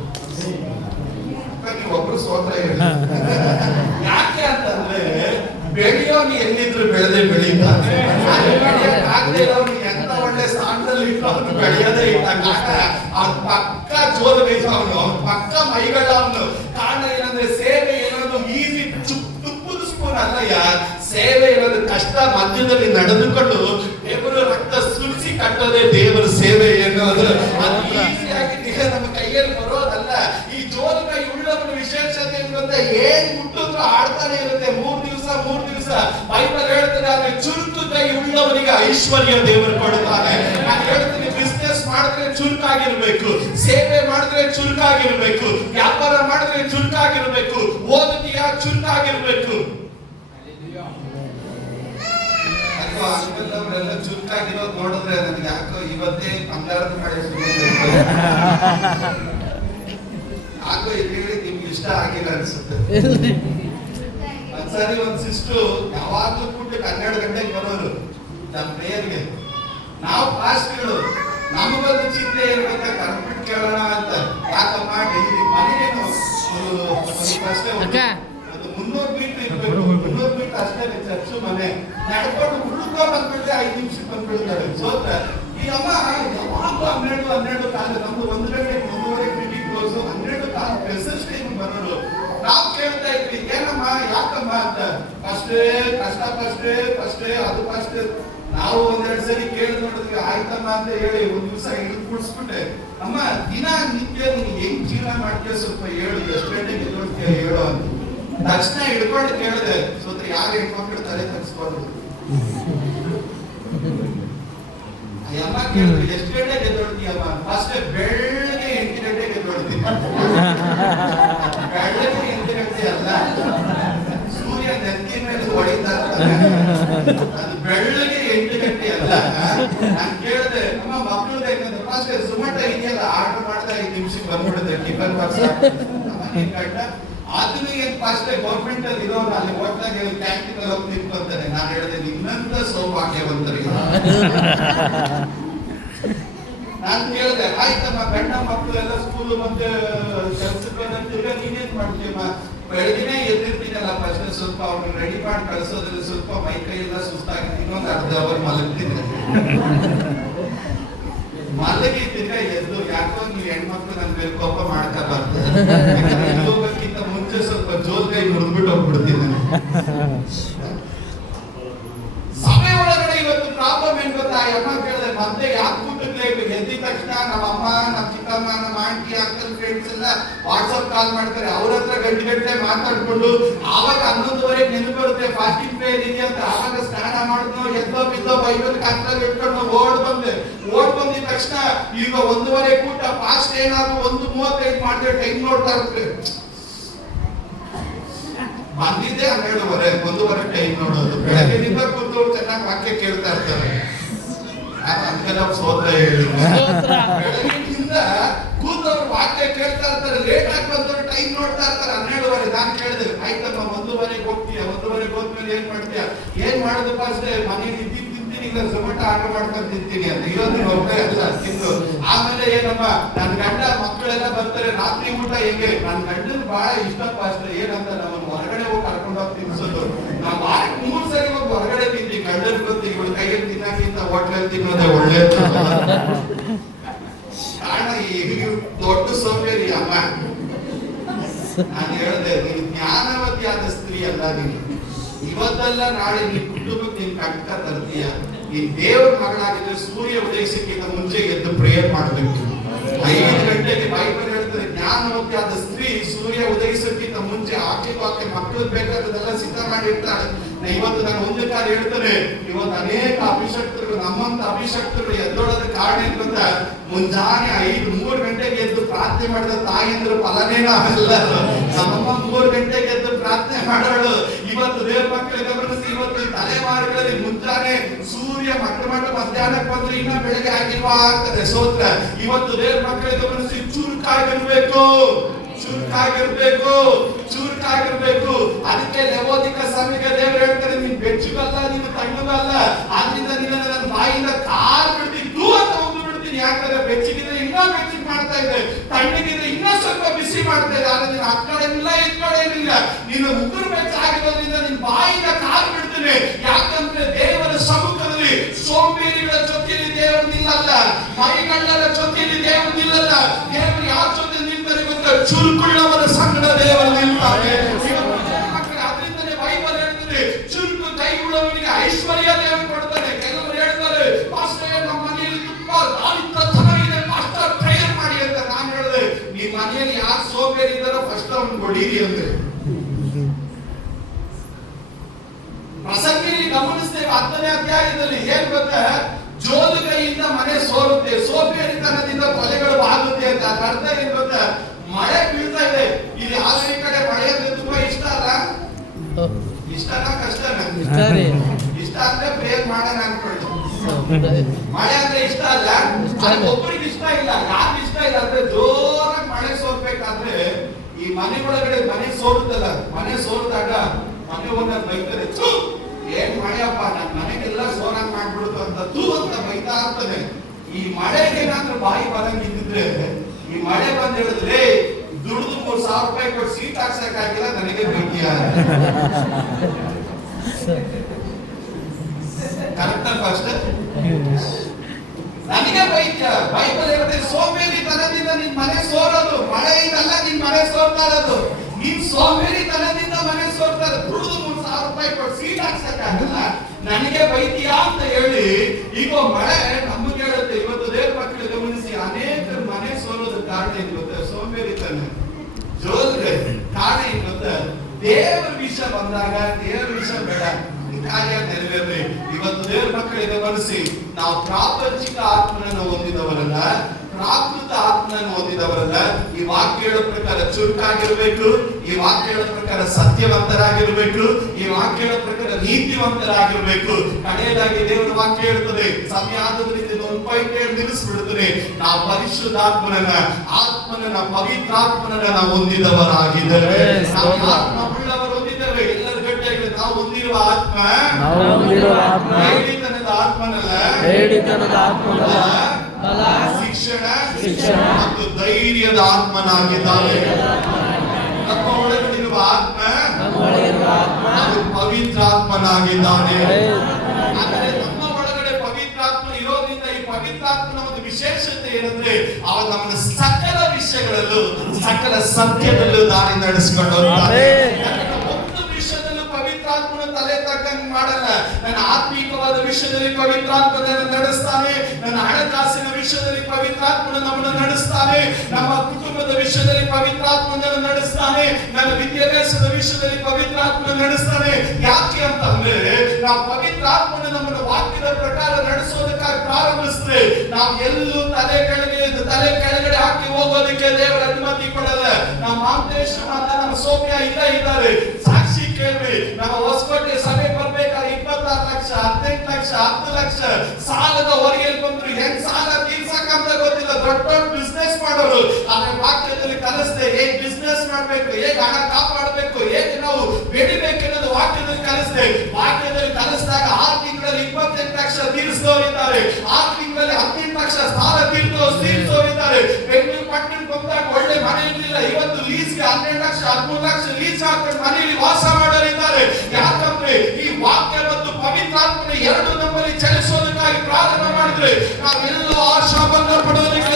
ಒಬ್ರು ಸೋತ್ರ ಯಾಕೆ ಅಂತಂದ್ರೆ ಬೆಳೆಯೋನು ಎಲ್ಲಿದ್ರು ಬೆಳೆದೇ ಬೆಳೀತಾನೆ. ಎಂತ ಒಳ್ಳೆ ಸ್ಥಾನದಲ್ಲಿ ಇಟ್ಟು ಅವನು ಬೆಳೆಯೋದೇ ಇಲ್ಲ. ಅವ್ನ ಪಕ್ಕ ಜೋದ ಬೇಯಿಸವನು, ಅವ್ನ ಪಕ್ಕ ಮೈಗಳ ಅವನು. ಕಾರಣ ಏನಂದ್ರೆ ಸೇವೆ ಏನೊಂದು ಈಸಿ ತುಪ್ಪದ ಸ್ಪೂನ್ ಅಲ್ಲ ಯಾರ್. ಸೇವೆ ಇರೋದು ಕಷ್ಟ ಮಧ್ಯದಲ್ಲಿ ನಡೆದುಕೊಂಡು ದೇವರು ರಕ್ತ ಸುರಿಸಿ ಕಟ್ಟೋದೇ ದೇವರ ಸೇವೆ ಎನ್ನುವುದು. ಅದು ಈಸಿಯಾಗಿ ನಮ್ಮ ಕೈಯಲ್ಲಿ ಬರೋದಲ್ಲ. ಈ ಜೋದ ಕೈ ಉಳ್ಳವನ ವಿಶೇಷತೆ ಅಂತ ಏನ್ ಮುಟ್ಟಿದ್ರು ಆಡ್ತಾನೆ ಇರುತ್ತೆ. 3 ದಿವಸ ಬೈಬಲ್ ಹೇಳ್ತಾರೆ, ಆದ್ರೆ ಚುರುಕು ಕೈ ಉಳ್ಳವನಿಗೆ ಐಶ್ವರ್ಯ ದೇವರು ಕೊಡುತ್ತಾನೆ. ನಾನು ಹೇಳ್ತೀನಿ, ಬಿಸ್ನೆಸ್ ಮಾಡಿದ್ರೆ ಚುರುಕಾಗಿರ್ಬೇಕು, ಸೇವೆ ಮಾಡಿದ್ರೆ ಚುರುಕಾಗಿರ್ಬೇಕು, ವ್ಯಾಪಾರ ಮಾಡಿದ್ರೆ ಚುರುಕಾಗಿರ್ಬೇಕು, ಓದತಿಯ ಚುರುಕಾಗಿರ್ಬೇಕು. ಅಥವಾ ಅಂಕಲ್ವರೆಲ್ಲ ಚುರುಕಾಗಿರೋದು ನೋಡಿದ್ರೆ ನನಗೆ ಯಾಕೋ ಇವತ್ತೇ ಬಂಗಾರದ ಮಳೆ ಯಾಕೋ ಹೇಳಿ ನಿಮ್ಗೆ ಇಷ್ಟ ಆಗಿಲ್ಲ ಅನ್ಸುತ್ತೆ. ಒಂದ್ಸರಿ ಒಂದ್ ಸಿಸ್ಟರ್ ಯಾವಾಗ್ಲೂ ಕೂಟಕ್ಕೆ 12 ಗಂಟೆಗೆ ಬರೋರು ನಮ್ಮ ಪ್ರೇಯರ್ಗೆ. ನಾವು ಪಾಸ್ಟ್ಗಳು ನಮಗೊಂದು ಚಿಂತೆ ಏನ್ ಗೊತ್ತಾ, ಕರ್ಬಿಟ್ಟು ಕೇಳೋಣ ಅಂತ. ಯಾಕಮ್ಮ ಡೈಲಿ ಮನೆಗೇನು ಅಷ್ಟೇ ಒಂದು 300 ಮೀಟರ್ ಇರ್ಬೇಕು, 300 ಮೀಟರ್ ಅಷ್ಟೇ ಚರ್ಚು ಮನೆ. ನಡ್ಕೊಂಡು ಹುಡುಗ ಬಂದ್ಬಿಟ್ರೆ 5 ನಿಮಿಷಕ್ಕೆ ಬಂದ್ಬಿಡ್ತಾರೆ. ಸೋತ್ರ ಈ ಅಮ್ಮ ಯಾವಾಗ್ಲೂ 12 ಕಾಲ ನಮ್ದು 1 ಗಂಟೆ 1:30 ಮೀಟಿಂಗ್ ಕ್ಲೋಸ್, 12 ಕಾಲ ಮೆಸೇಜ್ ಟೈಮ್ ಬರೋರು. ನಾವು ಕೇಳ್ತಾ ಇದ್ವಿ, ಏನಮ್ಮ ಯಾಕಮ್ಮ ಅಂತ. ಫಸ್ಟೇ ಅದು ಫಸ್ಟ್. ನಾವು 1-2 ಸರಿ ಕೇಳಿ ನೋಡಿದ್ವಿ, ಆಯ್ತಮ್ಮ ಅಂತ ಹೇಳಿ 1 ದಿವಸ ಹಿಡಿದು ಕೂಡಿಸ್ಬಿಟ್ಟೆ. ಅಮ್ಮ ದಿನ ನಿತ್ಯ ನೀನು ಹೆಂಗ್ ಜೀವನ ಮಾಡ್ತೀಯ ಸ್ವಲ್ಪ ಹೇಳು, ಎಷ್ಟು ಗಂಟೆಗೆ ಎದ್ದೋಡ್ತೀಯ ಹೇಳು ಅಂತ. ತಕ್ಷಣ ಹಿಡ್ಕೊಂಡು ಕೇಳಿದೆ, ಸೋತ್ರ ಯಾರು ಹೆಣ್ಮಕ್ಳು ತಲೆ ತಗ್ಸ್ಕೊಂಡು ಅಮ್ಮ ಕೇಳಿದ್ರು, ಎಷ್ಟು ಗಂಟೆಗೆ ಎದ್ದೋಡ್ತೀಯಮ್ಮ? ಫಸ್ಟ್ ಬೆಳಗ್ಗೆ 8 ಗಂಟೆಗೆ ಎದ್ದೋಡ್ತೀನಿ. ಬೆಳಗ್ಗೆ 8 ಗಂಟೆ ಅಲ್ಲ, ಸೂರ್ಯ ನೆತ್ತಿ ಮೇಲೆ ಹೊಡಿತಾ ಇರ್ತಾನೆ. ಅದು ಬೆಳಗ್ಗೆ 8 ಗಂಟೆ ಅಲ್ಲ. ನಾನು ಕೇಳಿದೆ, ಅಮ್ಮ ಮಕ್ಕಳು ಯಾಕಂದ್ರೆ ಫಸ್ಟ್ ಸುಮಟ ಇದೆಯಲ್ಲ ಆರ್ಡರ್ ಮಾಡ್ತಾ 5 ನಿಮಿಷಕ್ಕೆ ಬಂದ್ಬಿಡುತ್ತೆ ಟಿಫನ್ ಬಾಕ್ಸ್. ಅದನ್ನ ಏನ್ ಫಸ್ಟ್ ಗೌರ್ಮೆಂಟ್ ಅಲ್ಲಿ ಇರೋರು ಅಲ್ಲಿ ಒಟ್ಟಾಗಿ ಕ್ಯಾಂಟೀನ್ ಅಲ್ಲಿ ಹೋಗಿ ನಿಂತ್ಕೊಂತಾರೆ. ನಾನು ಹೇಳಿದೆ, ನಿನ್ನಂತ ಸೌಭಾಗ್ಯವಂತರಿಗೆ. ನಾನು ಕೇಳಿದೆ, ಆಯ್ತಮ್ಮ ಗಂಡ ಮಕ್ಕಳು ಎಲ್ಲ ಸ್ಕೂಲ್ ಮತ್ತೆ ಕೆಲ್ಸಕ್ಕೆ ಬಂದಂತೀಗ ನೀನೇನ್ ಮಾಡ್ತೀಯಮ್ಮ? ಬೆಳಗಿನೇ ಎದ್ದಿರ್ತೀನಲ್ಲ ಫಸ್ಟ್ ಸ್ವಲ್ಪ ಅವ್ರನ್ನ ರೆಡಿ ಮಾಡಿ ಕಳ್ಸೋದ್ರಲ್ಲಿ ಸ್ವಲ್ಪ ಮೈ ಕೈ ಎಲ್ಲ ಸುಸ್ತಾಗಿ ಇನ್ನೊಂದು ಅರ್ಧ ಅವರ್ ಮಲಗ್ತಿದ್ರೆ ಮಲಗಿದ್ದಿದ್ರೆ ಎದ್ದು ಯಾಕೋ ನೀವು ಹೆಣ್ಮಕ್ಳು ನನ್ ಮೇಲೆ ಕೋಪ ಮಾಡ್ಕೋಬಾರ್ದು, ಹೋಗೋಕ್ಕಿಂತ ಮುಂಚೆ ಸ್ವಲ್ಪ ಜೋಲ್ ಕೈ ಮುರಿದ್ಬಿಟ್ಟು ಹೋಗ್ಬಿಡ್ತೀನಿ. ಸಭೆ ಒಳಗಡೆ ಇವತ್ತು ಪ್ರಾಬ್ಲಮ್ ಏನ್ ಗೊತ್ತಾ? ಅಮ್ಮ ಕೇಳಿದೆ, ಮತ್ತೆ ಯಾಕೆ ಕೂಟಕ್ಕೆ ಎದ್ದಿದ ತಕ್ಷಣ ನಮ್ಮ ಅಮ್ಮ, ನಮ್ಮ ಚಿಕ್ಕಮ್ಮ, ನಮ್ಮ ಆಂಟಿ, ಅಂಕಲ್, ಫ್ರೆಂಡ್ಸ್ ಎಲ್ಲ ವಾಟ್ಸ್ಆಪ್ ಕಾಲ್ ಮಾಡ್ತಾರೆ. ಅವ್ರ ಹತ್ರ ಗಂಟೆ ಮಾತಾಡ್ಕೊಂಡು ಆವಾಗ 11:30 ನೆನಪು ಬರುತ್ತೆ ಫಾಸ್ಟಿಂಗ್ ಪ್ರೇಯರ್ ಇದೆ ಅಂತ. ಆವಾಗ ಸ್ನಾನ ಮಾಡಿದ್ನೋ ಎದ್ದೋ ಬಿದ್ದೋ ಬೈಬಲ್ ಕಾಂತಲ್ಲಿ ಇಟ್ಕೊಂಡು ಓಡ್ ಬಂದಿದ ತಕ್ಷಣ ಈಗ 1:30 ಕೂಟ ಫಾಸ್ಟ್ ಏನಾದ್ರು 1:35 ಮಾಡಿದ್ರೆ ಟೈಮ್ ನೋಡ್ತಾ ಇರ್ತಾರೆ. ಬಂದಿದ್ದೆ 12:30 1:30 ಟೈಮ್ ನೋಡೋದು. ಬೆಳಗ್ಗೆನಿಂದ ಕೂತವ್ರು ಚೆನ್ನಾಗಿ ವಾಕ್ಯ ಕೇಳ್ತಾ ಇರ್ತಾರೆ. ಸೋದ್ರ ಬೆಳಗ್ಗೆಯಿಂದ ಕೂತವ್ರು ವಾಕ್ಯ ಕೇಳ್ತಾ ಇರ್ತಾರೆ. ಲೇಟ್ ಆಗಿ ಬಂದವರು ಟೈಮ್ ನೋಡ್ತಾ ಇರ್ತಾರೆ 12:30. ನಾನು ಕೇಳಿದೆ, ಆಯ್ತಮ್ಮ 1:30 ಹೋಗ್ತೀಯ, 1:30 ಹೋದ್ಮೇಲೆ ಏನ್ ಮಾಡ್ತೀಯ? ಏನ್ ಮಾಡೋದು ಫಾಸ್ಟ್ ಮನೇಲಿ ಇದ್ದಿದ್ದು ತಿಂತೀನಿ, ಇಲ್ಲ ಝೊಮ್ಯಾಟೊ ಆರ್ಡರ್ ಮಾಡ್ಕೊಂಡು ತಿಂತೀನಿ ಅಂತ. ಇವತ್ತು ಒಬ್ಬರೇ ಅಲ್ಲ ತಿಂದು ಆಮೇಲೆ ಏನಮ್ಮ ನನ್ನ ಗಂಡ ಮಕ್ಕಳೆಲ್ಲ ಬರ್ತಾರೆ. ರಾತ್ರಿ ಊಟ ಹೆಂಗೆ? ನನ್ನ ಗಂಡನ್ ಬಹಳ ಇಷ್ಟ ಫಾಸ್ಟ್ ಏನಂತ ನಮ್ಮನ್ನು ಹೊರಗಡೆ ಹೋಗಿ ಕರ್ಕೊಂಡು ಹೋಗಿ ತಿನ್ಸೋದು. ವಾರಕ್ಕೆ 3 ಸರಿ ಹೋಗಿ ಹೊರಗಡೆ ತಿಂತೀವಿ. ಗಂಡನ ಗೊತ್ತಿ ಇವಳು ಕೈಯಲ್ಲಿ ತಿನ್ನಕ್ಕಿಂತ ಹೋಟ್ಲಲ್ಲಿ ತಿನ್ನೋದೇ ಒಳ್ಳೆ ಕಾರಣ. ಈಗ ದೊಡ್ಡ ಸೌಕರ್ಯ ಅಮ್ಮ. ನಾನು ಹೇಳಿದೆ, ನೀನು ಜ್ಞಾನವತಿಯಾದ ಸ್ತ್ರೀ ಅಲ್ಲ. ನೀನು ಇವತ್ತಲ್ಲ ನಾಳೆ ನಿನ್ ಕುಟುಂಬಕ್ಕೆ ನೀನ್ ಕಂಟಕ ತರ್ತೀಯ. ನೀನ್ ದೇವ್ರ ಮಗಳಾಗಿದ್ರೆ ಸೂರ್ಯ ಉದಯಿಸಕ್ಕಿಂತ ಮುಂಚೆ ಎದ್ದು ಪ್ರೇಯರ್ ಮಾಡ್ಬೇಕು. 5 ಗಂಟೆಗೆ ಬೈಬಲ್ ಹೇಳ್ತಾರೆ, ಜ್ಞಾನವತಿಯಾದ ಸ್ತ್ರೀ ಸೂರ್ಯ ಉದಯಿಸಕ್ಕಿಂತ ಮುಂಚೆ ಆಕೆ ಮಕ್ಕಳು ಬೇಕಾದದೆಲ್ಲ ಸಿದ್ಧ ಮಾಡಿರ್ತಾಳೆ. ಇವತ್ತು ನಾನು ಒಂದು ಕಾಲ ಹೇಳ್ತಾರೆ, ಇವತ್ತು ಅನೇಕ ಅಭಿಷಕ್ತರು, ನಮ್ಮಂತ ಅಭಿಷಕ್ತರು ಎದ್ದೋಳದ ಕಾರಣ ಏನ್ ಗೊತ್ತಾ? ಮುಂಜಾನೆ 3 ಗಂಟೆಗೆ ಎದ್ದು ಪ್ರಾರ್ಥನೆ ಮಾಡಿದ ತಾಯಿಯಂದ್ರ ಫಲನೇನ ಅಲ್ಲ. ನಮ್ಮಮ್ಮ 3 ಗಂಟೆಗೆ ಎದ್ದು ಪ್ರಾರ್ಥನೆ ಮಾಡೋಳು. ಇವತ್ತು ದೇವ್ರ ಮಕ್ಕಳಿಗೆ ಗಮನಿಸಿ, ಇವತ್ತು ತಲೆಮಾರುಗಳಲ್ಲಿ ಮುಂಜಾನೆ ಸೂರ್ಯ ಮಧ್ಯಾಹ್ನಕ್ಕೆ ಬಂದ್ರೆ ಇನ್ನ ಬೆಳಗ್ಗೆ ಆಗಿಲ್ವಾ ಆಗ್ತದೆ. ಸ್ತೋತ್ರ. ಇವತ್ತು ದೇವ್ರ ಮಕ್ಕಳಿಗೆ ಗಮನಿಸಿ, ಚುರುಕಾಗಿರ್ಬೇಕು. ಅದಕ್ಕೆ ಲವೋದಿಕ ಸಭೆಗೆ ದೇವರು ಹೇಳ್ತಾರೆ, ನೀನ್ ಬೆಚ್ಚಗಲ್ಲ, ನೀನು ತಣ್ಣಗಲ್ಲ, ಆದ್ರಿಂದ ನಿನ್ನ ನನ್ನ ಬಾಯಿಂದ ಕಾಲ್ ಬಿಡ್ತಿದ್ದು ಅಂತ ಒಂದು ಬಿಡ್ತೀನಿ. ಯಾಕಂದ್ರೆ ಬೆಚ್ಚಗಿದ್ರೆ ಇನ್ನೂ ಬೆಚ್ಚಗೆ ಮಾಡ್ತಾ ಇದೆ, ತಣ್ಣಗಿದ್ರೆ ಇನ್ನೂ ಸ್ವಲ್ಪ ಬಿಸಿ ಮಾಡ್ತಾ ಇದೆ. ಆದ್ರೆ ನೀನು ಆ ಕಡೆ ಇಲ್ಲ ಈ ಕಡೆ ಇಲ್ಲ, ನೀನು ಉಗುರು ಬೆಚ್ಚಾಗಿರೋದ್ರಿಂದ ನಿನ್ ಬಾಯಿಂದ ಕಾಲ್ ಬಿಡ್ತೀನಿ. ಯಾಕಂದ್ರೆ ದೇವರ ಸಮ್ಮುಖದಲ್ಲಿ ಸೋಂಬೇರಿಗಳ ಜೊತೆಯಲ್ಲಿ ದೇವರು ನಿಲ್ಲಲ್ಲ, ಮೈಗಳ್ಳರ ಜೊತೆಯಲ್ಲಿ ದೇವರು ನಿಲ್ಲಲ್ಲ. ದೇವರು ಯಾವ ಜೊತೆ ನಿಲ್ತಾರೆ ಗೊತ್ತಾ? ಚುರುಕುಳ್ಳವರ ಸಂಗಡ ದೇವರು ನಿಲ್ತಾರೆ. ಅದರಿಂದಲೇ ಬೈಬಲ್ ಹೇಳ್ತದೆ, ಚುರುಕು ಕೈ ಉಳ್ಳವನಿಗೆ ಐಶ್ವರ್ಯ ದೇವರು ಕೊಡ್ತಾನೆ. ಕೆಲವರು ಹೇಳ್ತಾರೆ, ಪಾಸ್ಟರ್ ನಮ್ಮ ಮನೆಯಲ್ಲಿ ತುಂಬಾ ದಾರಿದ್ರತನ ಇದೆ, ಪಾಸ್ಟರ್ ಪ್ರೇಯರ್ ಮಾಡಿ ಅಂತ. ನಾನು ಹೇಳಿದೆ, ನಿಮ್ಮ ಮನೆಯಲ್ಲಿ ಯಾರು ಸೋಂಬೇರಿ ಇದ್ದಾರೋ ಫಸ್ಟ್ ಅವ್ನು ಕೊಡೀರಿ ಅಂದ್ರೆ. ಪ್ರಸಂಗಿ ಗಮನಿಸ್ತೇವೆ 10ನೇ ಅಧ್ಯಾಯದಲ್ಲಿ ಏನ್ ಗೊತ್ತಾ? ಜೋಲುಗೈಯಿಂದ ಮನೆ ಸೋರುತ್ತೆ, ಸೋಂಬೇರಿತನದಿಂದ ಕೊಲೆಗಳು ಆಗುತ್ತೆ ಅಂತ. ಅದ್ರ ಅರ್ಥ ಏನ್ ಗೊತ್ತಾ? ಮಳೆ ಬೀಳ್ತಾ ಇದೆ, ಇಲ್ಲಿ ಆದ್ರೆ ಈ ಕಡೆ ಮಳೆ ಅಂದ್ರೆ ತುಂಬಾ ಇಷ್ಟ ಅಲ್ಲ? ಇಷ್ಟನಾ ಕಷ್ಟನಾ? ಇಷ್ಟ ಅಂದ್ರೆ ಪ್ರೇಯರ್ ಮಾಡೋಣ ಅನ್ಕೊಳ್ಳಿ. ಮಳೆ ಅಂದ್ರೆ ಇಷ್ಟ ಅಲ್ಲ, ಒಬ್ಬರಿಗೆ ಇಷ್ಟ ಇಲ್ಲ. ಯಾಕೆ ಇಷ್ಟ ಇಲ್ಲ ಅಂದ್ರೆ, ಜೋರಾಗಿ ಮಳೆ ಸೋರ್ಬೇಕಾದ್ರೆ ಈ ಮನೆ ಒಳಗಡೆ ಮನೆ ಸೋರುತ್ತಲ್ಲ, ಮನೆ ಸೋರಿದಾಗ ಮನೆ ಒಂದೊಂದು ಬೈತಾರೆ, ಏನ್ ಮಳೆಯಪ್ಪ ನನ್ನ ಮನೆಗೆಲ್ಲ ಸೋರಾಗ್ ಮಾಡ್ಬಿಡುತ್ತ ಅಂತ ತೂ ಅಂತ ಬೈತಾ ಇರ್ತದೆ. ಈ ಮಳೆಗೆ ಏನಾದ್ರೂ ಬಾಯಿ ಬರಂಗಿದ್ರೆ, ಈ ಮಳೆ ಬಂದ್ ಹೇಳಿದ್ರೆ ದುಡ್ದು 3,000 ರೂಪಾಯಿ ಕೊಟ್ಟು ಸೀಟ್ ಹಾಕ್ಸಕ್ಕಾಗಿಲ್ಲ, ನನಗೆ ಬೈತೀಯ. ಕರೆಕ್ಟ್ ಫಸ್ಟ್ ನನಗೆ ಬೈತೀಯ. ಬೈಬಲ್ ಹೇಳುತ್ತೆ, ಸೋಂಬೇರಿತನದಿಂದ ನಿನ್ ಮನೆ ಸೋರೋದು, ಮಳೆಯಿಂದಲ್ಲ ನಿನ್ ಮನೆ ಸೋರ್ತಾ ಇರೋದು. ನೀನ್ ಸೋಂಬೇರಿತನದಿಂದ ಮನೆ ಸೋರ್ತಾ ಇರೋದು. ದುಡ್ದು 3,000 ರೂಪಾಯಿ ಕೊಟ್ಟು ಸೀಟ್ ಹಾಕ್ಸಕ್ಕಾಗಲ್ಲ, ನನಗೆ ಬೈತೀಯಾ ಅಂತ ಹೇಳಿ ಈಗ ಮಳೆ ನಮಗೆ ಹೇಳುತ್ತೆ. ಇವತ್ತು ದೇವ್ರ ಮಕ್ಕಳು ಗಮನಿಸಿ, ಅನೇಕ ಮನೆ ಸೋರೋದು ಕಾರಣ ಏನ್ ಗೊತ್ತಾ? ಸೋಂಬೇರಿತನ, ಜೋಲ್ಗೆ ಕಾರಣ ಏನ್ ಗೊತ್ತಾ? ದೇವರ ವಿಷಯ ಬಂದಾಗ ದೇವರ ವಿಷಯ ಬೇಡ, ಕಾರ್ಯ ನೆರವೇರ್ರಿ. ಇವತ್ತು ದೇವ್ರ ಮಕ್ಕಳಿಗೆ ಗಮನಿಸಿ, ನಾವು ಪ್ರಾಪಂಚಿಕ ಆತ್ಮನನ್ನು ಹೊಂದಿದವರಲ್ಲ, ಪ್ರಾಕೃತ ಆತ್ಮನನ್ನು ಹೊಂದಿದವರಲ್ಲ. ಈ ವಾಕ್ಯ ಹೇಳೋ ಪ್ರಕಾರ ಚುರುಕಾಗಿರ್ಬೇಕು, ಈ ವಾಕ್ಯ ಹೇಳೋ ಪ್ರಕಾರ ಸತ್ಯವಂತರಾಗಿರ್ಬೇಕು, ಈ ವಾಕ್ಯ ಹೇಳೋ ಪ್ರಕಾರ ನೀತಿವಂತರಾಗಿರ್ಬೇಕು. ಕಡೆಯದಾಗಿ ದೇವರ ವಾಕ್ಯ ಹೇಳ್ತದೆ, ಸಮಯ ಆದ್ರಿಂದ ಒಂದು ಪಾಯಿಂಟ್ ಹೇಳಿ ನಿಲ್ಲಿಸ್ಬಿಡ್ತದೆ, ನಾವು ಪರಿಶುದ್ಧಾತ್ಮನನ್ನ, ಆತ್ಮನನ್ನ, ಪವಿತ್ರಾತ್ಮನನ್ನ ನಾವು ಹೊಂದಿದವರಾಗಿದ್ದೇವೆ. ನಾವು ಆತ್ಮ ಉಳ್ಳವರು ಹೊಂದಿದ್ದೇವೆ. ಎಲ್ಲರ ಗಟ್ಟಿಯಾಗಿ ನಾವು ಹೊಂದಿರುವ ಆತ್ಮ ಹೇಳಿತನದ ಆತ್ಮನಲ್ಲ, ಶಿಕ್ಷಣ ಮತ್ತು ಧೈರ್ಯದ ಆತ್ಮನಾಗಿದ್ದಾನೆ. ನಮ್ಮ ಒಳಗಿರುವ ಆತ್ಮ ಪವಿತ್ರಾತ್ಮನಾಗಿದ್ದಾನೆ. ಆದರೆ ನಮ್ಮ ಒಳಗಡೆ ಪವಿತ್ರಾತ್ಮ ಇರೋದ್ರಿಂದ ಈ ಪವಿತ್ರಾತ್ಮನ ಒಂದು ವಿಶೇಷತೆ ಏನಂದ್ರೆ, ಅವ ನಮ್ಮನ್ನ ಸಕಲ ವಿಷಯಗಳಲ್ಲೂ, ಸಕಲ ಸತ್ಯದಲ್ಲೂ ದಾರಿ ನಡೆಸಿಕೊಂಡು ಹೋಗ್ತಾನೆ. ತಲೆ ತಕ್ಕಂಗೆ ಮಾಡಲ್ಲ. ನನ್ನ ಆತ್ಮೀಕವಾದ ವಿಷಯದಲ್ಲಿ ಪವಿತ್ರಾತ್ಮನನ್ನು ನಡೆಸ್ತಾನೆ, ನನ್ನ ಹಣಕಾಸಿನ ವಿಷಯದಲ್ಲಿ ಪವಿತ್ರಾತ್ಮನ ನಮ್ಮನ್ನು ನಡೆಸ್ತಾನೆ, ನಮ್ಮ ಕುಟುಂಬದ ವಿಷಯದಲ್ಲಿ ಪವಿತ್ರಾತ್ಮನನ್ನು ನಡೆಸ್ತಾನೆ, ನನ್ನ ವಿದ್ಯಾಭ್ಯಾಸದ ವಿಷಯದಲ್ಲಿ ಪವಿತ್ರಾತ್ಮನ ನಡೆಸ್ತಾನೆ. ಯಾಕೆ ಅಂತಂದ್ರೆ, ನಾವು ಪವಿತ್ರಾತ್ಮನ ನಮ್ಮನ್ನು ವಾಕ್ಯದ ಪ್ರಕಾರ ನಡೆಸೋದಕ್ಕಾಗಿ ಪ್ರಾರಂಭಿಸಿದ್ರೆ ನಾವು ಎಲ್ಲೂ ತಲೆ ಕೆಳಗಡೆ ಹಾಕಿ ಹೋಗೋದಕ್ಕೆ ದೇವರ ಅನುಮತಿ ಕೊಡಲ್ಲ. ನಮ್ಮ ಮಾಂತೇಶ ಮತ್ತು ನಮ್ಮ ಸೌಮ್ಯ ಇದ್ದಾರೆ. ಸಾಕ್ಷಿ ಕೇಳ್ರಿ, ನಮ್ಮ ಹೊಸಕೋಟೆ ಸಭೆ ಬರ್ಬೇಕಾದ್ರೆ 26 ಲಕ್ಷ, 18 ಲಕ್ಷ, 10 ಲಕ್ಷ ಸಾಲದ ಹೊರಗೆ ಬಂದ್ರು. ಹೆಂಗ್ ಸಾಲ ತೀರ್ಸಕ್ಕಂತ ಗೊತ್ತಿಲ್ಲ. ದೊಡ್ಡ ಬಿಸ್ನೆಸ್ ಮಾಡೋರು. ಆದ್ರೆ ವಾಕ್ಯದಲ್ಲಿ ಕಲಿಸ್ದೆ, ಹೇಗ್ ಬಿಸ್ನೆಸ್ ಮಾಡ್ಬೇಕು, ಹೇಗ್ ಹಣ ಕಾಪಾಡಬೇಕು, ಹೇಗೆ ನಾವು ಬೆಳಿಬೇಕು ಅನ್ನೋದು ವಾಕ್ಯದಲ್ಲಿ ಕಲಿಸ್ದೆ. ವಾಕ್ಯದಲ್ಲಿ ಕಲಿಸಿದಾಗ 6 ತಿಂಗಳಲ್ಲಿ 28 ಲಕ್ಷ ತೀರಿಸಿದವರಿದ್ದಾರೆ, 6 ತಿಂಗಳಲ್ಲಿ 18 ಲಕ್ಷ ಸಾಲ ತೀರಿಸೋರಿದ್ದಾರೆ. ಬೆಂಗಳೂರು ಪಟ್ಟಣಕ್ಕೆ ಬಂದಾಗ ಒಳ್ಳೆ ಮನೆ ಇರಲಿಲ್ಲ, ಇವತ್ತು ಲೀಸ್ಗೆ 12 ಲಕ್ಷ 13 ಲಕ್ಷ ಲೀಸ್ ಹಾಕೊಂಡು ಮನೆಯಲ್ಲಿ ವಾಸ ಮಾಡೋರಿದ್ದಾರೆ. ಯಾಕಂದ್ರೆ ಈ ವಾಕ್ಯ ಮತ್ತು ಪವಿತ್ರಾತ್ಮನ ಎರಡು ನಮ್ಮಲ್ಲಿ ಚಲಿಸೋದಕ್ಕಾಗಿ ಪ್ರಾರ್ಥನೆ ಮಾಡಿದ್ರೆ ನಾವೆಲ್ಲ ಆಶಾಭಂಗ ಪಡೋದಕ್ಕೆ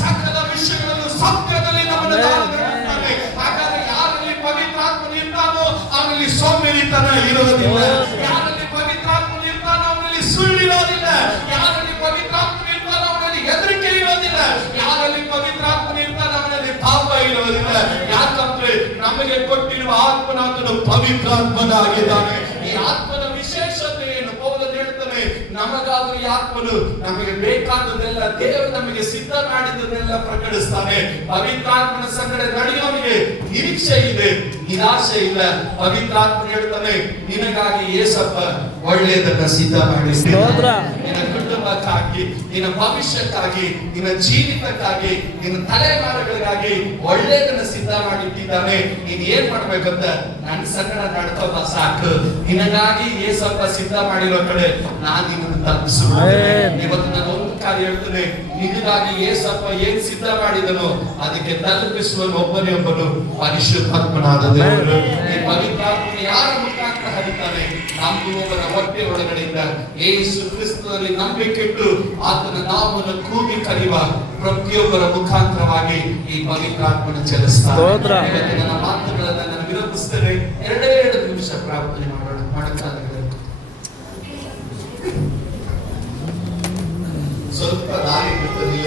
ಸಕಲ ವಿಷಯಗಳನ್ನು ಸತ್ಯದಲ್ಲಿ ನಮ್ಮನ್ನು ನಡೆಸುತ್ತಾನೆ. ಹಾಗಾದ್ರೆ ಯಾರಲ್ಲಿ ಪವಿತ್ರಾತ್ಮನ ಇರ್ತಾನೋ ಅವನಲ್ಲಿ ಸೋಂಬೇರಿತನ ಇರೋದಿಲ್ಲ. ಯಾರಲ್ಲಿ ಪವಿತ್ರಾತ್ಮನ ಇರ್ತಾನೋ ಅವನಲ್ಲಿ ಸುಳ್ಳಿರೋದಿಲ್ಲ. ಯಾರಲ್ಲಿ ಪವಿತ್ರಾತ್ಮನ ಇರ್ತಾನೋ ಅವನಲ್ಲಿ ಹೆದರಿಕೆ ಇರೋದಿಲ್ಲ. ಯಾರಲ್ಲಿ ಪವಿತ್ರಾತ್ಮನ ಇರ್ತಾನೋ ಅವನಲ್ಲಿ ಪಾಪ ಇರೋದಿಲ್ಲ. ಯಾಕಂದ್ರೆ ನಮಗೆ ಕೊಟ್ಟಿರುವ ಆತ್ಮನಾಥನು ಪವಿತ್ರಾತ್ಮನಾಗಿದ್ದಾನೆ. ಈ ಆತ್ಮನ ವಿಶೇಷತೆ ಏನು? ಪೌಲನು ಹೇಳ್ತಾನೆ, ನಮಗಾದರೂ ಈ ಆತ್ಮನು ನಮಗೆ ಬೇಕಾದದೆಲ್ಲ ದೇವರು ನಮಗೆ ಸಿದ್ಧ ಮಾಡಿದ್ದನ್ನೆಲ್ಲ ಪ್ರಕಟಿಸ್ತಾನೆ. ಪವಿತ್ರಾತ್ಮನ ಸಂಗಡ ನಡೆಯೋನಿಗೆ ನಿರೀಕ್ಷೆ ಇದೆ, ನಿರಾಶೆ ಇಲ್ಲ. ಪವಿತ್ರಾತ್ಮ ಹೇಳ್ತಾನೆ, ನಿನಗಾಗಿ ಯೇಸಪ್ಪ ಒಳ್ಳೆಯದನ್ನ ಸಿದ್ಧ ಮಾಡಿದ್ದಾನೆ. ನಿನ್ನ ಕುಟುಂಬಕ್ಕಾಗಿ, ನಿನ್ನ ಭವಿಷ್ಯಕ್ಕಾಗಿ, ನಿನ್ನ ಜೀವಿತಕ್ಕಾಗಿ, ನಿನ್ನ ತಲೆಮಾರುಗಳಿಗಾಗಿ ಒಳ್ಳೆಯದನ್ನ ಸಿದ್ಧ ಮಾಡಿಟ್ಟಿದ್ದಾನೆ. ನೀನ್ ಏನ್ ಮಾಡ್ಬೇಕಂತ ನನ್ನ ಸಂಗಡ ನಡ್ತವ ಸಾಕು. ನಿನಗಾಗಿ ಯೇಸಪ್ಪ ಸಿದ್ಧ ಮಾಡಿರೋ ಕಡೆ ನಾನು ನಿನ್ನನ್ನು ತಲುಪಿಸುತ್ತೇನೆ. ಇವತ್ತು ನಾನು ಒಂದು ಕಾರ್ಯ ಹೇಳ್ತೇನೆ, ನಿನಗಾಗಿ ಯೇಸಪ್ಪ ಏನ್ ಸಿದ್ಧ ಮಾಡಿದನೋ ಅದಕ್ಕೆ ತಲುಪಿಸುವ ಒಬ್ಬನೇ ಒಬ್ಬನು ಪರಿಶುದ್ಧಾತ್ಮನಾದ ದೇವರು. ಈ ಪವಿತ್ರಾತ್ಮ ಯಾರ ಮುಖಾಂತರ ಹರಿತಾನೆ? ನಂಬುವವರ ಹೊಟ್ಟೆ ಒಳಗಡೆಯಿಂದ ಯೇಸು ಕ್ರಿಸ್ತನಲ್ಲಿ ನಂಬಿಕೆಟ್ಟು ಆತನ ನಾಮವನ್ನು ಕೂಗಿ ಕರೆಯುವ ಪ್ರತಿಯೊಬ್ಬರ ಮುಖಾಂತರವಾಗಿ ಈ ಪವಿತ್ರಾತ್ಮನ ಚಲಿಸ್ತಾನೆ. ಇವತ್ತು ನನ್ನ ಮಾತುಗಳನ್ನ ನಾನು ವಿರೋಧಿಸ್ತೇನೆ. 2 ನಿಮಿಷ ಪ್ರಾರ್ಥನೆ ಮಾಡುತ್ತಾರೆ. ಸ್ವಲ್ಪ ದಾರಿ ಬಿಟ್ಟು